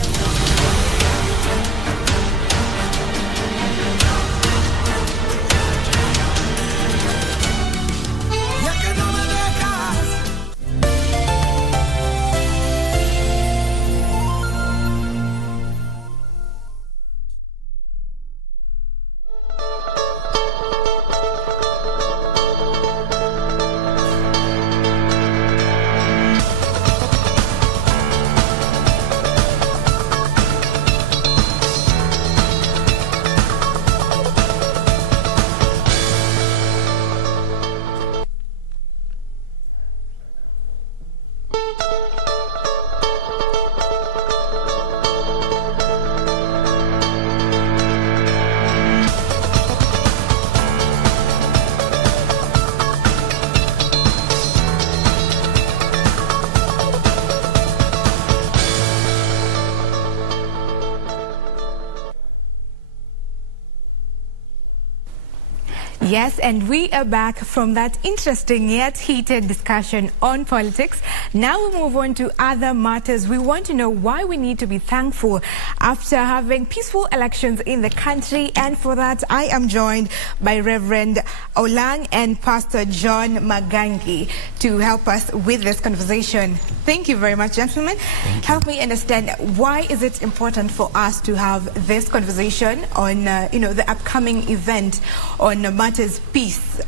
Yes, and we are back from that interesting yet heated discussion on politics. Now we move on to other matters. We want to know why we need to be thankful after having peaceful elections in the country. And for that, I am joined by Reverend Olang and Pastor John Magangi to help us with this conversation. Thank you very much, gentlemen. Help me understand, why is it important for us to have this conversation on, the upcoming event on matters peace,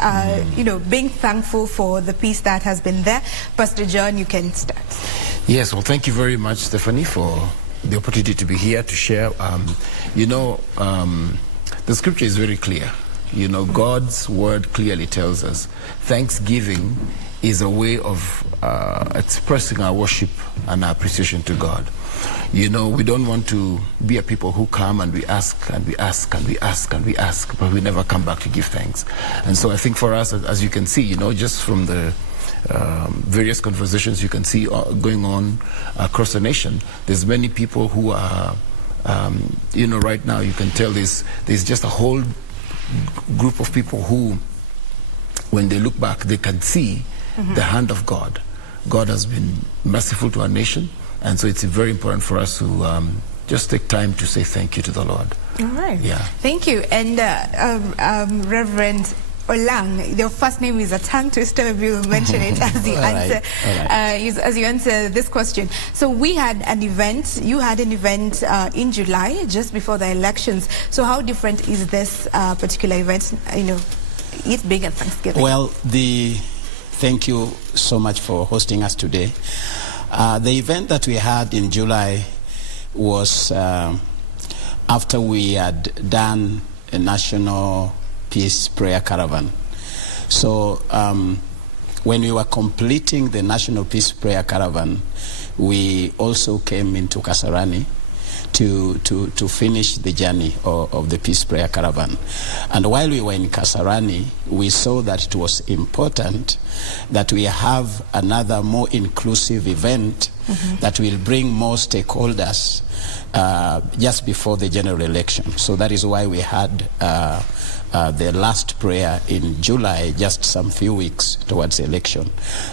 being thankful for the peace that has been there. Pastor John, you can start. Yes, well, thank you very much, Stephanie, for the opportunity to be here to share. The scripture is very clear. God's word clearly tells us thanksgiving is a way of expressing our worship and our appreciation to God. We don't want to be a people who come and we ask and we ask and we ask and we ask, but we never come back to give thanks. And so I think for us, as you can see, just from the various conversations you can see going on across the nation, there's many people who are, right now you can tell there's just a whole group of people who, when they look back, they can see the hand of God. God has been merciful to our nation. And so it's very important for us to just take time to say thank you to the Lord. All right. Yeah. Thank you. And Reverend Olang, your first name is a tongue twister. Maybe you'll mention it as you answer. As you answer this question. So we had an event. You had an event in July, just before the elections. So how different is this particular event? It being a Thanksgiving. Well, thank you so much for hosting us today. The event that we had in July was after we had done a national peace prayer caravan. So when we were completing the national peace prayer caravan, we also came into Kasarani to finish the journey of the Peace Prayer Caravan. And while we were in Kasarani, we saw that it was important that we have another more inclusive event that will bring more stakeholders just before the general election. So that is why we had the last prayer in July, just some few weeks towards the election,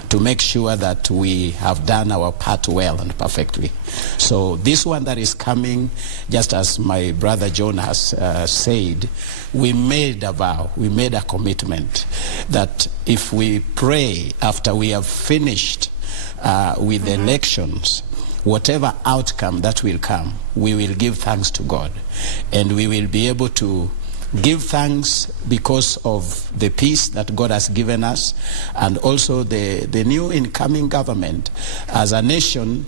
to make sure that we have done our part well and perfectly. So this one that is coming, just as my brother John has said, we made a vow, we made a commitment that if we pray after we have finished with the elections, whatever outcome that will come, we will give thanks to God. And we will be able to give thanks because of the peace that God has given us, and also the new incoming government. As a nation,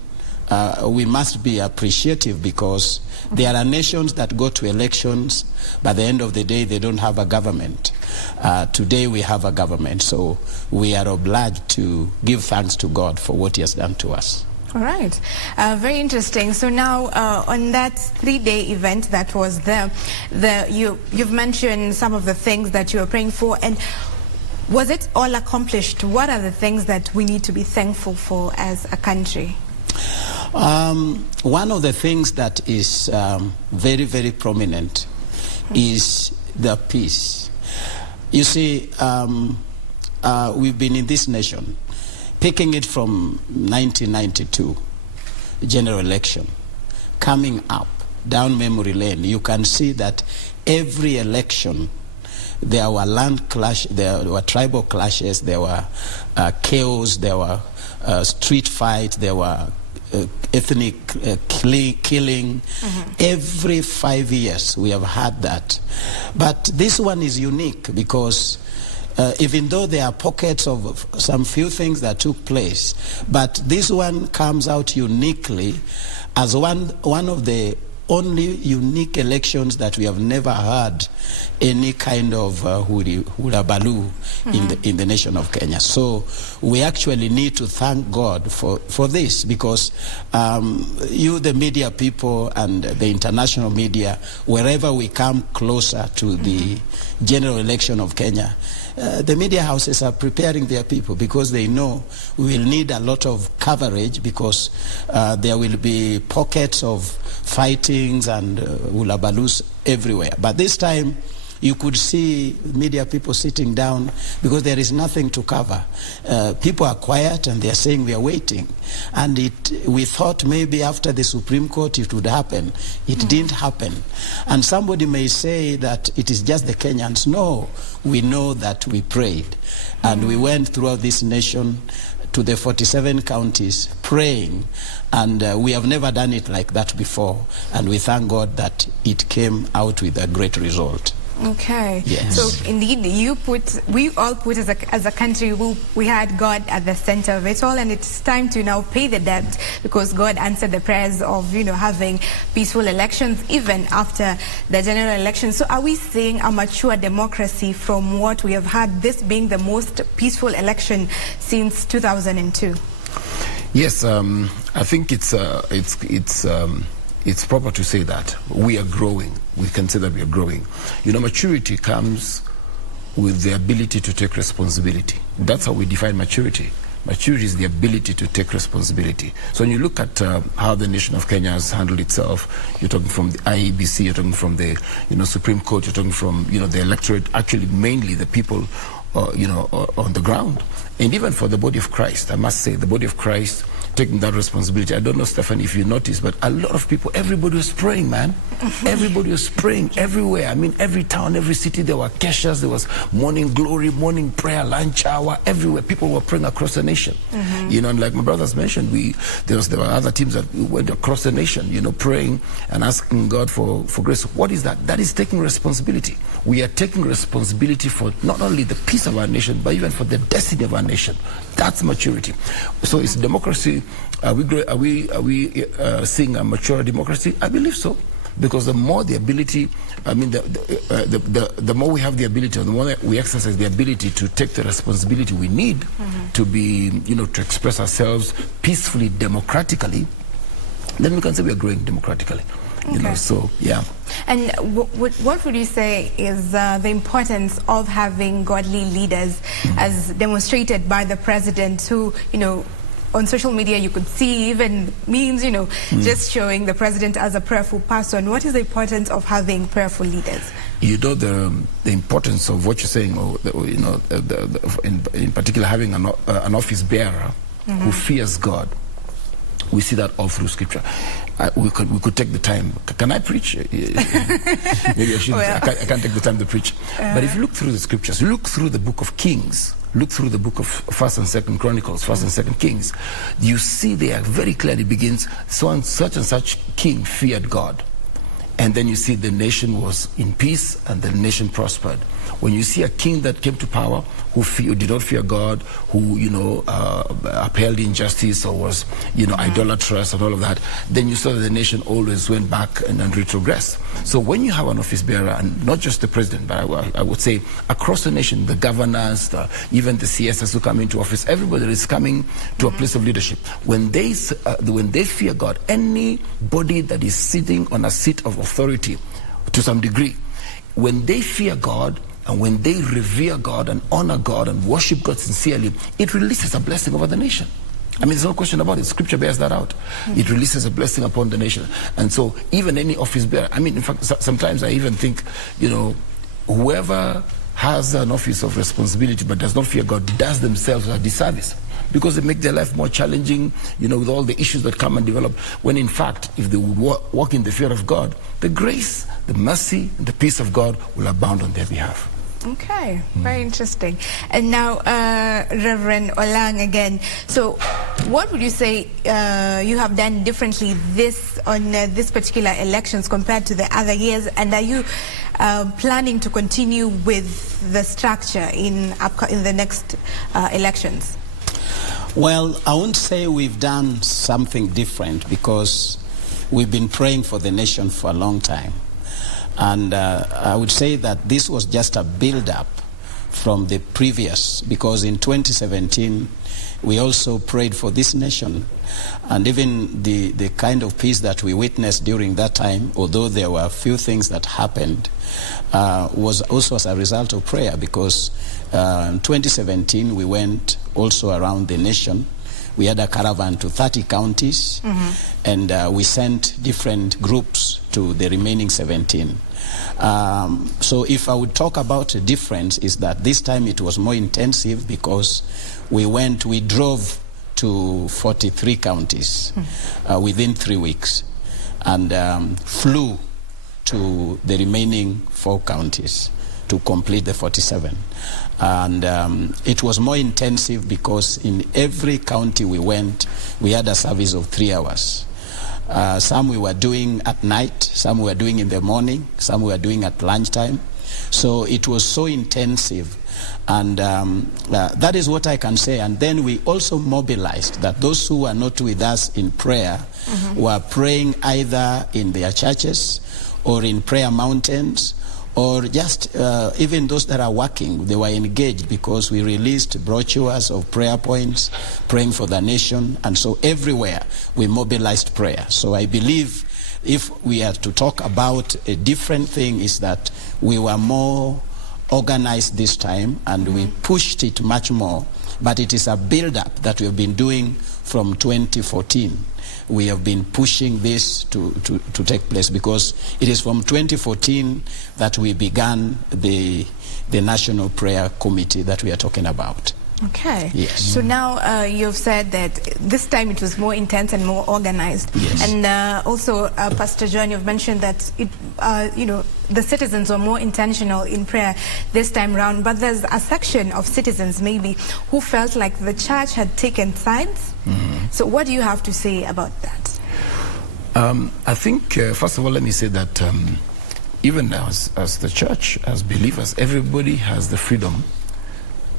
we must be appreciative, because there are nations that go to elections, by the end of the day, they don't have a government. Today we have a government, so we are obliged to give thanks to God for what He has done to us. All right. Very interesting. So now on that 3-day event that was there, you've mentioned some of the things that you were praying for, and was it all accomplished? What are the things that we need to be thankful for as a country? One of the things that is very, very prominent is the peace. You see, we've been in this nation, picking it from 1992, general election, coming up, down memory lane, you can see that every election, there were land clash, there were tribal clashes, there were chaos, there were street fights, there were ethnic killing. Every 5 years we have had that. But this one is unique because even though there are pockets of some few things that took place, but this one comes out uniquely as one of the only unique elections that we have never had any kind of hulabaloo in the nation of Kenya. So we actually need to thank God for this, because you, the media people and the international media, wherever we come closer to the general election of Kenya, the media houses are preparing their people, because they know we will need a lot of coverage, because there will be pockets of fightings and hulabalus everywhere. But this time you could see media people sitting down because there is nothing to cover. People are quiet and they are saying we are waiting. And we thought maybe after the Supreme Court it would happen. It didn't happen. And somebody may say that it is just the Kenyans. No, we know that we prayed. And we went throughout this nation to the 47 counties praying, and we have never done it like that before, and we thank God that it came out with a great result. Okay. Yes. So indeed, we all put as a country, we had God at the center of it all, and it's time to now pay the debt, because God answered the prayers of having peaceful elections even after the general election. So are we seeing a mature democracy from what we have had, this being the most peaceful election since 2002? Yes, I think it's proper to say that we are growing. We can say that we are growing. Maturity comes with the ability to take responsibility. That's how we define maturity. Maturity is the ability to take responsibility. So when you look at how the nation of Kenya has handled itself, you're talking from the IEBC, you're talking from the Supreme Court, you're talking from the electorate, actually mainly the people on the ground. And even for the body of Christ, I must say, the body of Christ taking that responsibility. I don't know, Stephanie, if you noticed, but a lot of people, everybody was praying, man. Everybody was praying everywhere. I mean, every town, every city, there were keshas, there was morning glory, morning prayer, lunch hour, everywhere. People were praying across the nation. And like my brothers mentioned, there were other teams that went across the nation, praying and asking God for grace. What is that? That is taking responsibility. We are taking responsibility for not only the peace of our nation, but even for the destiny of our nation. That's maturity. So it's democracy. Are we seeing a mature democracy? I believe so. Because the more the ability, I mean, the more we have the ability, the more we exercise the ability to take the responsibility we need to be, to express ourselves peacefully, democratically, then we can say we are growing democratically. Okay. So, yeah. And what would you say is the importance of having godly leaders, as demonstrated by the president, who, on social media you could see even memes, just showing the president as a prayerful person. What is the importance of having prayerful leaders? The importance of what you're saying, in particular having an office bearer who fears God. We see that all through Scripture. We could take the time. Can I preach? Maybe I shouldn't. Well, I can't take the time to preach. But if you look through the Scriptures, look through the book of Kings, look through the book of 1st and 2nd Chronicles, 1st and 2nd Kings, you see there very clearly begins, such and such king feared God. And then you see the nation was in peace and the nation prospered. When you see a king that came to power who did not fear God, who upheld injustice or was idolatrous and all of that, then you saw that the nation always went back and retrogressed. So when you have an office bearer, and not just the president, but I would say across the nation, the governors, even the CSS who come into office, everybody is coming to a place of leadership. When they fear God, anybody that is sitting on a seat of authority to some degree, when they fear God and when they revere God and honor God and worship God sincerely, it releases a blessing over the nation. I mean, there's no question about it. Scripture bears that out. It releases a blessing upon the nation. And so even any office bearer, I mean, in fact, sometimes I even think, whoever has an office of responsibility but does not fear God does themselves a disservice, because they make their life more challenging, with all the issues that come and develop, when in fact, if they would walk in the fear of God, the grace, the mercy, and the peace of God will abound on their behalf. Okay, very interesting. And now, Reverend Olang again. So, what would you say you have done differently on this particular elections compared to the other years? And are you planning to continue with the structure in the next elections? Well, I won't say we've done something different, because we've been praying for the nation for a long time. And I would say that this was just a build-up from the previous, because in 2017, we also prayed for this nation. And even the kind of peace that we witnessed during that time, although there were a few things that happened, was also as a result of prayer, because in 2017, we went also around the nation. We had a caravan to 30 counties, and we sent different groups to the remaining 17. So if I would talk about a difference, is that this time it was more intensive, because we drove to 43 counties within 3 weeks, and flew to the remaining 4 counties to complete the 47. And it was more intensive because in every county we went, we had a service of 3 hours. Some we were doing at night, some we were doing in the morning, some we were doing at lunchtime. So it was so intensive. And that is what I can say. And then we also mobilized that those who were not with us in prayer were praying either in their churches or in prayer mountains, or just even those that are working, they were engaged, because we released brochures of prayer points, praying for the nation. And so everywhere we mobilized prayer. So I believe if we are to talk about a different thing, is that we were more organized this time, and we pushed it much more. But it is a build-up that we have been doing from 2014. We have been pushing this to take place, because it is from 2014 that we began the National Prayer Committee that we are talking about. Okay. Yes. So now you've said that this time it was more intense and more organized. Yes. And also, Pastor John, you've mentioned that the citizens were more intentional in prayer this time round. But there's a section of citizens maybe who felt like the church had taken sides. So what do you have to say about that? I think, first of all, let me say that even as the church, as believers, everybody has the freedom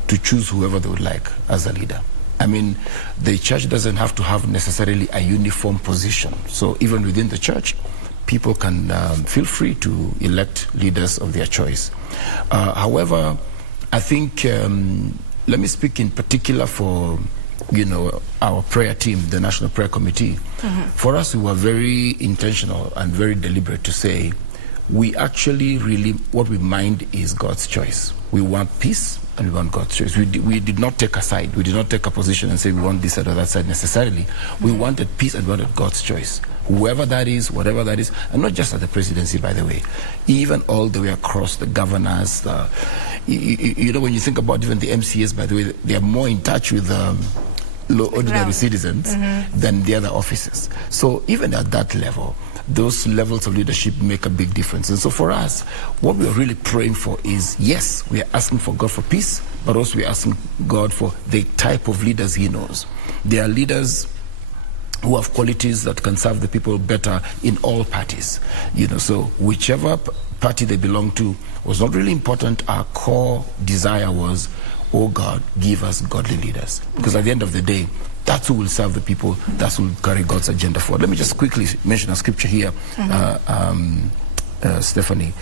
to choose whoever they would like as a leader. I mean, the church doesn't have to have necessarily a uniform position. So even within the church, people can feel free to elect leaders of their choice. However, I think, let me speak in particular for, our prayer team, the National Prayer Committee. For us, we were very intentional and very deliberate to say, we actually really, what we mind is God's choice. We want peace and we want God's choice. We did not take a side. We did not take a position and say we want this side or that side necessarily. We wanted peace and we wanted God's choice. Whoever that is, whatever that is, and not just at the presidency, by the way, even all the way across the governors. When you think about even the MCAs, by the way, they are more in touch with ordinary citizens than the other offices. So even at that level, those levels of leadership make a big difference. And so for us, what we are really praying for is, yes, we are asking for God for peace, but also we are asking God for the type of leaders He knows. There are leaders who have qualities that can serve the people better in all parties. So whichever party they belong to was not really important. Our core desire was, oh God, give us godly leaders. Because at the end of the day, that's who will serve the people, that's who will carry God's agenda forward. Let me just quickly mention a scripture here, Stephanie.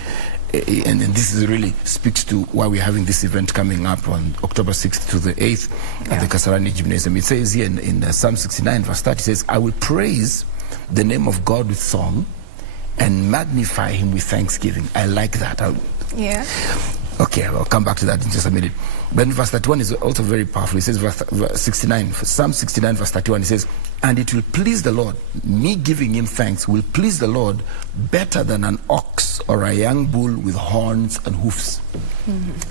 And this is really speaks to why we're having this event coming up on October 6th to the 8th at the Kasarani Gymnasium. It says here in Psalm 69 verse 30, it says, I will praise the name of God with song and magnify Him with thanksgiving. I like that. Okay, I'll come back to that in just a minute. But verse 31 is also very powerful. It says, verse 69, Psalm 69, verse 31, it says, and it will please the Lord, me giving Him thanks will please the Lord better than an ox or a young bull with horns and hoofs.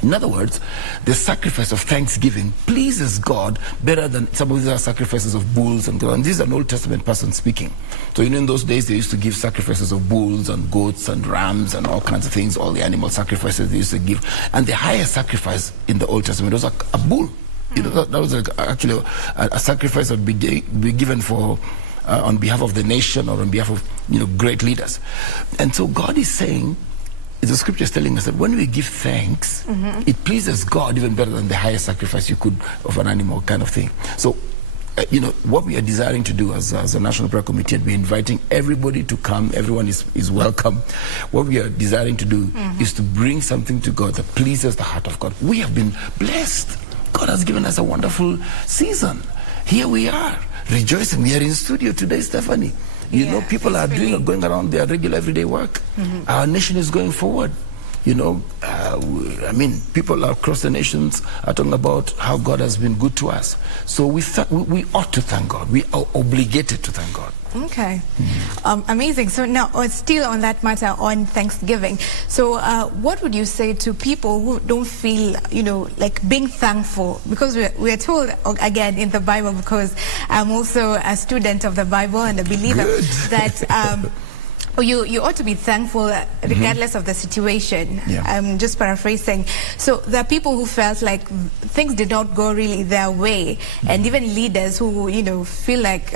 In other words, the sacrifice of thanksgiving pleases God better than some of these are sacrifices of bulls and goats. And this is an Old Testament person speaking. So in those days, they used to give sacrifices of bulls and goats and rams and all kinds of things, all the animal sacrifices they used to give. And the highest sacrifice in the Old Testament was a bull. That was actually a sacrifice that would be given for on behalf of the nation or on behalf of great leaders. And so God is saying, the scripture is telling us that when we give thanks, it pleases God even better than the highest sacrifice you could of an animal kind of thing. So, what we are desiring to do as a National Prayer Committee, and we're inviting everybody to come, everyone is welcome. What we are desiring to do is to bring something to God that pleases the heart of God. We have been blessed. God has given us a wonderful season. Here we are, rejoicing. We are in studio today, Stephanie. People are going around their regular everyday work. Our nation is going forward. People across the nations are talking about how God has been good to us. So we ought to thank God. We are obligated to thank God. Okay. Amazing. So now, still on that matter, on Thanksgiving. So what would you say to people who don't feel, like being thankful? Because we are told, again, in the Bible, because I'm also a student of the Bible and a believer, that you ought to be thankful regardless of the situation. I'm just paraphrasing. So there are people who felt like things did not go really their way, and even leaders who feel like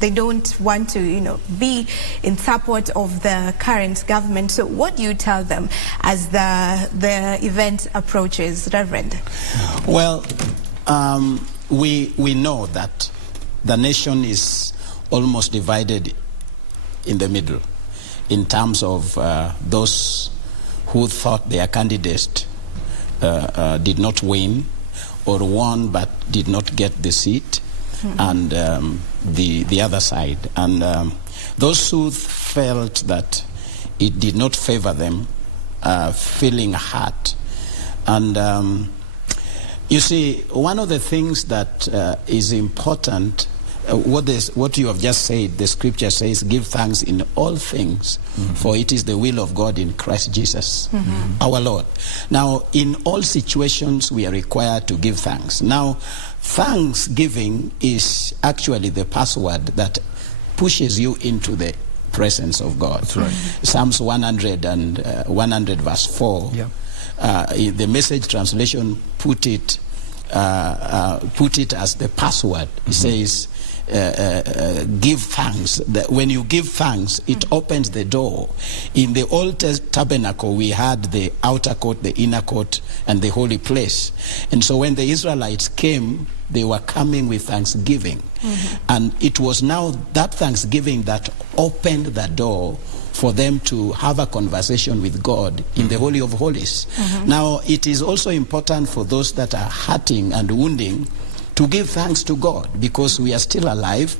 they don't want to be in support of the current government. So what do you tell them as the event approaches, Reverend? Well, we know that the nation is almost divided in the middle, in terms of those who thought their candidate did not win, or won but did not get the seat, and the other side. And those who felt that it did not favor them, feeling hurt. And you see, one of the things that is important, what you have just said, the scripture says, give thanks in all things, for it is the will of God in Christ Jesus, our Lord. Now, in all situations, we are required to give thanks. Now, thanksgiving is actually the password that pushes you into the presence of God. That's right. Psalms 100 verse 4, the Message translation put it as the password. It says, give thanks. When you give thanks, it opens the door. In the old tabernacle, we had the outer court, the inner court, and the holy place. And so when the Israelites came, they were coming with thanksgiving. And it was now that thanksgiving that opened the door for them to have a conversation with God in the Holy of Holies. Now, it is also important for those that are hurting and wounding to give thanks to God, because we are still alive.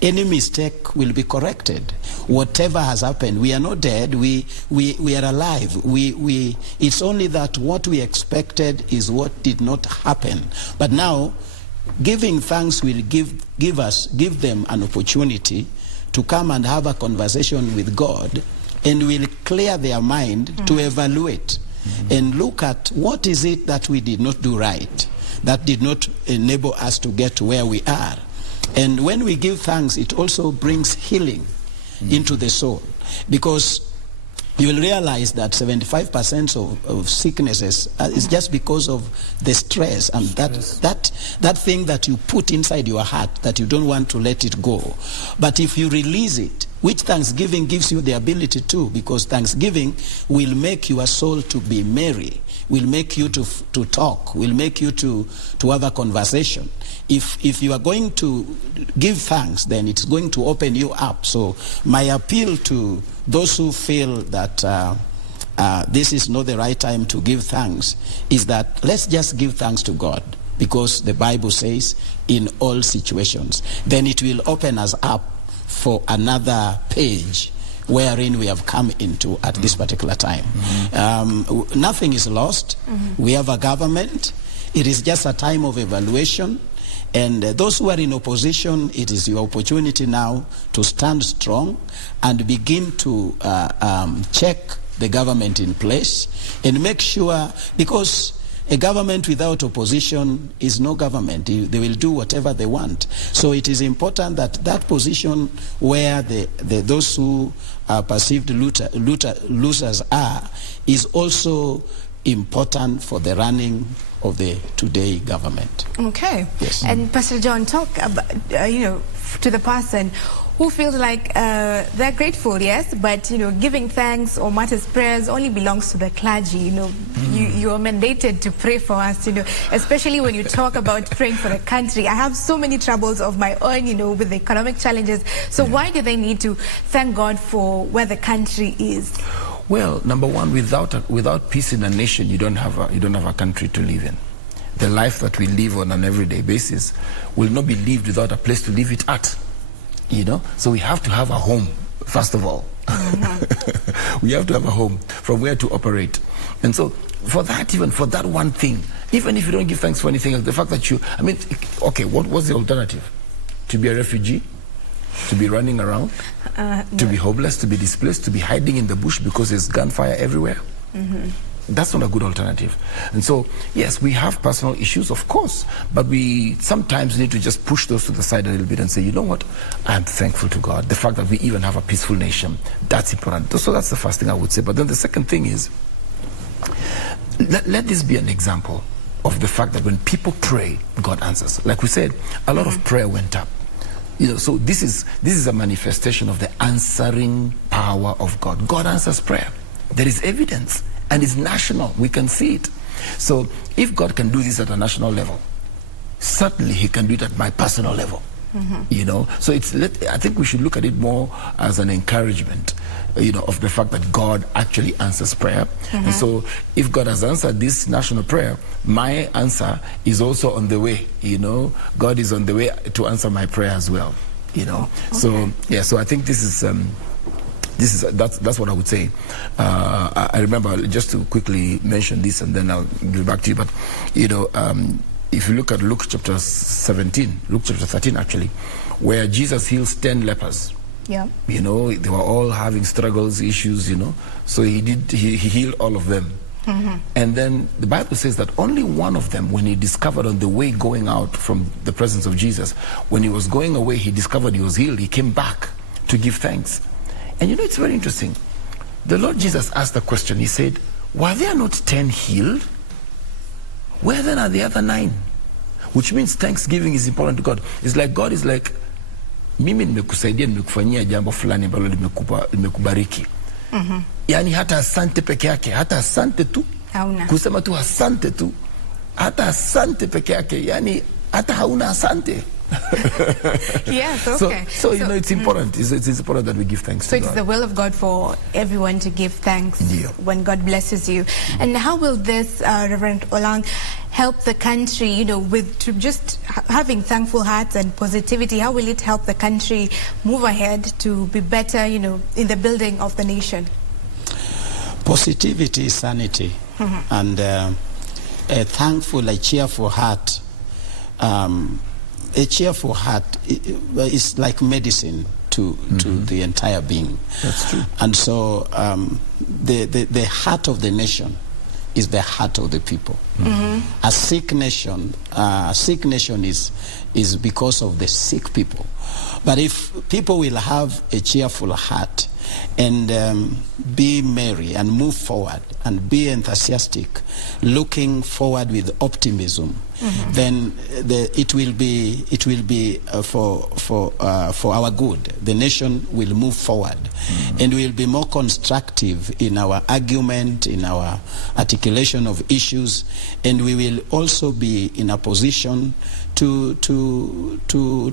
Any mistake will be corrected. Whatever has happened, we are not dead, we are alive. It's only that what we expected is what did not happen. But now, giving thanks will give them an opportunity to come and have a conversation with God, and will clear their mind to evaluate and look at what is it that we did not do right, that did not enable us to get to where we are. And when we give thanks, it also brings healing into the soul, because you will realize that 75% of sicknesses is just because of the stress and that thing that you put inside your heart that you don't want to let it go. But if you release it, which Thanksgiving gives you the ability to, because Thanksgiving will make your soul to be merry, will make you to talk, will make you to have a conversation. If you are going to give thanks, then it's going to open you up. So my appeal to those who feel that this is not the right time to give thanks is that let's just give thanks to God, because the Bible says in all situations. Then it will open us up for another page wherein we have come into at this particular time. Nothing is lost. We have a government. It is just a time of evaluation. And those who are in opposition, it is your opportunity now to stand strong and begin to check the government in place and make sure, because a government without opposition is no government. They will do whatever they want. So it is important that that position where those who are perceived losers are is also important for the running of the today government. Okay. Yes. And Pastor John, talk about, to the person who feels like they're grateful, yes, but giving thanks or matters prayers only belongs to the clergy. You are mandated to pray for us, especially when you talk about praying for the country. I have so many troubles of my own, with the economic challenges. So why do they need to thank God for where the country is? Well, number one, without peace in a nation, you don't have a country to live in. The life that we live on an everyday basis will not be lived without a place to live it at. So we have to have a home, first of all. We have to have a home from where to operate. And so for that, even for that one thing, even if you don't give thanks for anything else, the fact that okay, what's the alternative? To be a refugee? To be running around? To be homeless, to be displaced, to be hiding in the bush because there's gunfire everywhere? That's not a good alternative. And so, yes, we have personal issues, of course, but we sometimes need to just push those to the side a little bit and say, you know what, I'm thankful to God. The fact that we even have a peaceful nation, that's important. So that's the first thing I would say. But then the second thing is, let this be an example of the fact that when people pray, God answers. Like we said, a lot of prayer went up. So this is a manifestation of the answering power of God. God answers prayer. There is evidence, and it's national. We can see it. So if God can do this at a national level, certainly he can do it at my personal level. So I think we should look at it more as an encouragement, of the fact that God actually answers prayer. And so if God has answered this national prayer, my answer is also on the way. God is on the way to answer my prayer as well. So yeah, so I think that's what I would say. I remember, just to quickly mention this and then I'll give back to you, but if you look at Luke chapter 13 actually, where Jesus heals 10 lepers. Yeah. They were all having struggles, issues, so he healed all of them. And then the Bible says that only one of them, when he discovered on the way going out from the presence of Jesus, when he was going away, he discovered he was healed. He came back to give thanks. And it's very interesting. The Lord Jesus asked a question. He said, were there not 10 healed? Where then are the other 9? Which means thanksgiving is important to God. It's like God is like, mimi nimekusaidia, nimekufanyia jambo fulani ambalo nimekubariki. Yani hata asante peke yake, hata asante tu. Hauna. Kusema tu asante tu. Hata asante peke yake, yani hata hauna asante. Yes, okay. So you know, it's important. It's important that we give thanks to God. So it's the will of God for everyone to give thanks when God blesses you. And how will this, Reverend Olang, help the country, you know, with just having thankful hearts and positivity? How will it help the country move ahead to be better, you know, in the building of the nation? Positivity is sanity. And a thankful, a cheerful heart, is like medicine to the entire being. That's true. And so the heart of the nation is the heart of the people. A sick nation is because of the sick people. But if people will have a cheerful heart and be merry and move forward and be enthusiastic, looking forward with optimism, then it will be for our good. The nation will move forward, and we will be more constructive in our argument, in our articulation of issues, and we will also be in a position to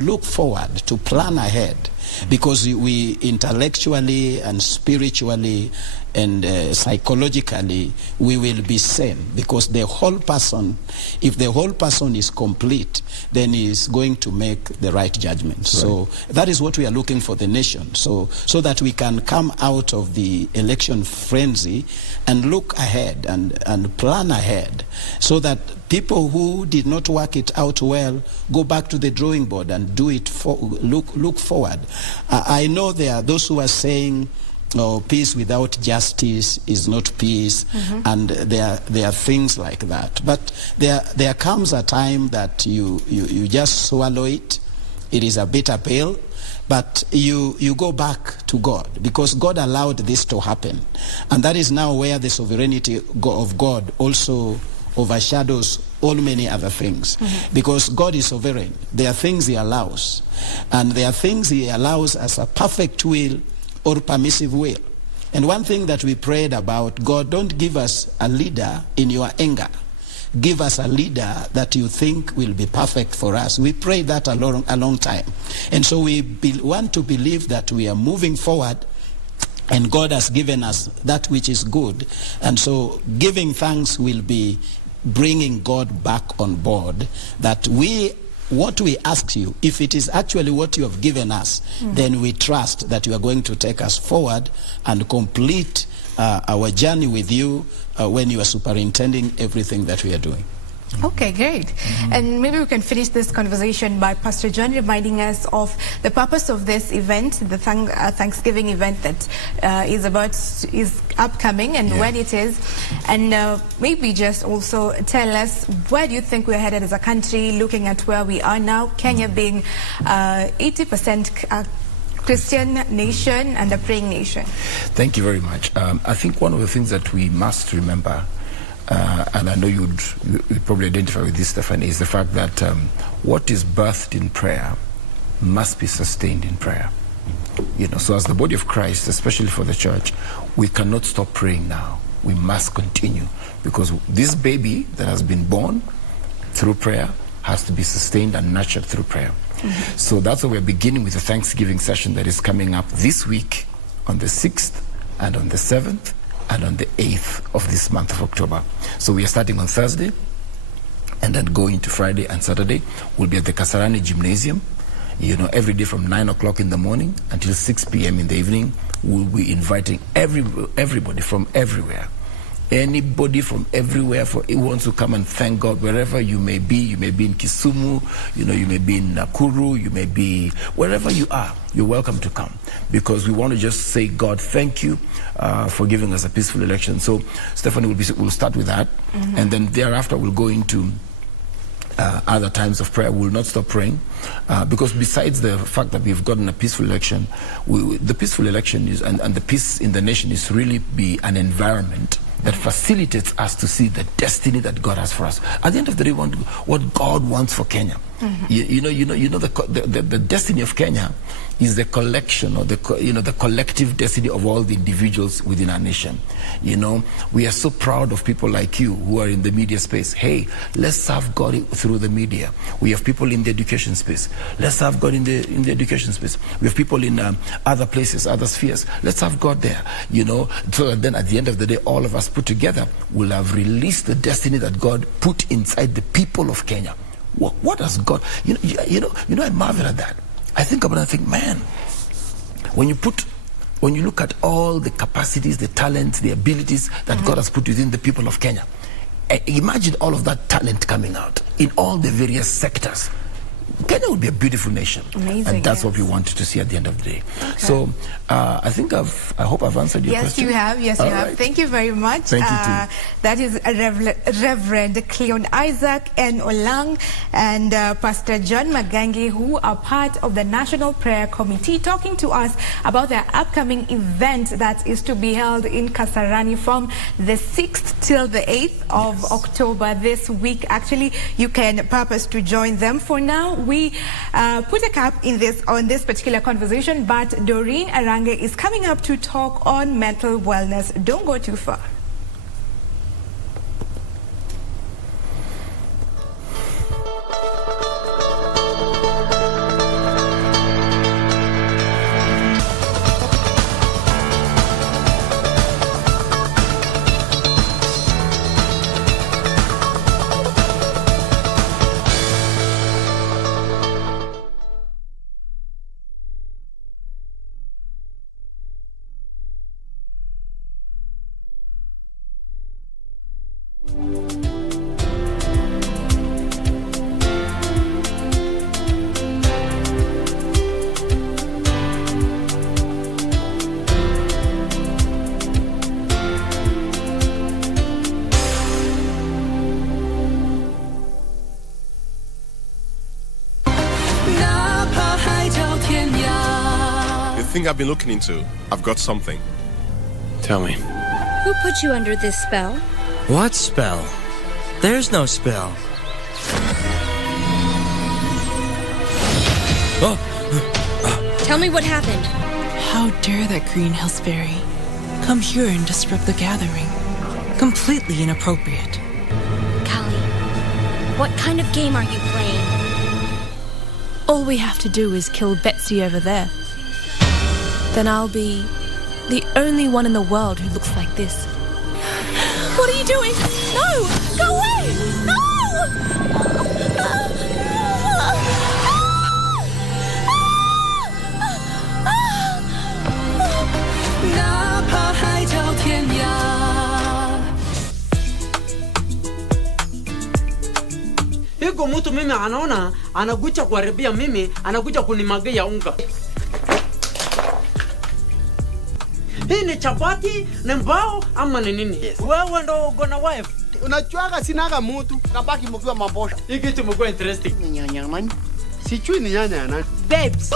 look forward, to plan ahead, because we intellectually and spiritually and psychologically we will be sane, because the whole person, if the whole person is complete, then he is going to make the right judgment. Right. So that is what we are looking for the nation, so that we can come out of the election frenzy and look ahead and plan ahead, so that people who did not work it out well go back to the drawing board and do it look forward. I know there are those who are saying, oh, peace without justice is not peace, and there are things like that. But there comes a time that you just swallow it. It is a bitter pill, but you go back to God, because God allowed this to happen, and that is now where the sovereignty of God also overshadows all many other things, because God is sovereign. There are things he allows, and there are things he allows as a perfect will or permissive will. And one thing that we prayed about, God, don't give us a leader in your anger. Give us a leader that you think will be perfect for us. We prayed that a long time. And so we want to believe that we are moving forward, and God has given us that which is good. And so giving thanks will be bringing God back on board, that what we ask you, if it is actually what you have given us, then we trust that you are going to take us forward and complete our journey with you when you are superintending everything that we are doing. Okay, great. And maybe we can finish this conversation by Pastor John reminding us of the purpose of this event, the Thanksgiving event that is upcoming, and when it is, and maybe just also tell us, where do you think we're headed as a country, looking at where we are now, Kenya being 80% Christian nation and a praying nation? Thank you very much. I think one of the things that we must remember, and I know you'd probably identify with this, Stephanie, is the fact that what is birthed in prayer must be sustained in prayer. You know, so as the body of Christ, especially for the church, we cannot stop praying now. We must continue, because this baby that has been born through prayer has to be sustained and nurtured through prayer. So that's why we're beginning with a Thanksgiving session that is coming up this week on the 6th and on the 7th and on the 8th of this month of October. So we are starting on Thursday and then going to Friday and Saturday. We'll be at the Kasarani Gymnasium, you know, every day from 9 o'clock in the morning until 6 p.m. in the evening. We'll be inviting everybody from everywhere. Anybody from everywhere who wants to come and thank God wherever you may be. You may be in Kisumu, you know, you may be in Nakuru, you may be wherever you are. You're welcome to come, because we want to just say, God, thank you for giving us a peaceful election. So Stephanie will start with that, and then thereafter we'll go into other times of prayer. We will not stop praying, because besides the fact that we've gotten a peaceful election, the peaceful election is, and the peace in the nation is really be an environment that facilitates us to see the destiny that God has for us. At the end of the day, what God wants for Kenya You know the destiny of Kenya is the collection, or the collective destiny of all the individuals within our nation. We are so proud of people like you who are in the media space. Hey, let's serve God through the media. We have people in the education space. Let's serve God in the education space. We have people in other places, other spheres. Let's serve God there. So that then at the end of the day, all of us put together will have released the destiny that God put inside the people of Kenya. What has God? I marvel at that. I think about it and think, man, when you look at all the capacities, the talents, the abilities that God has put within the people of Kenya, imagine all of that talent coming out in all the various sectors. Kenya would be a beautiful nation. Amazing, and that's what we wanted to see at the end of the day. Okay. So I hope I've answered your question. Yes, you have. Thank you very much. Thank you too. That is Reverend Cleon Isaac and Olang and Pastor John Magangi, who are part of the National Prayer Committee, talking to us about their upcoming event that is to be held in Kasarani from the 6th till the 8th of October this week. Actually, you can purpose to join them. For now, we put a cap on this particular conversation, but Doreen Arange is coming up to talk on mental wellness. Don't go too far. I've been looking into. I've got something. Tell me. Who put you under this spell? What spell? There's no spell. Tell me what happened. How dare that Green Hills Fairy come here and disrupt the gathering? Completely inappropriate. Kali, what kind of game are you playing? All we have to do is kill Betsy over there. Then I'll be the only one in the world who looks like this. What are you doing? No! Go away! No! Iko mtu mimi anaona anakuja kuharibia mimi, anakuja kunimagia unga. Hii ni chapati, ni mbao ama ni nini? Wewe ndo uko na wife. Unachuaga sinaga mtu, kabaki mkiwa mabosha. Hii kitu mko interesting. Ni nyanya man. Sijui ni nyanya ya nani. Babes.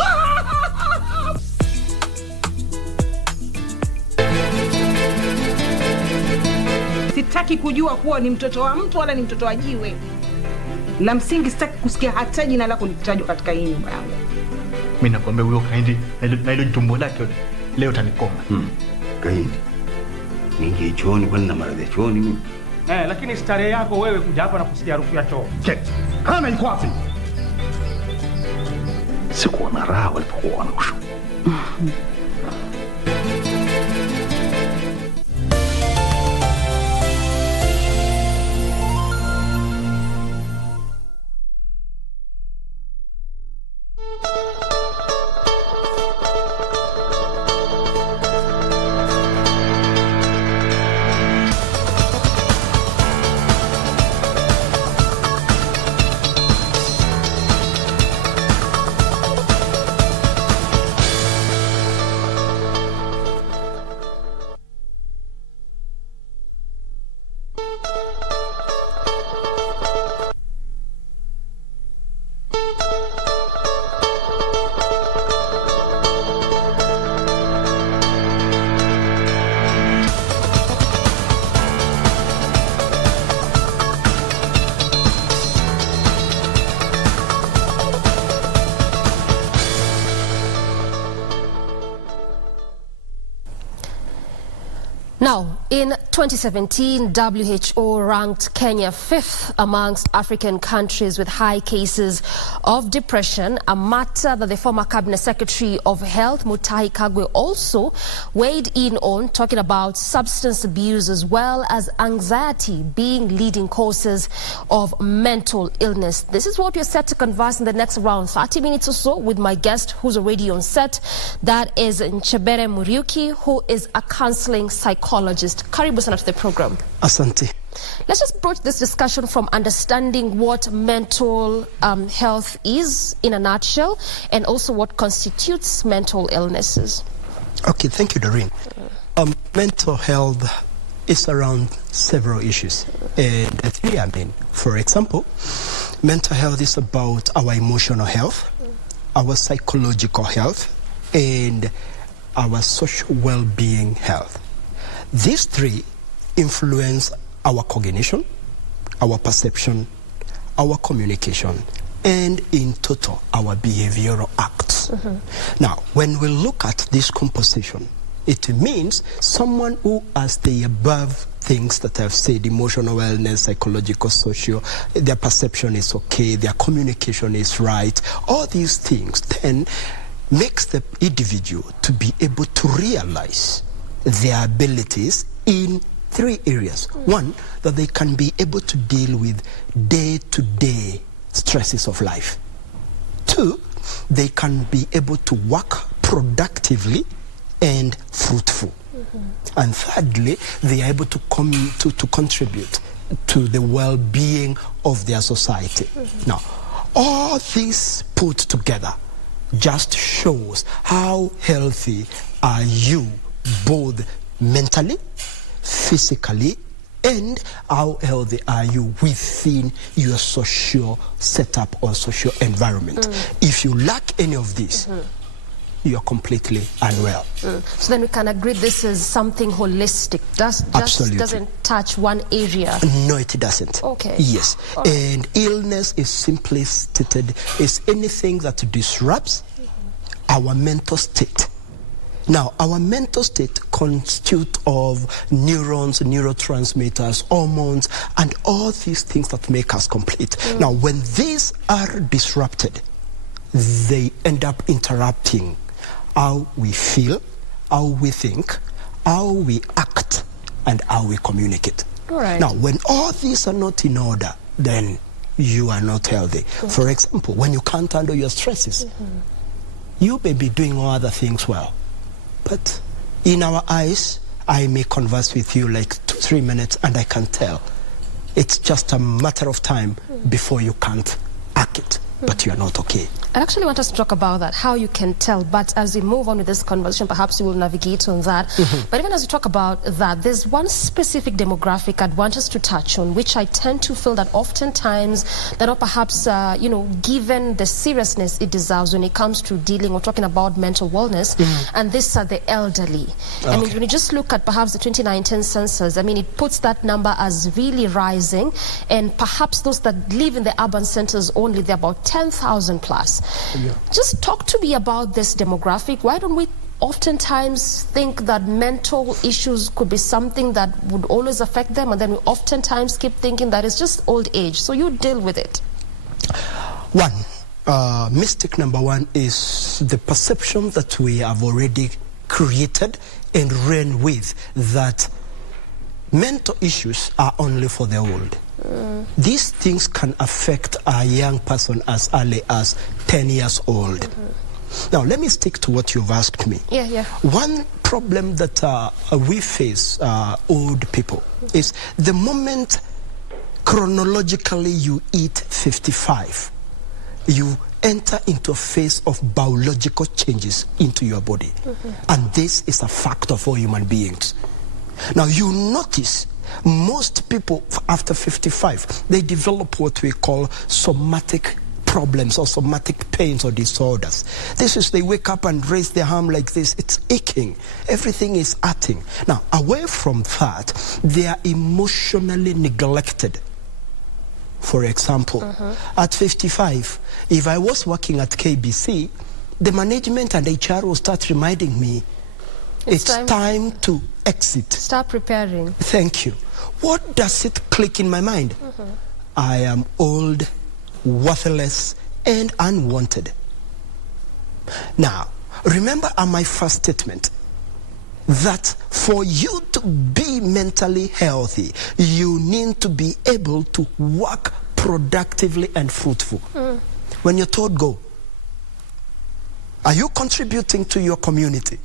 Sitaki kujua kuwa ni mtoto wa mtu wala ni mtoto wa jiwe. La msingi sitaki kusikia hata jina lako likitajwa katika hii nyumba yangu. Mimi nakwambia huyo Kahindi na ile tumbo lake leo tanikoma. Kahindi. Ningi chooni kwani na maradhi chooni mimi. Lakini starehe yako wewe kuja hapa na kusikia harufu ya choo. Check. Kana iko wapi? Sikuwa na raha walipokuwa wanakushuka. In 2017, WHO ranked Kenya 5th amongst African countries with high cases of depression, a matter that the former Cabinet Secretary of Health, Mutahi Kagwe, also weighed in on, talking about substance abuse as well as anxiety being leading causes of mental illness. This is what we're set to converse in the next around 30 minutes or so with my guest who's already on set. That is Nchebere Muriuki, who is a counseling psychologist. Karibu sana to the program. Asante. Let's just approach this discussion from understanding what mental health is in a nutshell, and also what constitutes mental illnesses. Okay, thank you, Doreen. Mental health is around several issues. And the three I mean, for example, mental health is about our emotional health, our psychological health, and our social well-being health. These three influence our cognition, our perception, our communication, and in total, our behavioral acts. Now, when we look at this composition, it means someone who has the above things that I've said: emotional wellness, psychological, social, their perception is okay, their communication is right, all these things then makes the individual to be able to realize their abilities in three areas. One, that they can be able to deal with day-to-day stresses of life. Two, they can be able to work productively and fruitful. And thirdly, they are able to contribute to the well-being of their society. Now, all this put together just shows how healthy are you, both mentally, physically, and how healthy are you within your social setup or social environment. If you lack any of this, you are completely unwell. So then we can agree this is something holistic. Absolutely. Doesn't touch one area. No, it doesn't. Okay. Yes. And illness is simply stated is anything that disrupts our mental state. Now, our mental state constitutes of neurons, neurotransmitters, hormones, and all these things that make us complete. Now, when these are disrupted, they end up interrupting how we feel, how we think, how we act, and how we communicate. All right. Now, when all these are not in order, then you are not healthy. For example, when you can't handle your stresses, you may be doing all other things well, but in our eyes, I may converse with you like 2-3 minutes and I can tell. It's just a matter of time before you can't act it, but you're not okay. I actually want us to talk about that, how you can tell, but as we move on with this conversation, perhaps we will navigate on that. But even as we talk about that, there's one specific demographic I'd want us to touch on, which I tend to feel that oftentimes that are perhaps, given the seriousness it deserves when it comes to dealing or talking about mental wellness, and these are the elderly. I mean, when you just look at perhaps the 2019 census, I mean, it puts that number as really rising, and perhaps those that live in the urban centers only, they're about 10,000 plus. Just talk to me about this demographic. Why don't we oftentimes think that mental issues could be something that would always affect them, and then we oftentimes keep thinking that it's just old age? So you deal with it. One, mistake number one is the perception that we have already created and ran with, that mental issues are only for the old. These things can affect a young person as early as 10 years old. Now, let me stick to what you've asked me. One problem that we face, old people, is the moment chronologically you hit 55, you enter into a phase of biological changes into your body. And this is a fact of all human beings. Now, you notice most people after 55, they develop what we call somatic problems or somatic pains or disorders. This is, they wake up and raise their arm like this. It's aching. Everything is hurting. Now, away from that, they are emotionally neglected. For example, at 55, if I was working at KBC, the management and HR will start reminding me, it's time to exit. Start preparing. Thank you. What does it click in my mind? I am old, worthless, and unwanted. Now, remember my first statement that for you to be mentally healthy, you need to be able to work productively and fruitful. When you're told go, are you contributing to your community?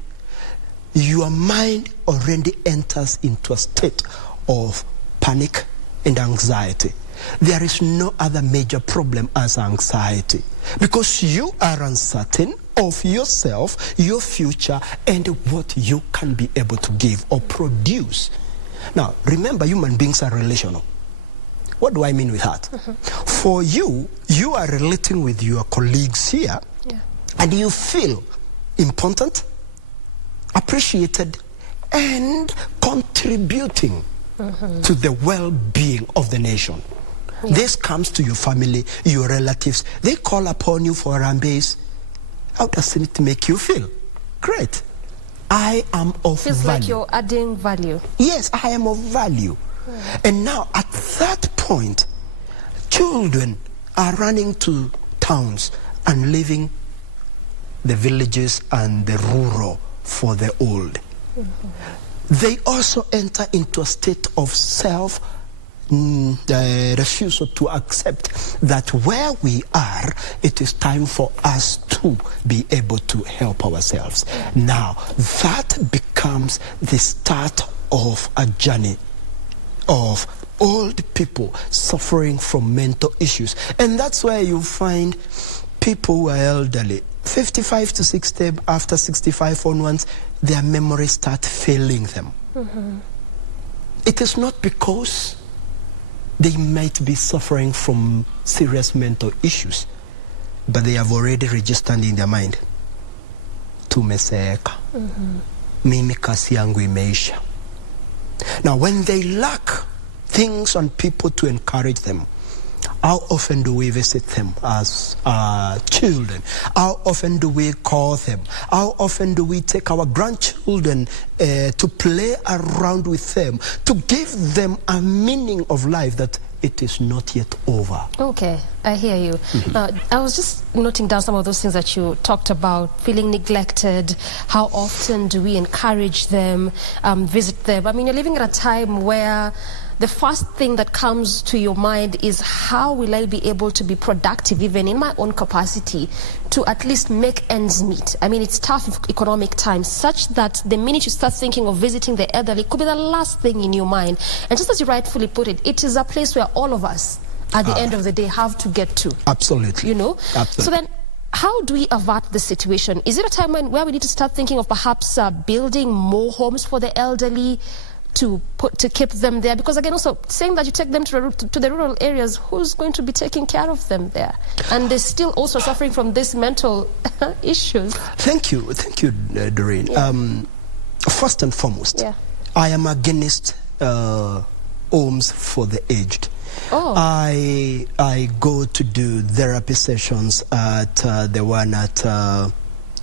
Your mind already enters into a state of panic and anxiety. There is no other major problem as anxiety, because you are uncertain of yourself, your future, and what you can be able to give or produce. Now, remember, human beings are relational. What do I mean with that? For you, you are relating with your colleagues here, and you feel important, appreciated, and contributing to the well-being of the nation. This comes to your family, your relatives. They call upon you for rambays. How does it make you feel? Great. I am of Feels value. like you're adding value. Yes, I am of value. And now at that point, children are running to towns and leaving the villages and the rural for the old. They also enter into a state of refusal to accept that where we are, it is time for us to be able to help ourselves. Now, that becomes the start of a journey of old people suffering from mental issues. And that's where you find people who are elderly, 55 to 60, after 65 onwards, their memories start failing them. It is not because they might be suffering from serious mental issues, but they have already registered in their mind, tumeseeka, mimi kasi yangu imeisha. Now, when they lack things and people to encourage them, how often do we visit them as children? How often do we call them? How often do we take our grandchildren to play around with them, to give them a meaning of life that it is not yet over? Okay, I hear you. I was just noting down some of those things that you talked about, feeling neglected. How often do we encourage them, visit them? I mean, you're living at a time where the first thing that comes to your mind is, how will I be able to be productive, even in my own capacity, to at least make ends meet? I mean, it's tough economic times, such that the minute you start thinking of visiting the elderly, it could be the last thing in your mind. And just as you rightfully put it, it is a place where all of us, at the end of the day, have to get to. Absolutely. You know? Absolutely. So then, how do we avert the situation? Is it a time where we need to start thinking of perhaps building more homes for the elderly, to keep them there? Because again, also saying that you take them to the rural areas, who's going to be taking care of them there? And they're still also suffering from these mental issues. Thank you, Doreen. First and foremost, I am against homes for the aged. I go to do therapy sessions at the one at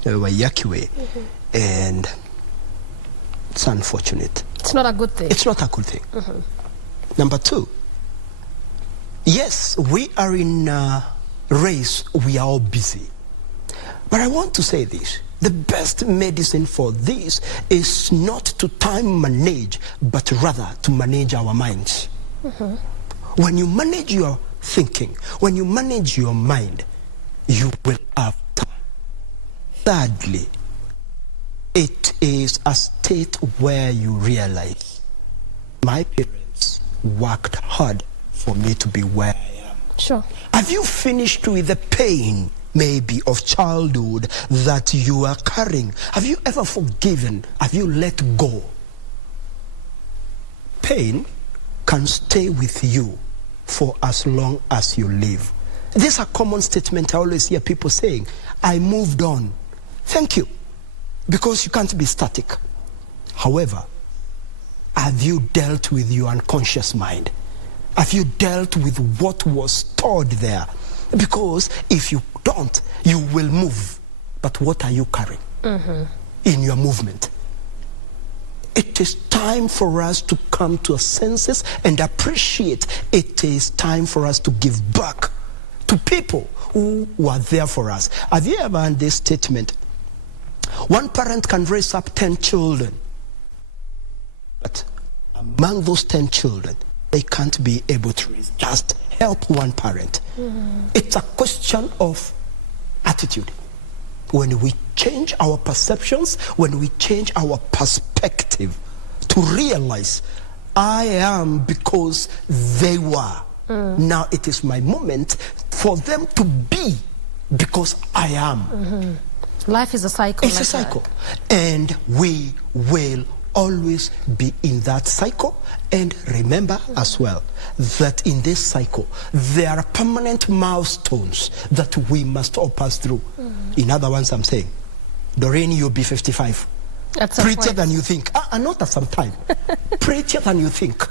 Wayakiwe, and it's unfortunate. It's not a good thing. It's not a good thing. Number two, yes, we are in a race, we are all busy. But I want to say this: the best medicine for this is not to time manage, but rather to manage our minds. When you manage your thinking, when you manage your mind, you will have time. Thirdly, it is a state where you realize, my parents worked hard for me to be where I am. Sure. Have you finished with the pain, maybe, of childhood that you are carrying? Have you ever forgiven? Have you let go? Pain can stay with you for as long as you live. This is a common statement I always hear people saying, I moved on. Thank you. Because you can't be static. However, have you dealt with your unconscious mind? Have you dealt with what was stored there? Because if you don't, you will move. But what are you carrying in your movement? it is time for us to come to our senses and appreciate. It is time for us to give back to people who were there for us. Have you ever heard this statement? One parent can raise up 10 children, but among those 10 children, they can't be able to raise, just help one parent. It's a question of attitude. When we change our perceptions, when we change our perspective to realize, I am because they were. Now it is my moment for them to be because I am. Life is a cycle. It's a cycle. And we will always be in that cycle. And remember as well that in this cycle, there are permanent milestones that we must all pass through. In other words, I'm saying, Doreen, you'll be 55. Prettier than you think. Not at some time. Prettier than you think.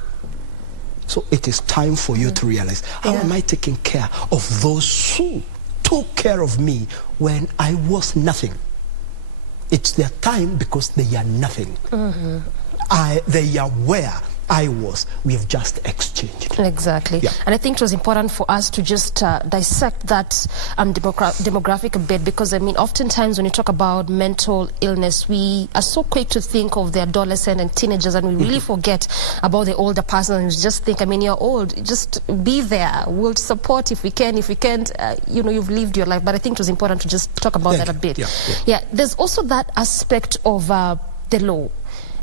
So it is time for you to realize, how am I taking care of those who took care of me when I was nothing? It's their time because they are nothing. They are where I was. We have just exchanged. Exactly. Yeah. And I think it was important for us to just dissect that demographic a bit, because I mean, oftentimes when you talk about mental illness, we are so quick to think of the adolescent and teenagers, and we really forget about the older person. And we just think, I mean, you're old, just be there. We'll support if we can. If we can't, you know, you've lived your life. But I think it was important to just talk about that a bit. Yeah. There's also that aspect of the law.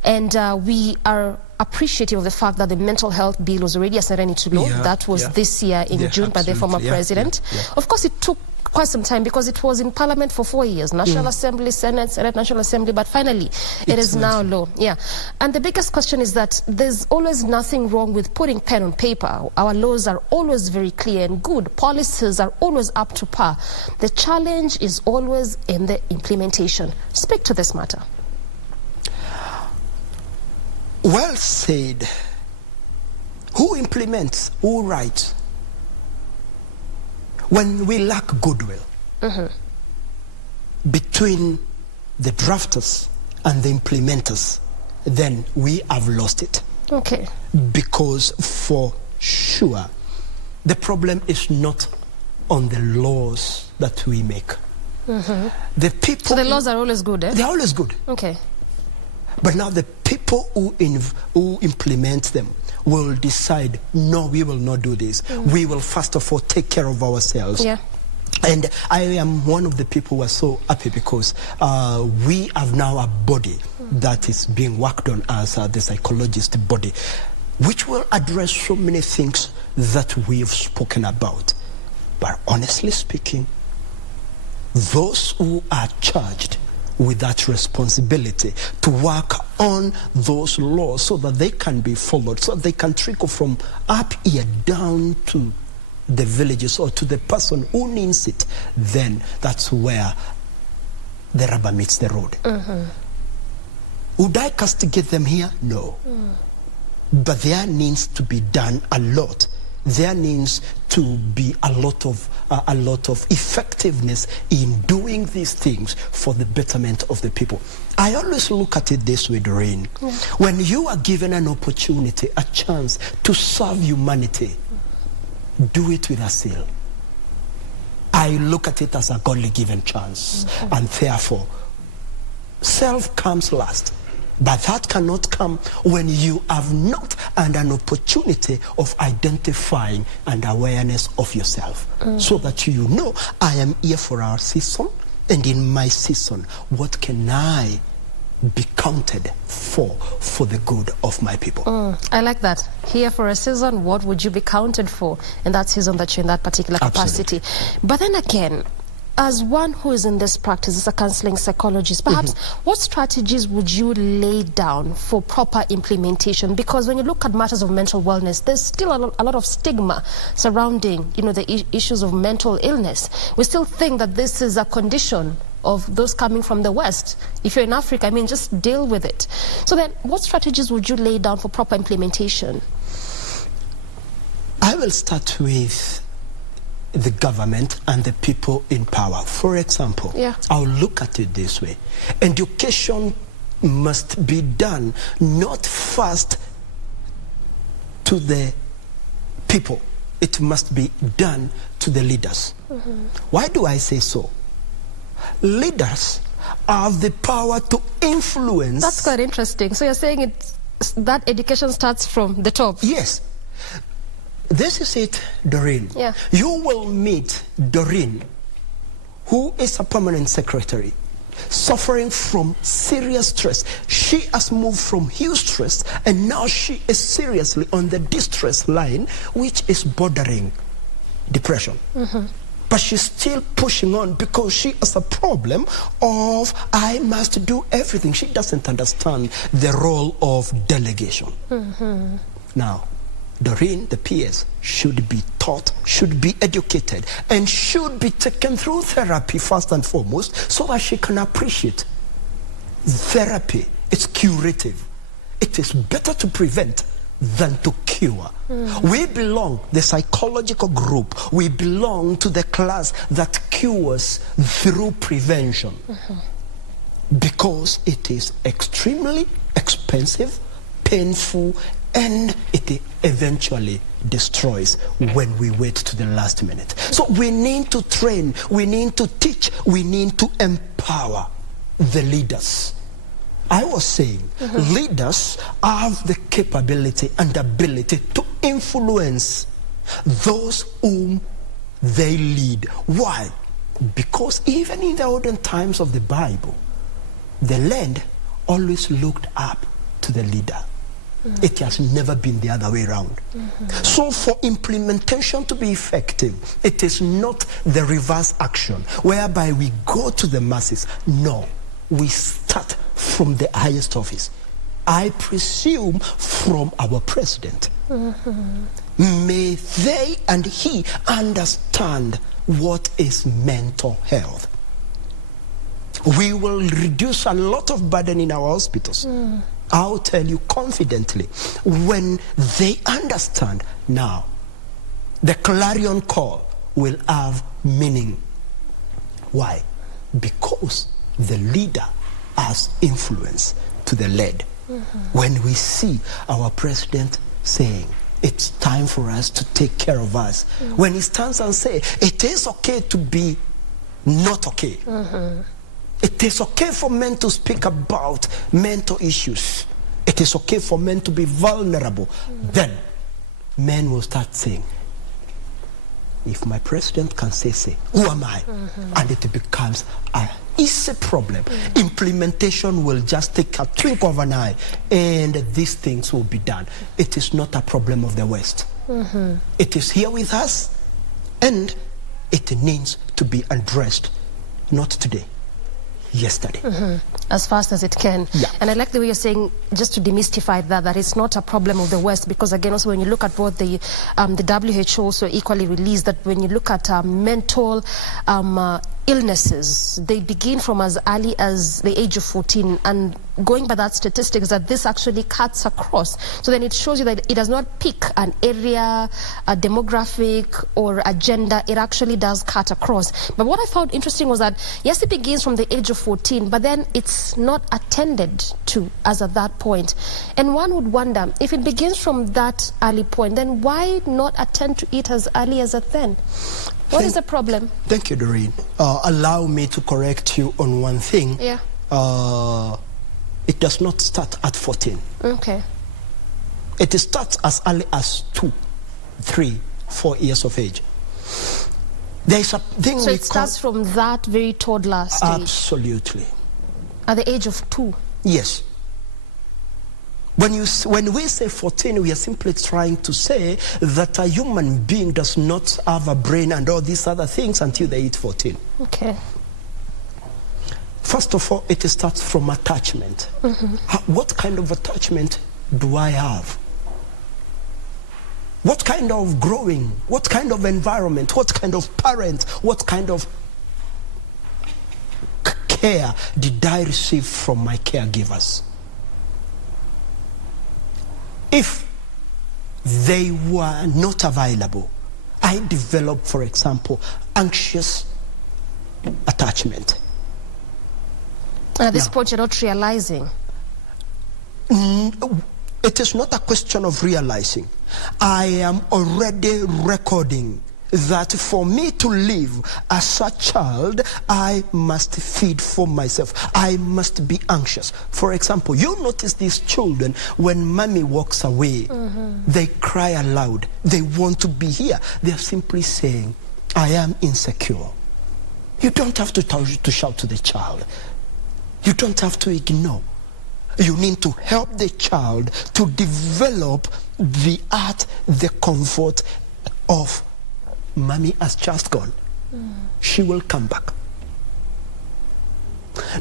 And we are appreciative of the fact that the mental health bill was already a serenity law. That was this year in June by the former president. Of course, it took quite some time because it was in Parliament for 4 years. National Assembly, Senate, National Assembly, but finally it is now law. And the biggest question is that there's always nothing wrong with putting pen on paper. Our laws are always very clear and good. Policies are always up to par. The challenge is always in the implementation. Speak to this matter. Well said. Who implements? Who writes? When we lack goodwill between the drafters and the implementers, then we have lost it. Okay. Because for sure, the problem is not on the laws that we make. The people. So the laws are always good, eh? They're always good. Okay. But now the people who implement them will decide, no, we will not do this. We will first of all take care of ourselves. And I am one of the people who are so happy because we have now a body that is being worked on as the psychologist body, which will address so many things that we have spoken about. But honestly speaking, those who are charged with that responsibility to work on those laws so that they can be followed, so they can trickle from up here down to the villages or to the person who needs it, then that's where the rubber meets the road. Would I castigate them here? No. But there needs to be done a lot. There needs to be a lot of effectiveness in doing these things for the betterment of the people. I always look at it this way, Doreen. When you are given an opportunity, a chance to serve humanity, do it with a zeal. I look at it as a godly given chance, and therefore, self comes last. But that cannot come when you have not had an opportunity of identifying and awareness of yourself. So that you know, I am here for our season, and in my season, what can I be counted for the good of my people? I like that. Here for a season, what would you be counted for in that season that you're in that particular capacity? But then again, as one who is in this practice, as a counseling psychologist, perhaps what strategies would you lay down for proper implementation? Because when you look at matters of mental wellness, there's still a lot of stigma surrounding, you know, the issues of mental illness. We still think that this is a condition of those coming from the West. If you're in Africa, I mean, just deal with it. So then, what strategies would you lay down for proper implementation? I will start with the government and the people in power. For example, I'll look at it this way. Education must be done not first to the people. It must be done to the leaders. Why do I say so? Leaders have the power to influence. That's quite interesting. So you're saying that education starts from the top? Yes. This is it, Doreen. Yeah. You will meet Doreen, who is a permanent secretary, suffering from serious stress. She has moved from huge stress, and now she is seriously on the distress line, which is bordering depression. But she's still pushing on because she has a problem of, I must do everything. She doesn't understand the role of delegation. Now, Doreen, the PS, should be taught, should be educated, and should be taken through therapy first and foremost, so that she can appreciate therapy. It's curative. It is better to prevent than to cure. We belong, the psychological group, we belong to the class that cures through prevention. Because it is extremely expensive, painful, and it eventually destroys when we wait to the last minute. So we need to train, we need to teach, we need to empower the leaders. I was saying, leaders have the capability and ability to influence those whom they lead. Why? Because even in the olden times of the Bible, the land always looked up to the leader. It has never been the other way around. So for implementation to be effective, it is not the reverse action, whereby we go to the masses. No, we start from the highest office. I presume from our president. May they and he understand what is mental health. We will reduce a lot of burden in our hospitals. I'll tell you confidently, when they understand now, the clarion call will have meaning. Why? Because the leader has influence to the led. When we see our president saying, it's time for us to take care of us. When he stands and says, it is okay to be not okay. It is okay for men to speak about mental issues. It is okay for men to be vulnerable. Then men will start saying, if my president can say, who am I? And it becomes an easy problem. Implementation will just take a twinkle of an eye, and these things will be done. It is not a problem of the West. It is here with us, and it needs to be addressed, not today, yesterday. As fast as it can. And I like the way you're saying, just to demystify that it's not a problem of the West, because again, also when you look at what the WHO also equally released, that when you look at mental illnesses, they begin from as early as the age of 14, and going by that statistics, that this actually cuts across. So then it shows you that it does not pick an area, a demographic, or a gender. It actually does cut across. But what I found interesting was that, yes, it begins from the age of 14, but then it's not attended to as at that point. And one would wonder, if it begins from that early point, then why not attend to it as early as at then? What is the problem? Thank you, Doreen. Allow me to correct you on one thing. It does not start at 14. Okay. It starts as early as 2, 3, 4 years of age. There is a thing so it starts from that very toddler stage? Absolutely. At the age of 2? Yes. When we say 14, we are simply trying to say that a human being does not have a brain and all these other things until they hit 14. Okay. First of all, it starts from attachment. What kind of attachment do I have? What kind of growing, what kind of environment, what kind of parent, what kind of care did I receive from my caregivers? If they were not available, I developed, for example, anxious attachment. At this point, you're not realizing. It is not a question of realizing. I am already recording that for me to live as a child, I must feed for myself. I must be anxious. For example, you notice these children, when mommy walks away, they cry aloud. They want to be here. They are simply saying, I am insecure. You don't have to shout to the child. You don't have to ignore. You need to help the child to develop the art, the comfort of mommy has just gone. She will come back.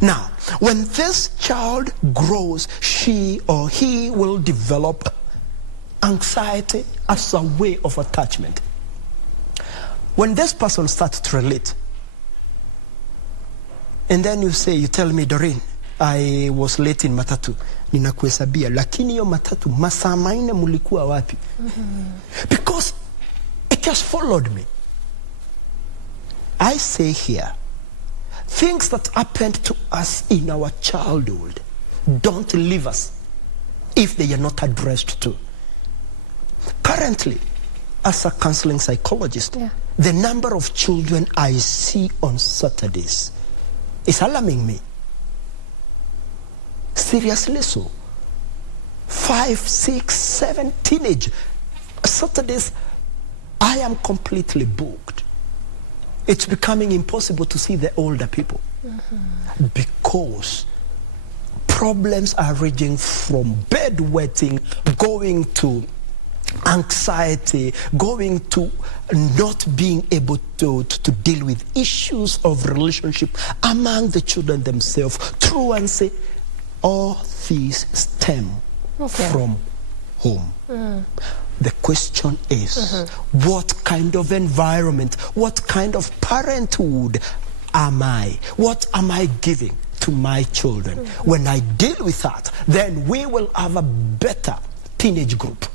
Now, when this child grows, she or he will develop anxiety as a way of attachment. When this person starts to relate, and then you tell me, Doreen, I was late in matatu, ninakuhesabia, lakini hiyo matatu masaa manne mulikuwa wapi? Because it has followed me. I say here, things that happened to us in our childhood don't leave us if they are not addressed to. Currently, as a counseling psychologist, the number of children I see on Saturdays is alarming me. Seriously so. 5, 6, 7 teenage Saturdays, I am completely booked. It's becoming impossible to see the older people because problems are ranging from bedwetting, going to anxiety, going to not being able to deal with issues of relationship among the children themselves. True and say, all these stem from home. The question is, what kind of environment, what kind of parenthood am I? What am I giving to my children? When I deal with that, then we will have a better teenage group.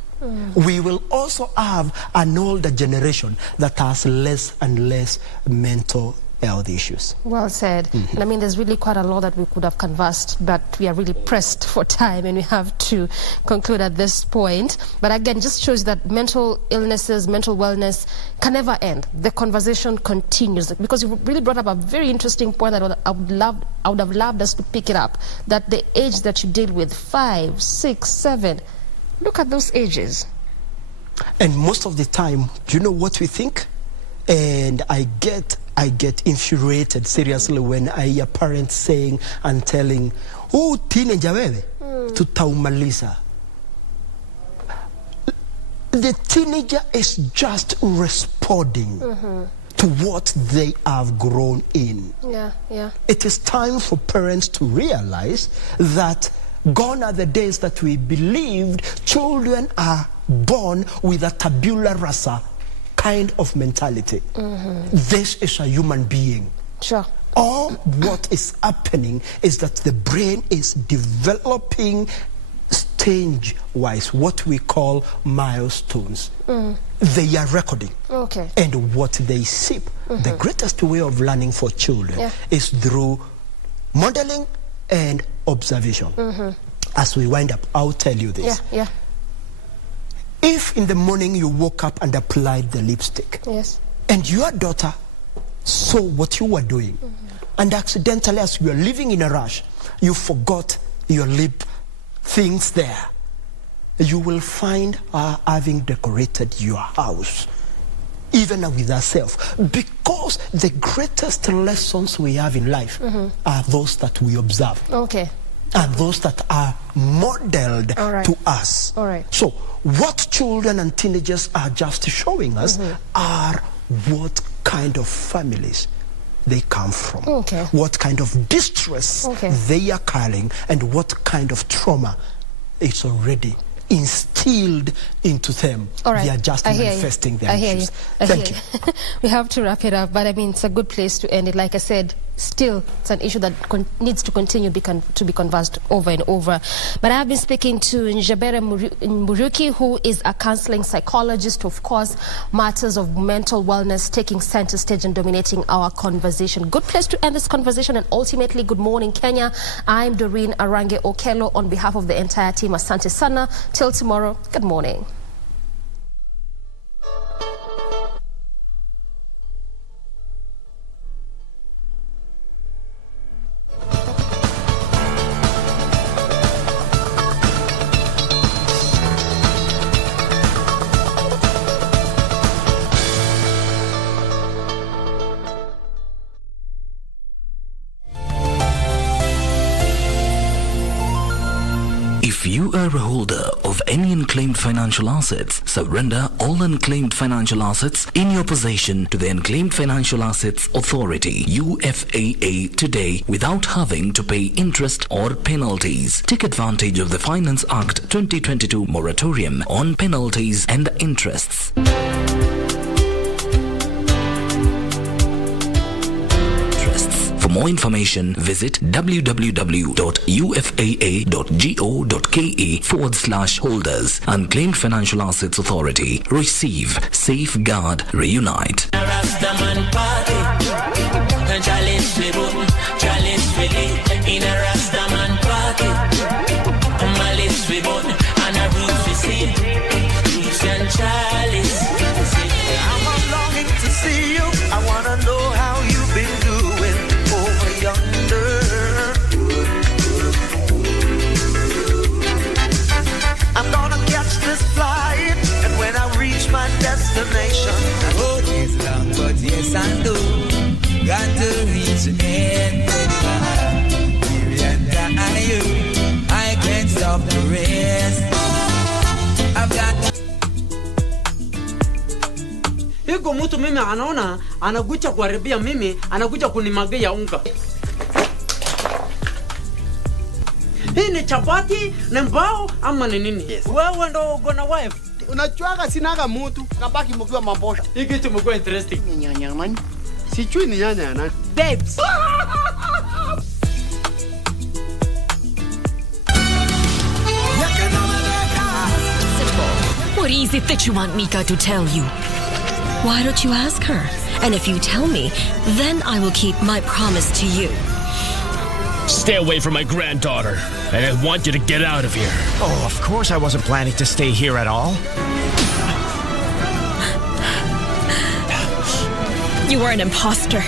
We will also have an older generation that has less and less mental health issues. Well said. And I mean, there's really quite a lot that we could have conversed, but we are really pressed for time and we have to conclude at this point. But again, just shows that mental illnesses, mental wellness can never end. The conversation continues, because you really brought up a very interesting point that I would have loved us to pick it up, that the age that you deal with, 5, 6, 7, look at those ages. And most of the time, do you know what we think? And I get infuriated seriously when I hear parents saying and telling, oh, teenager wewe, tutaumaliza. The teenager is just responding to what they have grown in. It is time for parents to realize that gone are the days that we believed children are born with a tabula rasa kind of mentality. This is a human being. All what is happening is that the brain is developing stage-wise, what we call milestones. They are recording. And what they sip. The greatest way of learning for children is through modeling and observation. As we wind up, I'll tell you this. If in the morning you woke up and applied the lipstick, and your daughter saw what you were doing, and accidentally, as you were living in a rush, you forgot your lip things there, you will find her having decorated your house, even with herself. Because the greatest lessons we have in life are those that we observe. And those that are modeled to us. So what children and teenagers are just showing us are what kind of families they come from, what kind of distress they are carrying, and what kind of trauma is already instilled into them. They are just manifesting their issues. Thank you. We have to wrap it up, but I mean, it's a good place to end it. Like I said, still it's an issue that needs to continue to be conversed over and over. But I have been speaking to Njabere Muruki, who is a counseling psychologist. Of course, matters of mental wellness taking center stage and dominating our conversation. Good place to end this conversation, and ultimately, good morning, Kenya. I'm Doreen Arange Okelo on behalf of the entire team. Asante sana. Till tomorrow, good morning. If you are a holder of any unclaimed financial assets, surrender all unclaimed financial assets in your possession to the Unclaimed Financial Assets Authority, UFAA, today without having to pay interest or penalties. Take advantage of the Finance Act 2022 moratorium on penalties and interests. For more information, visit www.ufaa.go.ke/holders. Unclaimed Financial Assets Authority. Receive, safeguard, reunite. Road is long, but yes I do. Got to reach the end. I can't stop the race. I've got. Hiko mtu mimi anaona anakuja kuharibia mimi, anakuja kunimagia unga. Hii ni chapati, ni mbao ama ni nini? Wewe ndo uko na wife. Unachuaga sinaga mutu kabaki mkiwa mabosha. Hiki kitu mko interesting. Ni nyanya man. Sijui ni nyanya ya nani. Babes. What is it that you want Mika to tell you? Why don't you ask her? And if you tell me, then I will keep my promise to you. Stay away from my granddaughter, and I want you to get out of here. Oh, of course I wasn't planning to stay here at all. You are an imposter.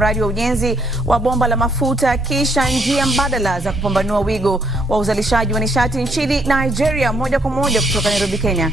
Mradi wa ujenzi wa bomba la mafuta kisha njia mbadala za kupambanua wigo wa uzalishaji wa nishati nchini Nigeria. Moja kwa moja kutoka Nairobi, Kenya.